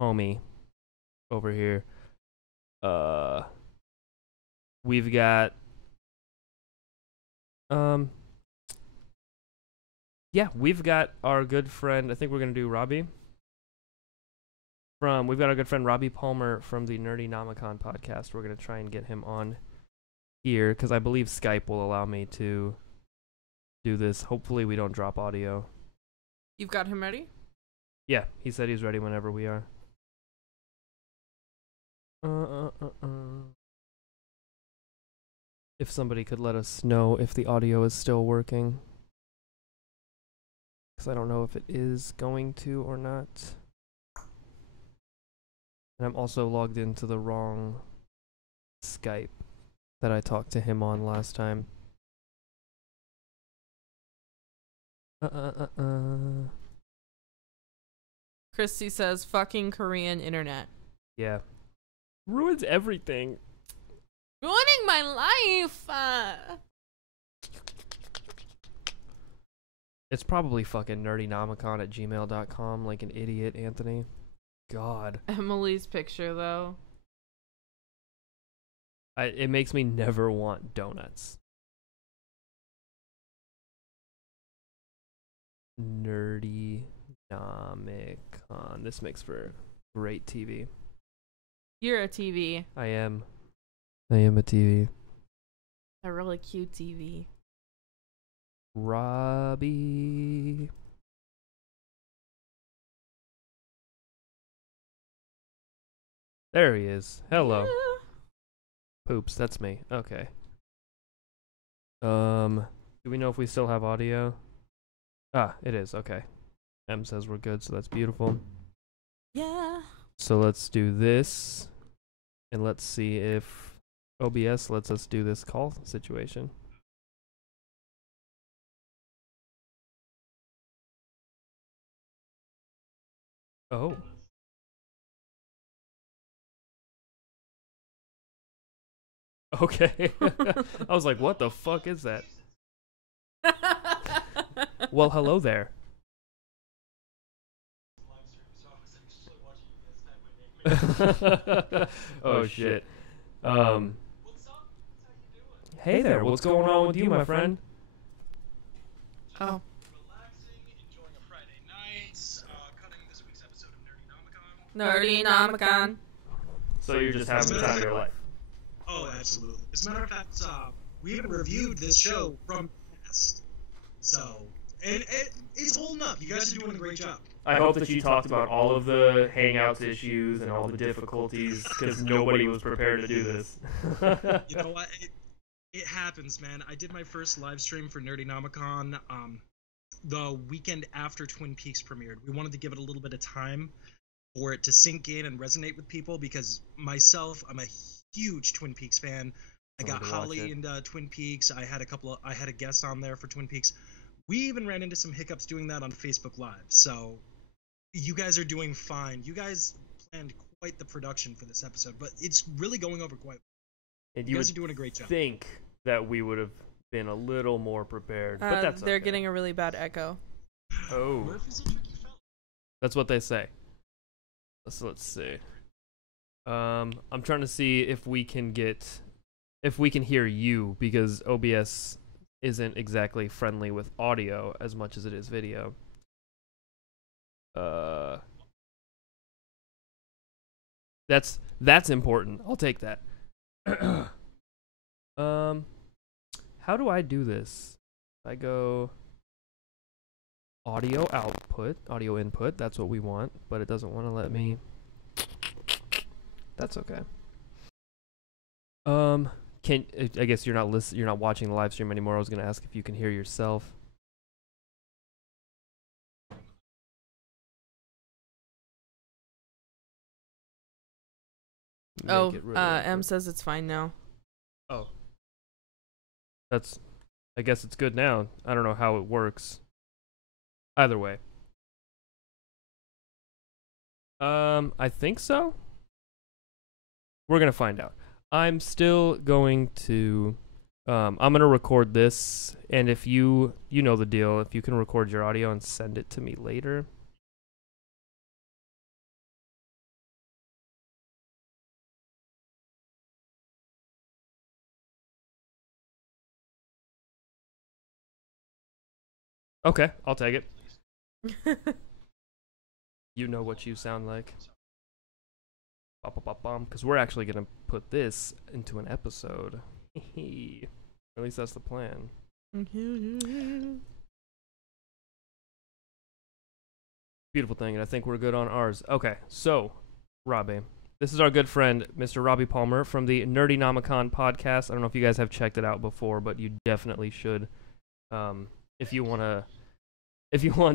homie over here. We've got we've got our good friend. I think we're gonna do Robbie. We've got our good friend Robbie Palmer from the Nerdy Nomicon podcast. We're gonna try and get him on here because I believe Skype will allow me to do this. Hopefully we don't drop audio. You've got him ready? Yeah, he said he's ready whenever we are. If somebody could let us know if the audio is still working. Because I don't know if it is going to or not. And I'm also logged into the wrong Skype that I talked to him on last time. Christy says, fucking Korean internet. Yeah. Ruins everything. Ruining my life! It's probably fucking nerdynomicon@gmail.com like an idiot, Anthony. God. Emily's picture, though. It makes me never want donuts. Nerdy Nomicon. This makes for great TV. You're a TV. I am a TV. A really cute TV. Robbie. There he is. Hello. Yeah. Poops, that's me. Okay. Do we know if we still have audio? Ah, it is. Okay. M says we're good, so that's beautiful. Yeah. So let's do this, and let's see if OBS lets us do this call situation. Oh. Okay. I was like, what the fuck is that? Well, hello there. Oh shit. Hey there, what's going on with you, my friend? Oh. Nerdy Nomicon. So you're just having the time of your life. Oh, absolutely. As a matter of fact, we even reviewed this show from past. So, and it's holding up. You guys are doing a great job. I hope that you talked about all of the Hangouts issues and all the difficulties, because nobody was prepared to do this. You know what? It happens, man. I did my first live stream for Nerdy Nomicon the weekend after Twin Peaks premiered. We wanted to give it a little bit of time for it to sink in and resonate with people, because myself, I'm a huge Twin Peaks fan. I got to watch Holly it. into Twin Peaks. I had a guest on there for Twin Peaks. We even ran into some hiccups doing that on Facebook Live. So you guys are doing fine. You guys planned quite the production for this episode, but it's really going over quite well. And You guys are doing a great job. Think that we would have been a little more prepared, but that's They're okay. getting a really bad echo. Oh, Murphy's a tricky fellow. that's what they say. So let's see. I'm trying to see if we can hear you, because OBS isn't exactly friendly with audio as much as it is video. That's important. I'll take that. How do I do this? I go audio output, audio input. That's what we want, but it doesn't want to let me. That's okay. I guess you're not watching the live stream anymore. I was gonna ask if you can hear yourself. Oh, Make it really awkward. M says it's fine now. Oh. I guess it's good now. I don't know how it works. Either way. I think so. We're gonna find out. I'm still going to, I'm gonna record this, and if you know the deal, if you can record your audio and send it to me later. Okay, I'll take it. You know what you sound like. Because we're actually going to put this into an episode. At least that's the plan. Beautiful thing, and I think we're good on ours. Okay, so, Robbie. This is our good friend, Mr. Robbie Palmer from the Nerdynomicon podcast. I don't know if you guys have checked it out before, but you definitely should. If you want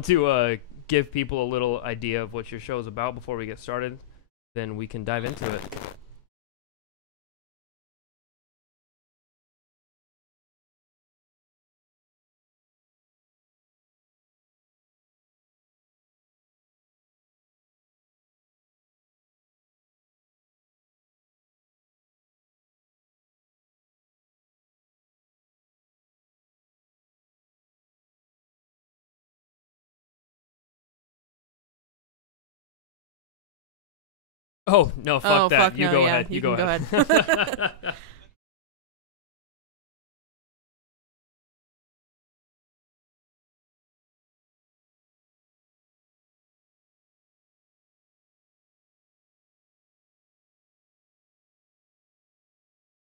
to give people a little idea of what your show is about before we get started, then we can dive into it. Oh, no, fuck that. Fuck you no, go yeah, ahead. you go can go ahead.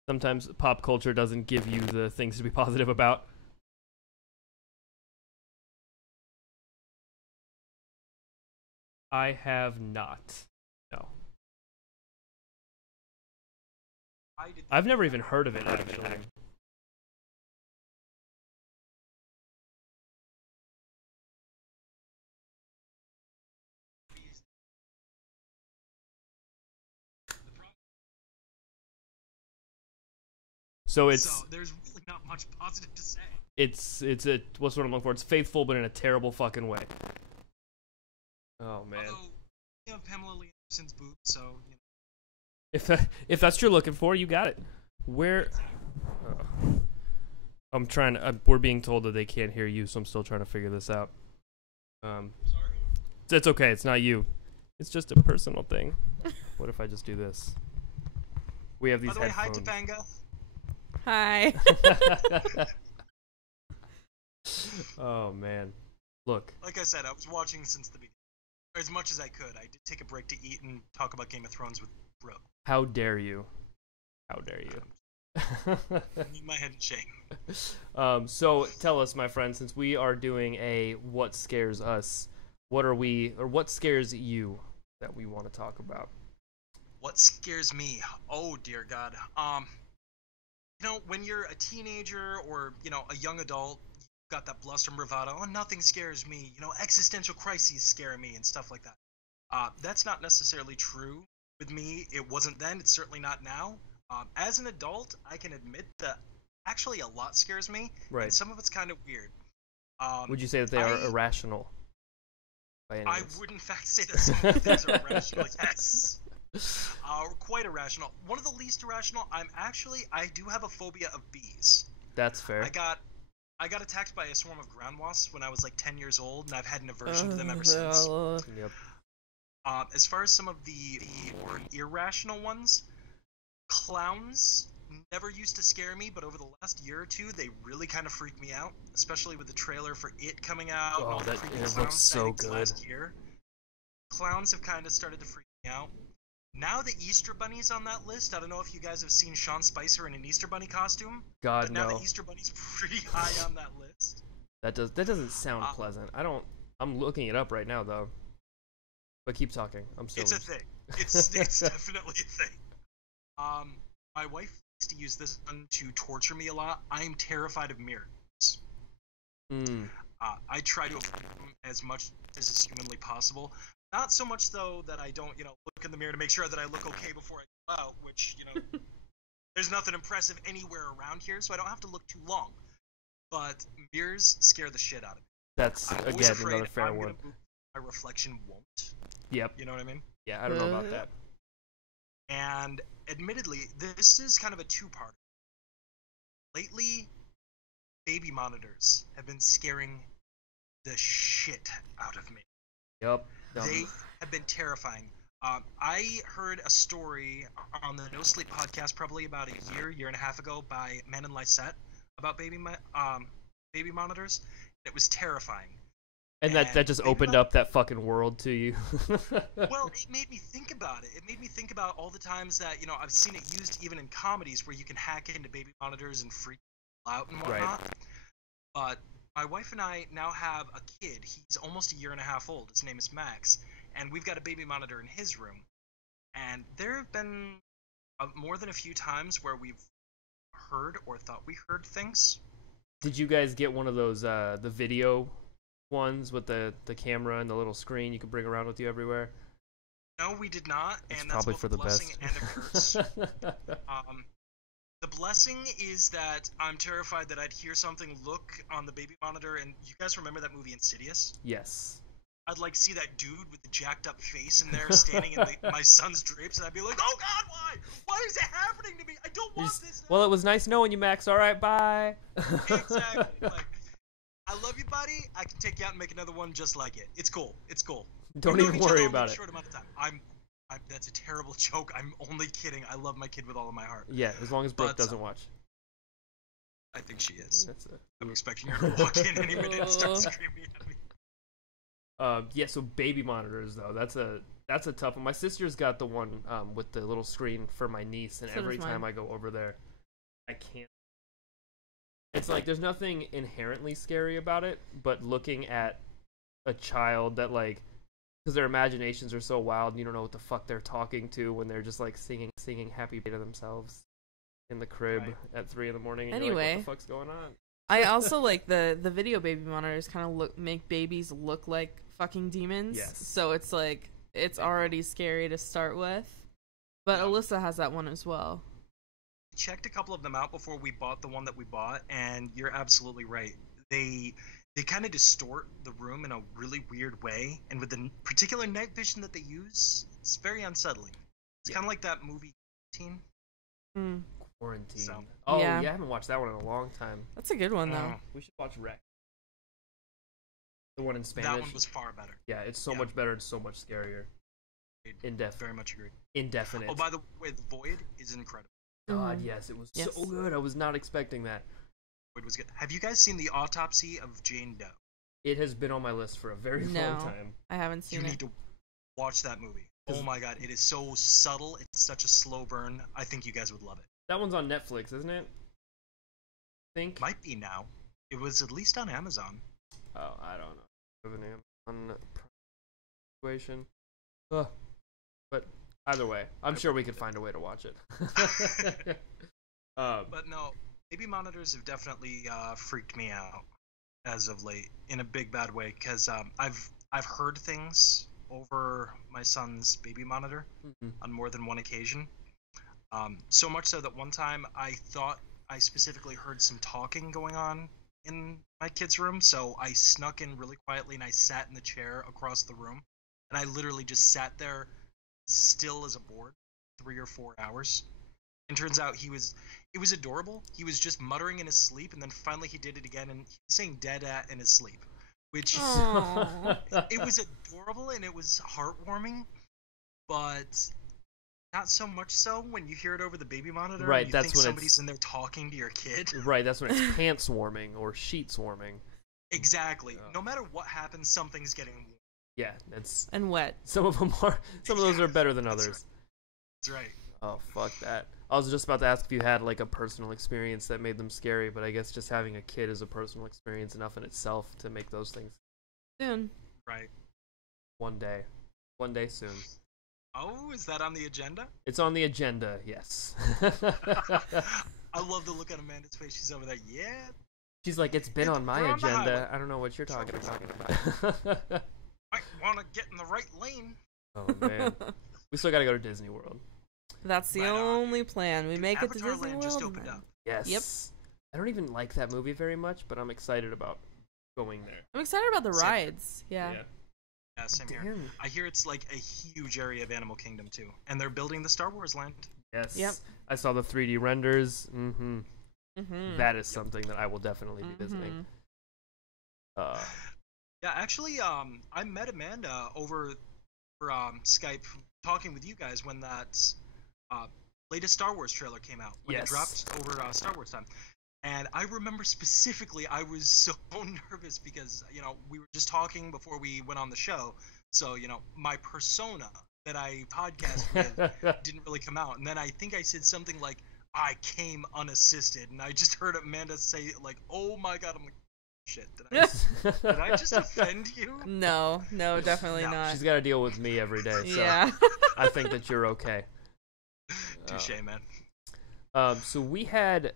Sometimes pop culture doesn't give you the things to be positive about. I have not. No. I've never even heard of it, actually. So there's really not much positive to say. it's what's what I'm looking for? It's faithful, but in a terrible fucking way. Oh man. Although we have Pamela Lee Anderson's boobs, so you know. If that's what you're looking for, you got it. Where? I'm trying to. We're being told that they can't hear you, so I'm still trying to figure this out. Sorry. It's okay. It's not you. It's just a personal thing. What if I just do this? We have these By the way, hi headphones. Topanga. Hi. Oh man, look. Like I said, I was watching since the beginning, or as much as I could. I did take a break to eat and talk about Game of Thrones with Bro. How dare you? How dare you? I need my head in shame. So tell us, my friend, since we are doing a what scares us, what scares you that we want to talk about? What scares me? Oh dear God. You know, when you're a teenager or you know a young adult, you've got that bluster and bravado. Oh, nothing scares me. You know, existential crises scare me and stuff like that. That's not necessarily true with me. It wasn't then. It's certainly not now. As an adult, I can admit that actually a lot scares me. Right. And some of it's kind of weird. Would you say that they are irrational? By any I means? would in fact say that some of the things are irrational. Yes. Quite irrational. One of the least irrational. I do have a phobia of bees. That's fair. I got attacked by a swarm of ground wasps when I was like 10 years old, and I've had an aversion to them ever since. Yep. As far as some of the more irrational ones, clowns never used to scare me, but over the last year or two, they really kind of freak me out, especially with the trailer for It coming out. Oh, and all it the looks so good. Last year, clowns have kind of started to freak me out. Now the Easter Bunny's on that list. I don't know if you guys have seen Sean Spicer in an Easter Bunny costume. God, but now no. the Easter Bunny's pretty high on that list. That doesn't sound pleasant. I'm looking it up right now though. But keep talking. It's a thing. It's definitely a thing. My wife used to use this one to torture me a lot. I'm terrified of mirrors. I try to avoid them as much as is humanly possible. Not so much though that I don't, look in the mirror to make sure that I look okay before I go out, which, there's nothing impressive anywhere around here, so I don't have to look too long. But mirrors scare the shit out of me. That's I'm again afraid another fair I'm one. gonna move, my reflection won't. Yep. You know what I mean? Yeah, I don't know about that. And admittedly, this is kind of a two-part. Lately, baby monitors have been scaring the shit out of me. Yep. They have been terrifying. I heard a story on the No Sleep podcast probably about a year and a half ago by Men and Lysette about baby monitors. It was terrifying. And that just opened up that fucking world to you. Well, it made me think about it. It made me think about all the times that, I've seen it used even in comedies where you can hack into baby monitors and freak people out and whatnot. Right. But my wife and I now have a kid. He's almost a year and a half old. His name is Max. And we've got a baby monitor in his room. And there have been more than a few times where we've heard or thought we heard things. Did you guys get one of those, the video ones with the camera and the little screen you can bring around with you everywhere? No, we did not. It's and probably that's for the blessing best. And a curse. The blessing is that I'm terrified that I'd hear something look on the baby monitor, and you guys remember that movie Insidious? Yes. I'd like see that dude with the jacked up face in there standing in my son's drapes, and I'd be like, oh god, why? Why is it happening to me? I don't want this now. Well, it was nice knowing you, Max. All right, bye. Exactly. Like, I love you, buddy. I can take you out and make another one just like it. It's cool. It's cool. Don't even worry about it. Short amount of time. That's a terrible joke. I'm only kidding. I love my kid with all of my heart. Yeah, as long as Brooke doesn't watch. I think she is. I'm expecting her to walk in any minute and start screaming at me. Yeah, so baby monitors though, that's a tough one. My sister's got the one with the little screen for my niece, and every time I go over there, I can't. It's like there's nothing inherently scary about it, but looking at a child that like, because their imaginations are so wild, and you don't know what the fuck they're talking to when they're just like singing happy to themselves in the crib at 3 a.m. And anyway, you're like, what the fuck's going on? I also like the video baby monitors kind of make babies look like fucking demons. Yes. So it's like it's already scary to start with. But Alyssa has that one as well. Checked a couple of them out before we bought the one that we bought, and you're absolutely right. They kind of distort the room in a really weird way, and with the particular night vision that they use, it's very unsettling. It's kind of like that movie Quarantine. So. Oh yeah, I haven't watched that one in a long time. That's a good one though. We should watch Wreck. The one in Spanish. That one was far better. Yeah, it's so much better and so much scarier. Very much agreed. Indefinite. Oh, by the way, The Void is incredible. God, yes, it was so good. I was not expecting that. Void was good. Have you guys seen The Autopsy of Jane Doe? It has been on my list for a very long time. I haven't seen it. You need to watch that movie. Oh my god, it is so subtle. It's such a slow burn. I think you guys would love it. That one's on Netflix, isn't it? I think. Might be now. It was at least on Amazon. Oh, I don't know. An situation. But either way, I'm sure we could find a way to watch it. But no, baby monitors have definitely freaked me out as of late in a big bad way, because I've heard things over my son's baby monitor on more than one occasion. So much so that one time I thought I specifically heard some talking going on in my kid's room, so I snuck in really quietly and I sat in the chair across the room, and I literally just sat there still as a board 3 or 4 hours. And turns out it was adorable. He was just muttering in his sleep, and then finally he did it again, and he was saying dead at in his sleep, which it was adorable and it was heartwarming, but not so much so when you hear it over the baby monitor. Right, and you that's think when somebody's in there talking to your kid. Right, that's when it's pants warming or sheets warming. Exactly. No matter what happens, something's getting warm. Yeah, that's And wet. some of those are better than others. That's right. Oh, fuck that. I was just about to ask if you had like a personal experience that made them scary, but I guess just having a kid is a personal experience enough in itself to make those things. Soon. Right. One day soon. Oh, is that on the agenda? It's on the agenda, yes. I love the look on Amanda's face. She's over there. Yeah. She's like, it's been on my We're on the agenda. highway. I don't know what you're talking about. I want to get in the right lane. Oh man, we still gotta go to Disney World. That's the Right on. only plan. We make it to Avatar Disney Land World. just and opened then- up. Yes. Yep. I don't even like that movie very much, but I'm excited about going there. I'm excited about the Same. rides. Yeah. Yeah, same here. Damn. I hear it's like a huge area of Animal Kingdom too, and they're building the Star Wars land. Yes. Yep. I saw the 3D renders. Mm-hmm. Mm-hmm. That is something that I will definitely be visiting. Yeah, actually, I met Amanda over Skype talking with you guys when that latest Star Wars trailer came out. When Yes. it dropped over Star Wars time. And I remember specifically I was so nervous because, we were just talking before we went on the show. So, my persona that I podcast with didn't really come out. And then I think I said something like, I came unassisted. And I just heard Amanda say, like, oh my God. I'm like, shit, did I just offend you? No, definitely No. not. She's got to deal with me every day, so Yeah. I think that you're okay. Touche, man. So we had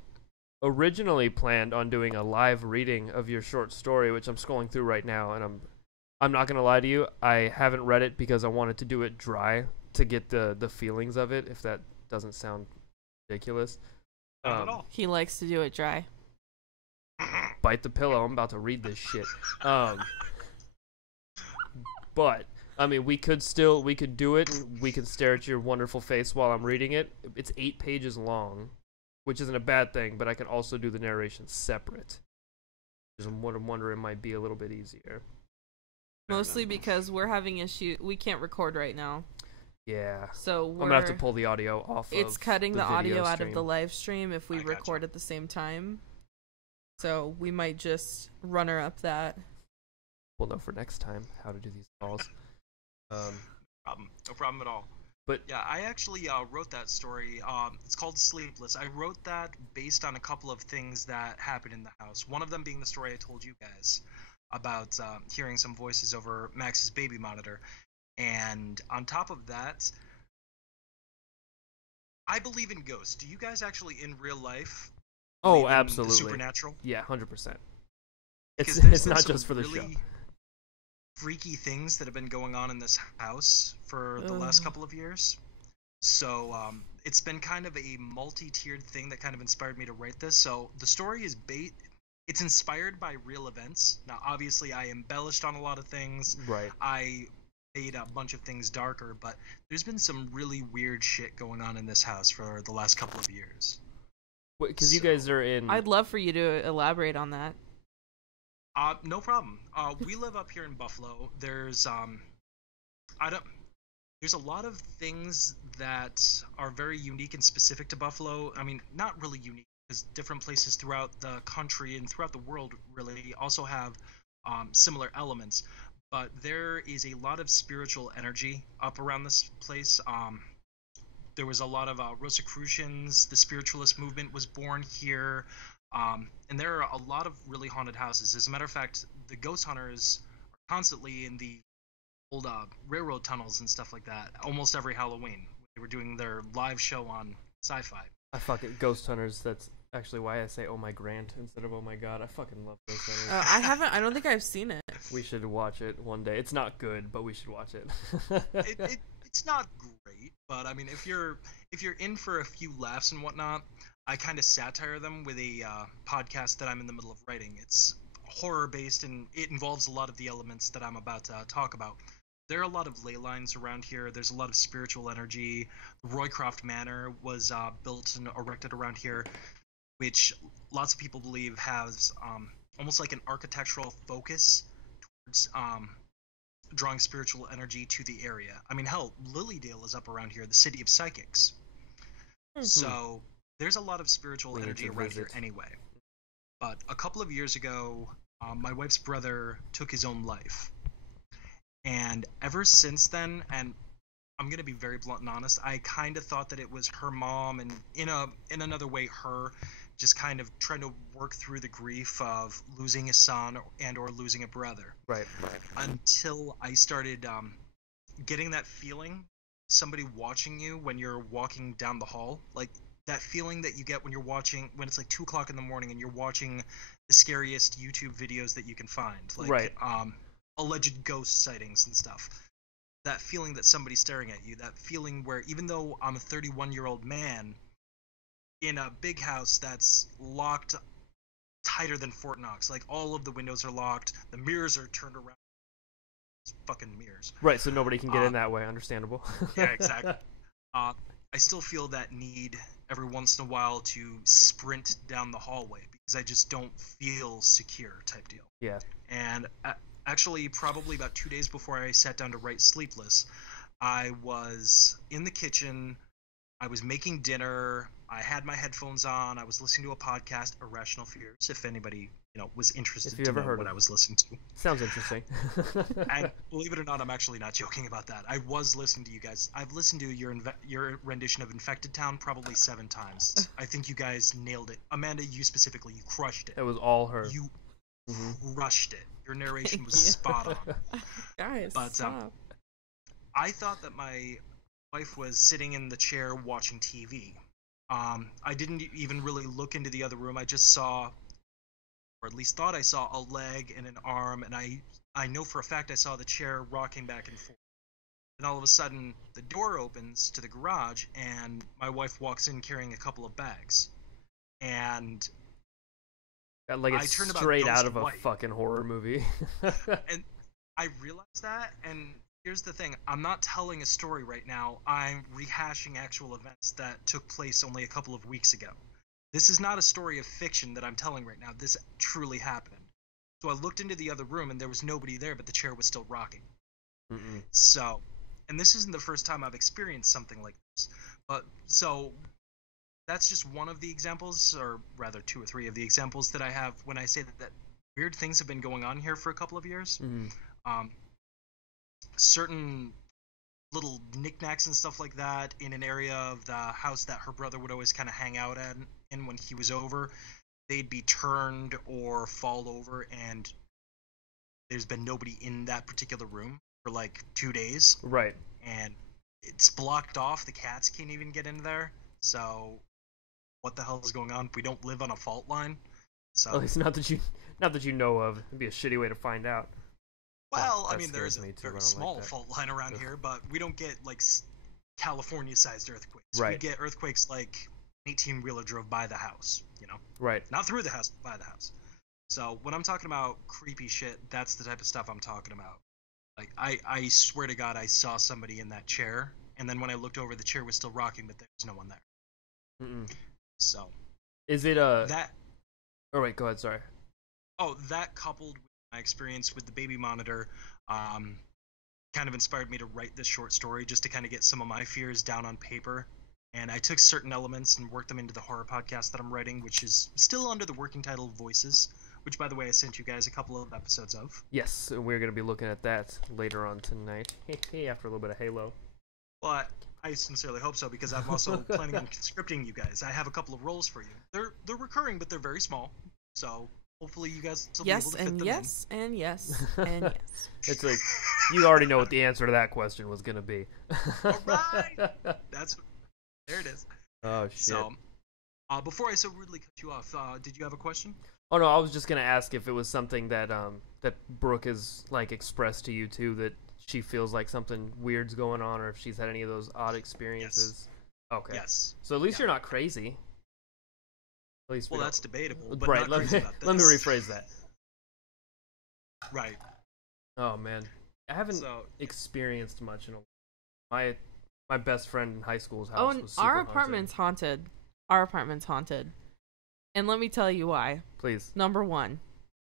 originally planned on doing a live reading of your short story, which I'm scrolling through right now, and I'm not gonna lie to you, I haven't read it because I wanted to do it dry to get the feelings of it, if that doesn't sound ridiculous. Not at all. He likes to do it dry. Bite the pillow, I'm about to read this shit. But I mean, we could do it, and we can stare at your wonderful face while I'm reading it. It's 8 pages long, which isn't a bad thing, but I can also do the narration separate. Which I'm wondering might be a little bit easier. Mostly because we're having issue. We can't record right now. Yeah. So I'm gonna have to pull the audio off. It's of cutting the audio video out of stream. the live stream if we I gotcha. record at the same time. So we might just runner up that. We'll know for next time how to do these calls. No problem at all. But yeah, I actually wrote that story. It's called Sleepless. I wrote that based on a couple of things that happened in the house. One of them being the story I told you guys about hearing some voices over Max's baby monitor. And on top of that, I believe in ghosts. Do you guys actually in real life oh, believe in the absolutely. supernatural? Yeah, 100%. Because It's there's been not some just for the really show. freaky things that have been going on in this house for the last couple of years. So it's been kind of a multi-tiered thing that kind of inspired me to write this. So the story is it's inspired by real events. Now, obviously, I embellished on a lot of things. Right. I made a bunch of things darker, but there's been some really weird shit going on in this house for the last couple of years. Because you guys are in. I'd love for you to elaborate on that. No problem. We live up here in Buffalo. There's there's a lot of things that are very unique and specific to Buffalo. I mean, not really unique, because different places throughout the country and throughout the world really also have similar elements. But there is a lot of spiritual energy up around this place. There was a lot of Rosicrucians. The spiritualist movement was born here. And there are a lot of really haunted houses. As a matter of fact, the ghost hunters are constantly in the old railroad tunnels and stuff like that. Almost every Halloween, they were doing their live show on Sci-Fi. I fucking Ghost Hunters. That's actually why I say "Oh my Grant" instead of "Oh my God." I fucking love Ghost Hunters. I don't think I've seen it. We should watch it one day. It's not good, but we should watch it. It it's not great, but I mean, if you're in for a few laughs and whatnot, I kind of satire them with a podcast that I'm in the middle of writing. It's horror based, and it involves a lot of the elements that I'm about to talk about. There are a lot of ley lines around here. There's a lot of spiritual energy. Roycroft Manor was built and erected around here, which lots of people believe has almost like an architectural focus towards drawing spiritual energy to the area. I mean, hell, Lilydale is up around here, the city of psychics. Mm-hmm. So there's a lot of spiritual energy around here anyway. But a couple of years ago, my wife's brother took his own life. And ever since then, and I'm going to be very blunt and honest, I kind of thought that it was her mom, and in another way, her just kind of trying to work through the grief of losing a son and or losing a brother. Right. Until I started getting that feeling, somebody watching you when you're walking down the hall, like that feeling that you get when you're watching, when it's like 2 o'clock in the morning and you're watching the scariest YouTube videos that you can find, like alleged ghost sightings and stuff. That feeling that somebody's staring at you, that feeling where even though I'm a 31-year-old man in a big house that's locked tighter than Fort Knox, like all of the windows are locked, the mirrors are turned around. It's fucking mirrors. Right, so nobody can get in that way. Understandable. Yeah, exactly. I still feel that need every once in a while to sprint down the hallway because I just don't feel secure type deal. Yeah. And actually, probably about 2 days before I sat down to write Sleepless, I was in the kitchen. I was making dinner. I had my headphones on. I was listening to a podcast, Irrational Fears, if anybody was interested to know what I was listening to. Sounds interesting. And believe it or not, I'm actually not joking about that. I was listening to you guys. I've listened to your rendition of Infected Town probably 7 times. I think you guys nailed it. Amanda, you specifically, you crushed it. It was all her. You crushed it. Your narration was spot on. Guys, but I thought that my wife was sitting in the chair watching TV. I didn't even really look into the other room. I just saw, or at least thought I saw, a leg and an arm, and I know for a fact I saw the chair rocking back and forth. And all of a sudden, the door opens to the garage, and my wife walks in carrying a couple of bags. And like it's straight out of a fucking horror movie. And I realized that, and here's the thing. I'm not telling a story right now. I'm rehashing actual events that took place only a couple of weeks ago. This is not a story of fiction that I'm telling right now. This truly happened. So I looked into the other room, and there was nobody there, but the chair was still rocking. Mm-mm. So, and this isn't the first time I've experienced something like this. But, so, that's just one of the examples, or rather 2 or 3 of the examples that I have when I say that weird things have been going on here for a couple of years. Mm-hmm. Certain little knickknacks and stuff like that in an area of the house that her brother would always kind of hang out in when he was over, they'd be turned or fall over, and there's been nobody in that particular room for like 2 days. Right. And it's blocked off. The cats can't even get in there. So what the hell is going on? We don't live on a fault line. So at least not that you know of. It'd be a shitty way to find out. Well, I mean, there's a very small fault line around here, but we don't get, like, California-sized earthquakes. Right. We get earthquakes like an 18-wheeler drove by the house, Right. Not through the house, but by the house. So when I'm talking about creepy shit, that's the type of stuff I'm talking about. Like, I swear to God I saw somebody in that chair, and then when I looked over, the chair was still rocking, but there was no one there. Mm-mm. So. Is it that... Oh, wait, go ahead, sorry. Oh, that coupled with my experience with the baby monitor kind of inspired me to write this short story just to kind of get some of my fears down on paper. And I took certain elements and worked them into the horror podcast that I'm writing, which is still under the working title Voices, which, by the way, I sent you guys a couple of episodes of. Yes, we're going to be looking at that later on tonight, after a little bit of Halo. Well, I sincerely hope so, because I'm also planning on scripting you guys. I have a couple of roles for you. They're recurring, but they're very small, so... hopefully you guys will be able to fit them in. Yes, and yes, and yes. It's like, you already know what the answer to that question was going to be. All right! There it is. Oh, shit. So, before I so rudely cut you off, did you have a question? Oh, no, I was just going to ask if it was something that that Brooke has, like, expressed to you, too, that she feels like something weird's going on, or if she's had any of those odd experiences. Yes. Okay. Yes. So at least you're not crazy. At least Well, that's debatable. But right. Not crazy about Let me this. rephrase that. Right. Oh man, I haven't experienced much in my best friend in high school's house was super our haunted. apartment's haunted. Our apartment's haunted. And let me tell you why. Please. Number 1,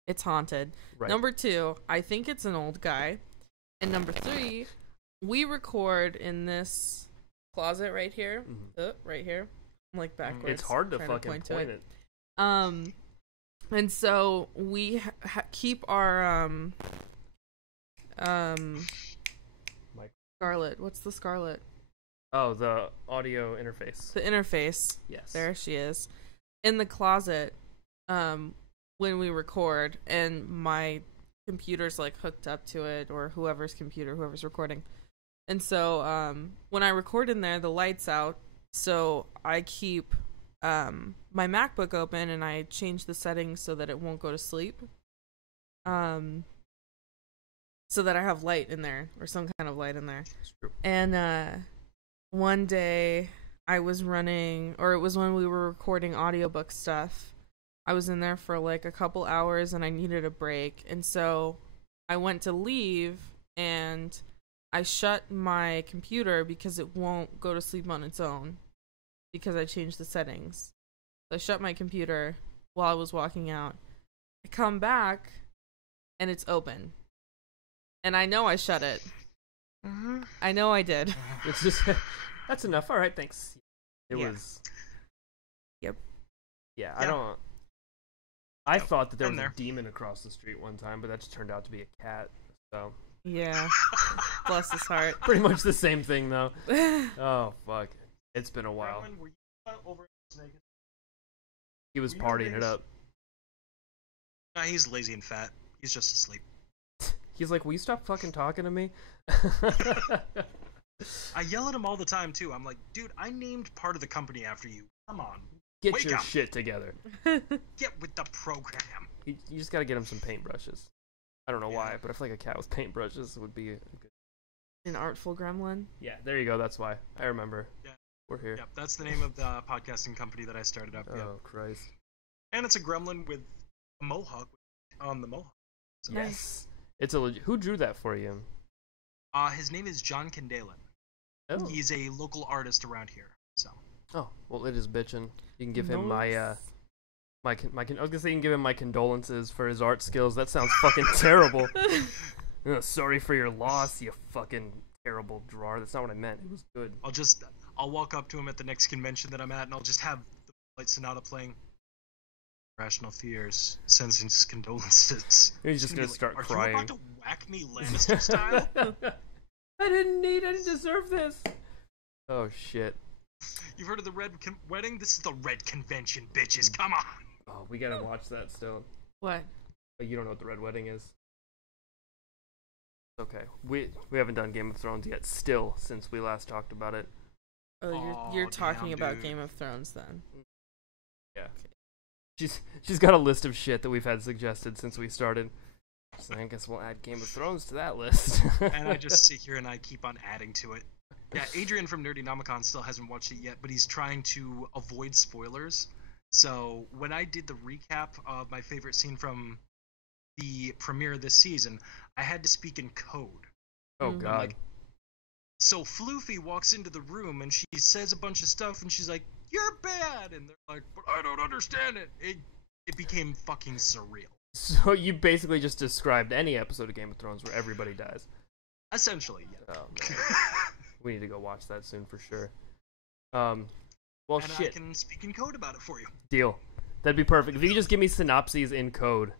it's haunted. Right. Number 2, I think it's an old guy. And number 3, we record in this closet right here. Right here. I'm like backwards. It's hard to trying fucking point point it. And so we keep our Scarlet. What's the Scarlet? Oh, the audio interface. The interface. Yes. There she is. In the closet, when we record, and my computer's like hooked up to it, or whoever's recording. And so when I record in there, the light's out, so I keep my MacBook open and I change the settings so that it won't go to sleep. So that I have light in there, or some kind of light in there. And one day I was running, or it was when we were recording audiobook stuff. I was in there for like a couple hours and I needed a break. And so I went to leave and I shut my computer because it won't go to sleep on its own because I changed the settings. So I shut my computer while I was walking out. I come back and it's open. And I know I shut it. I know I did. It's just that's enough. All right, thanks. It was. Yep. Yeah, Yeah. I thought that there Been was there. a demon across the street one time, but that just turned out to be a cat. So Yeah. Bless his heart. pretty much the same thing, though. Oh fuck, it's been a while. Gremlin, were you over in Las Vegas? He was Were you in partying it Vegas? up. Nah, he's lazy and fat. He's just asleep. He's like, "Will you stop fucking talking to me?" I yell at him all the time too. I'm like, dude, I named part of the company after you. Come on, Get Wake your up. shit together. get with the program. You just gotta get him some paintbrushes. I don't know Yeah. why, but I feel like a cat with paintbrushes would be a good. An artful gremlin. Yeah, there you go. That's why I remember. Yeah. We're here. Yep, that's the name of the podcasting company that I started up. Oh Yep. Christ. And it's a gremlin with a mohawk on the mohawk. So, Yes. It's a legit. Who drew that for you? His name is John Kendalen. Oh. He's a local artist around here. So. Oh, well, it is bitchin'. You can give him Nice. I was gonna say you can give him my condolences for his art skills. That sounds fucking terrible. Sorry for your loss, you fucking terrible drawer. That's not what I meant. It was good. I'll walk up to him at the next convention that I'm at, and I'll just have the Light Sonata playing. Irrational Fears sends his condolences. He's just gonna Be like, start Are crying. you about to whack me Lannister style? I didn't deserve this. Oh shit. You've heard of the Red Wedding? This is the Red Convention, bitches. Come on. Oh, we gotta watch that still. What? But you don't know what the Red Wedding is. Okay, we haven't done Game of Thrones yet. Still, since we last talked about it. Oh, you're talking damn, about dude. Game of Thrones then. Yeah. She's got a list of shit that we've had suggested since we started. So I guess we'll add Game of Thrones to that list. And I just sit here and I keep on adding to it. Yeah, Adrian from Nerdynomicon still hasn't watched it yet, but he's trying to avoid spoilers. So when I did the recap of my favorite scene from the premiere this season, I had to speak in code. Oh Mhm. god. Like, so Floofy walks into the room and she says a bunch of stuff and she's like, "You're bad," and they're like, "But I don't understand it." It became fucking surreal. So you basically just described any episode of Game of Thrones where everybody dies. Essentially, yeah. Oh man. We need to go watch that soon for sure. Well, And I shit. can speak in code about it for you. Deal. That'd be perfect. If you could just give me synopses in code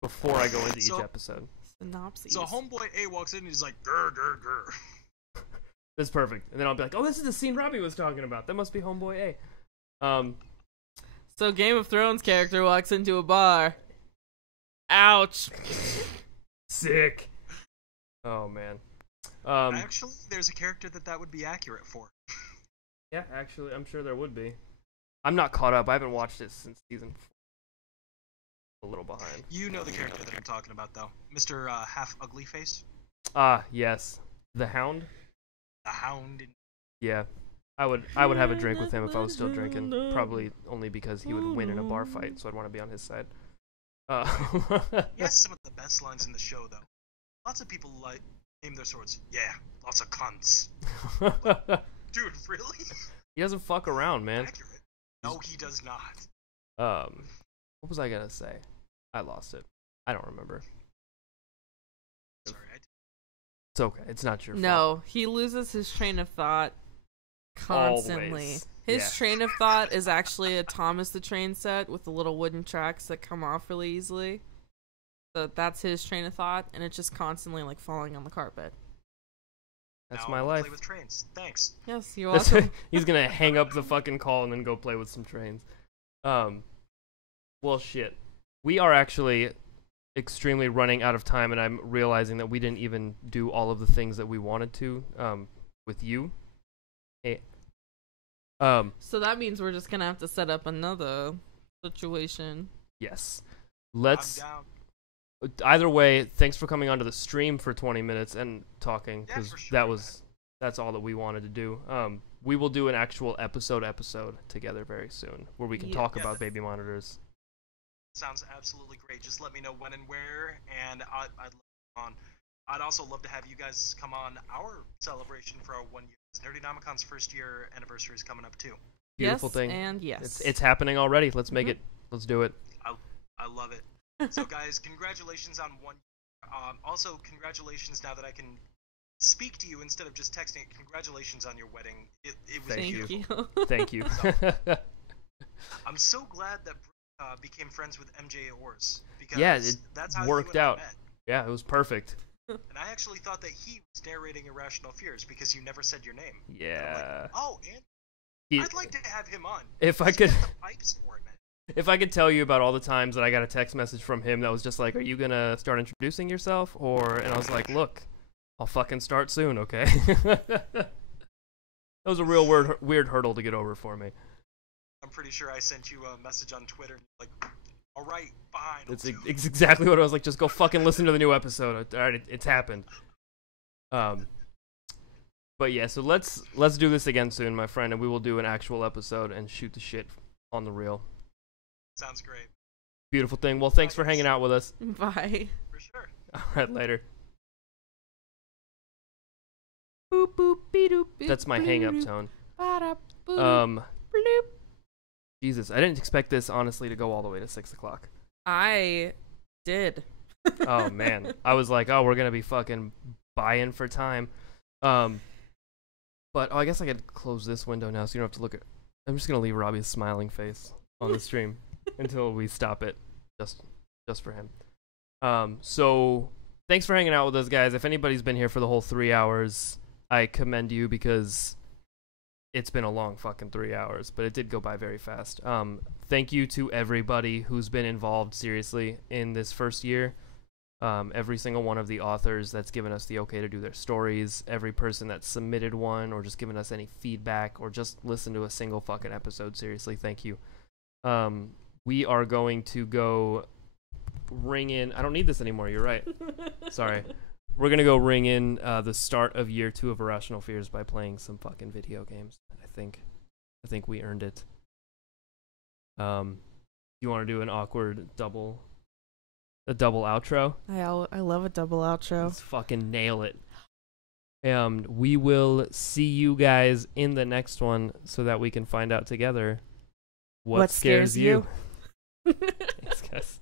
before I go into each So- episode. Synopses. So Homeboy A walks in and he's like, "Grr, grr, grr." That's perfect. And then I'll be like, oh, this is the scene Robbie was talking about. That must be Homeboy A. So Game of Thrones character walks into a bar. Ouch. Sick. Oh, man. Actually, there's a character that would be accurate for. Yeah, actually, I'm sure there would be. I'm not caught up. I haven't watched it since season 4. A little behind. You know the character that I'm talking about, though. Mr. Half Ugly Face. Ah, yes. The Hound? The Hound. Yeah. I would have a drink with him if I was still drinking. Probably only because he would win in a bar fight, so I'd want to be on his side. He has some of the best lines in the show, though. Lots of people name their swords. Yeah, lots of cunts. Dude, really? He doesn't fuck around, man. Accurate. No, he does not. What was I gonna say? I lost it. I don't remember. Sorry, It's okay. It's not your fault. No, he loses his train of thought constantly. Always. His train of thought is actually a Thomas the Train set with the little wooden tracks that come off really easily. So that's his train of thought, and it's just constantly like falling on the carpet. That's now my I'll life. Play with trains. Thanks. Yes, you're welcome. He's gonna hang up the fucking call and then go play with some trains. Well, shit. We are actually extremely running out of time, and I'm realizing that we didn't even do all of the things that we wanted to with you. Hey. So that means we're just gonna have to set up another situation. Yes. Let's. I'm down. Either way, thanks for coming onto the stream for 20 minutes and talking, Yeah, because for sure, that's all that we wanted to do. We will do an actual episode together very soon where we can talk about baby monitors. Sounds absolutely great. Just let me know when and where, and I'd love to come on. I'd also love to have you guys come on our celebration for our 1 year. Nerdynomicon's first year anniversary is coming up too. Beautiful yes, thing. And yes. It's happening already. Let's make it. Let's do it. I love it. So guys, congratulations on 1 year. Also, congratulations now that I can speak to you instead of just texting. Congratulations on your wedding. It was Thank beautiful. you. Thank you. I'm so glad that became friends with MJ Ors, because it that's how worked you and I out. met. Yeah, it was perfect. And I actually thought that he was narrating Irrational Fears because you never said your name. Yeah. Like, oh, and I'd like to have him on. If I He could, has the pipes for it, man. if I could tell you about all the times that I got a text message from him that was just like, "Are you gonna start introducing yourself?" And I was like, "Look, I'll fucking start soon, okay?" That was a real weird hurdle to get over for me. I'm pretty sure I sent you a message on Twitter, like, all right, fine. It's exactly what I was like. Just go fucking listen to the new episode. All right, it's happened. But yeah, so let's do this again soon, my friend, and we will do an actual episode and shoot the shit on the reel. Sounds great. Beautiful thing. Well, thanks for hanging out with us. Bye. For sure. All right, later. Boop, boop, beep-doop, beep, That's my hang-up bloop, tone. ba-da, boop, bloop. Jesus, I didn't expect this honestly to go all the way to 6 o'clock. I did. Oh man, I was like, oh, we're gonna be fucking buying for time. But I guess I could close this window now, so you don't have to look at. I'm just gonna leave Robbie's smiling face on the stream until we stop it, just for him. So thanks for hanging out with us, guys. If anybody's been here for the whole 3 hours, I commend you, because it's been a long fucking 3 hours, but it did go by very fast. Thank you to everybody who's been involved seriously in this first year. Every single one of the authors that's given us the okay to do their stories, every person that submitted one or just given us any feedback or just listened to a single fucking episode, seriously, thank you. We are going to go ring in. I don't need this anymore, you're right. Sorry. We're going to go ring in the start of year 2 of Irrational Fears by playing some fucking video games. I think we earned it. You want to do an awkward double outro? I love a double outro. Let's fucking nail it. And we will see you guys in the next one so that we can find out together what scares you. Thanks, guys.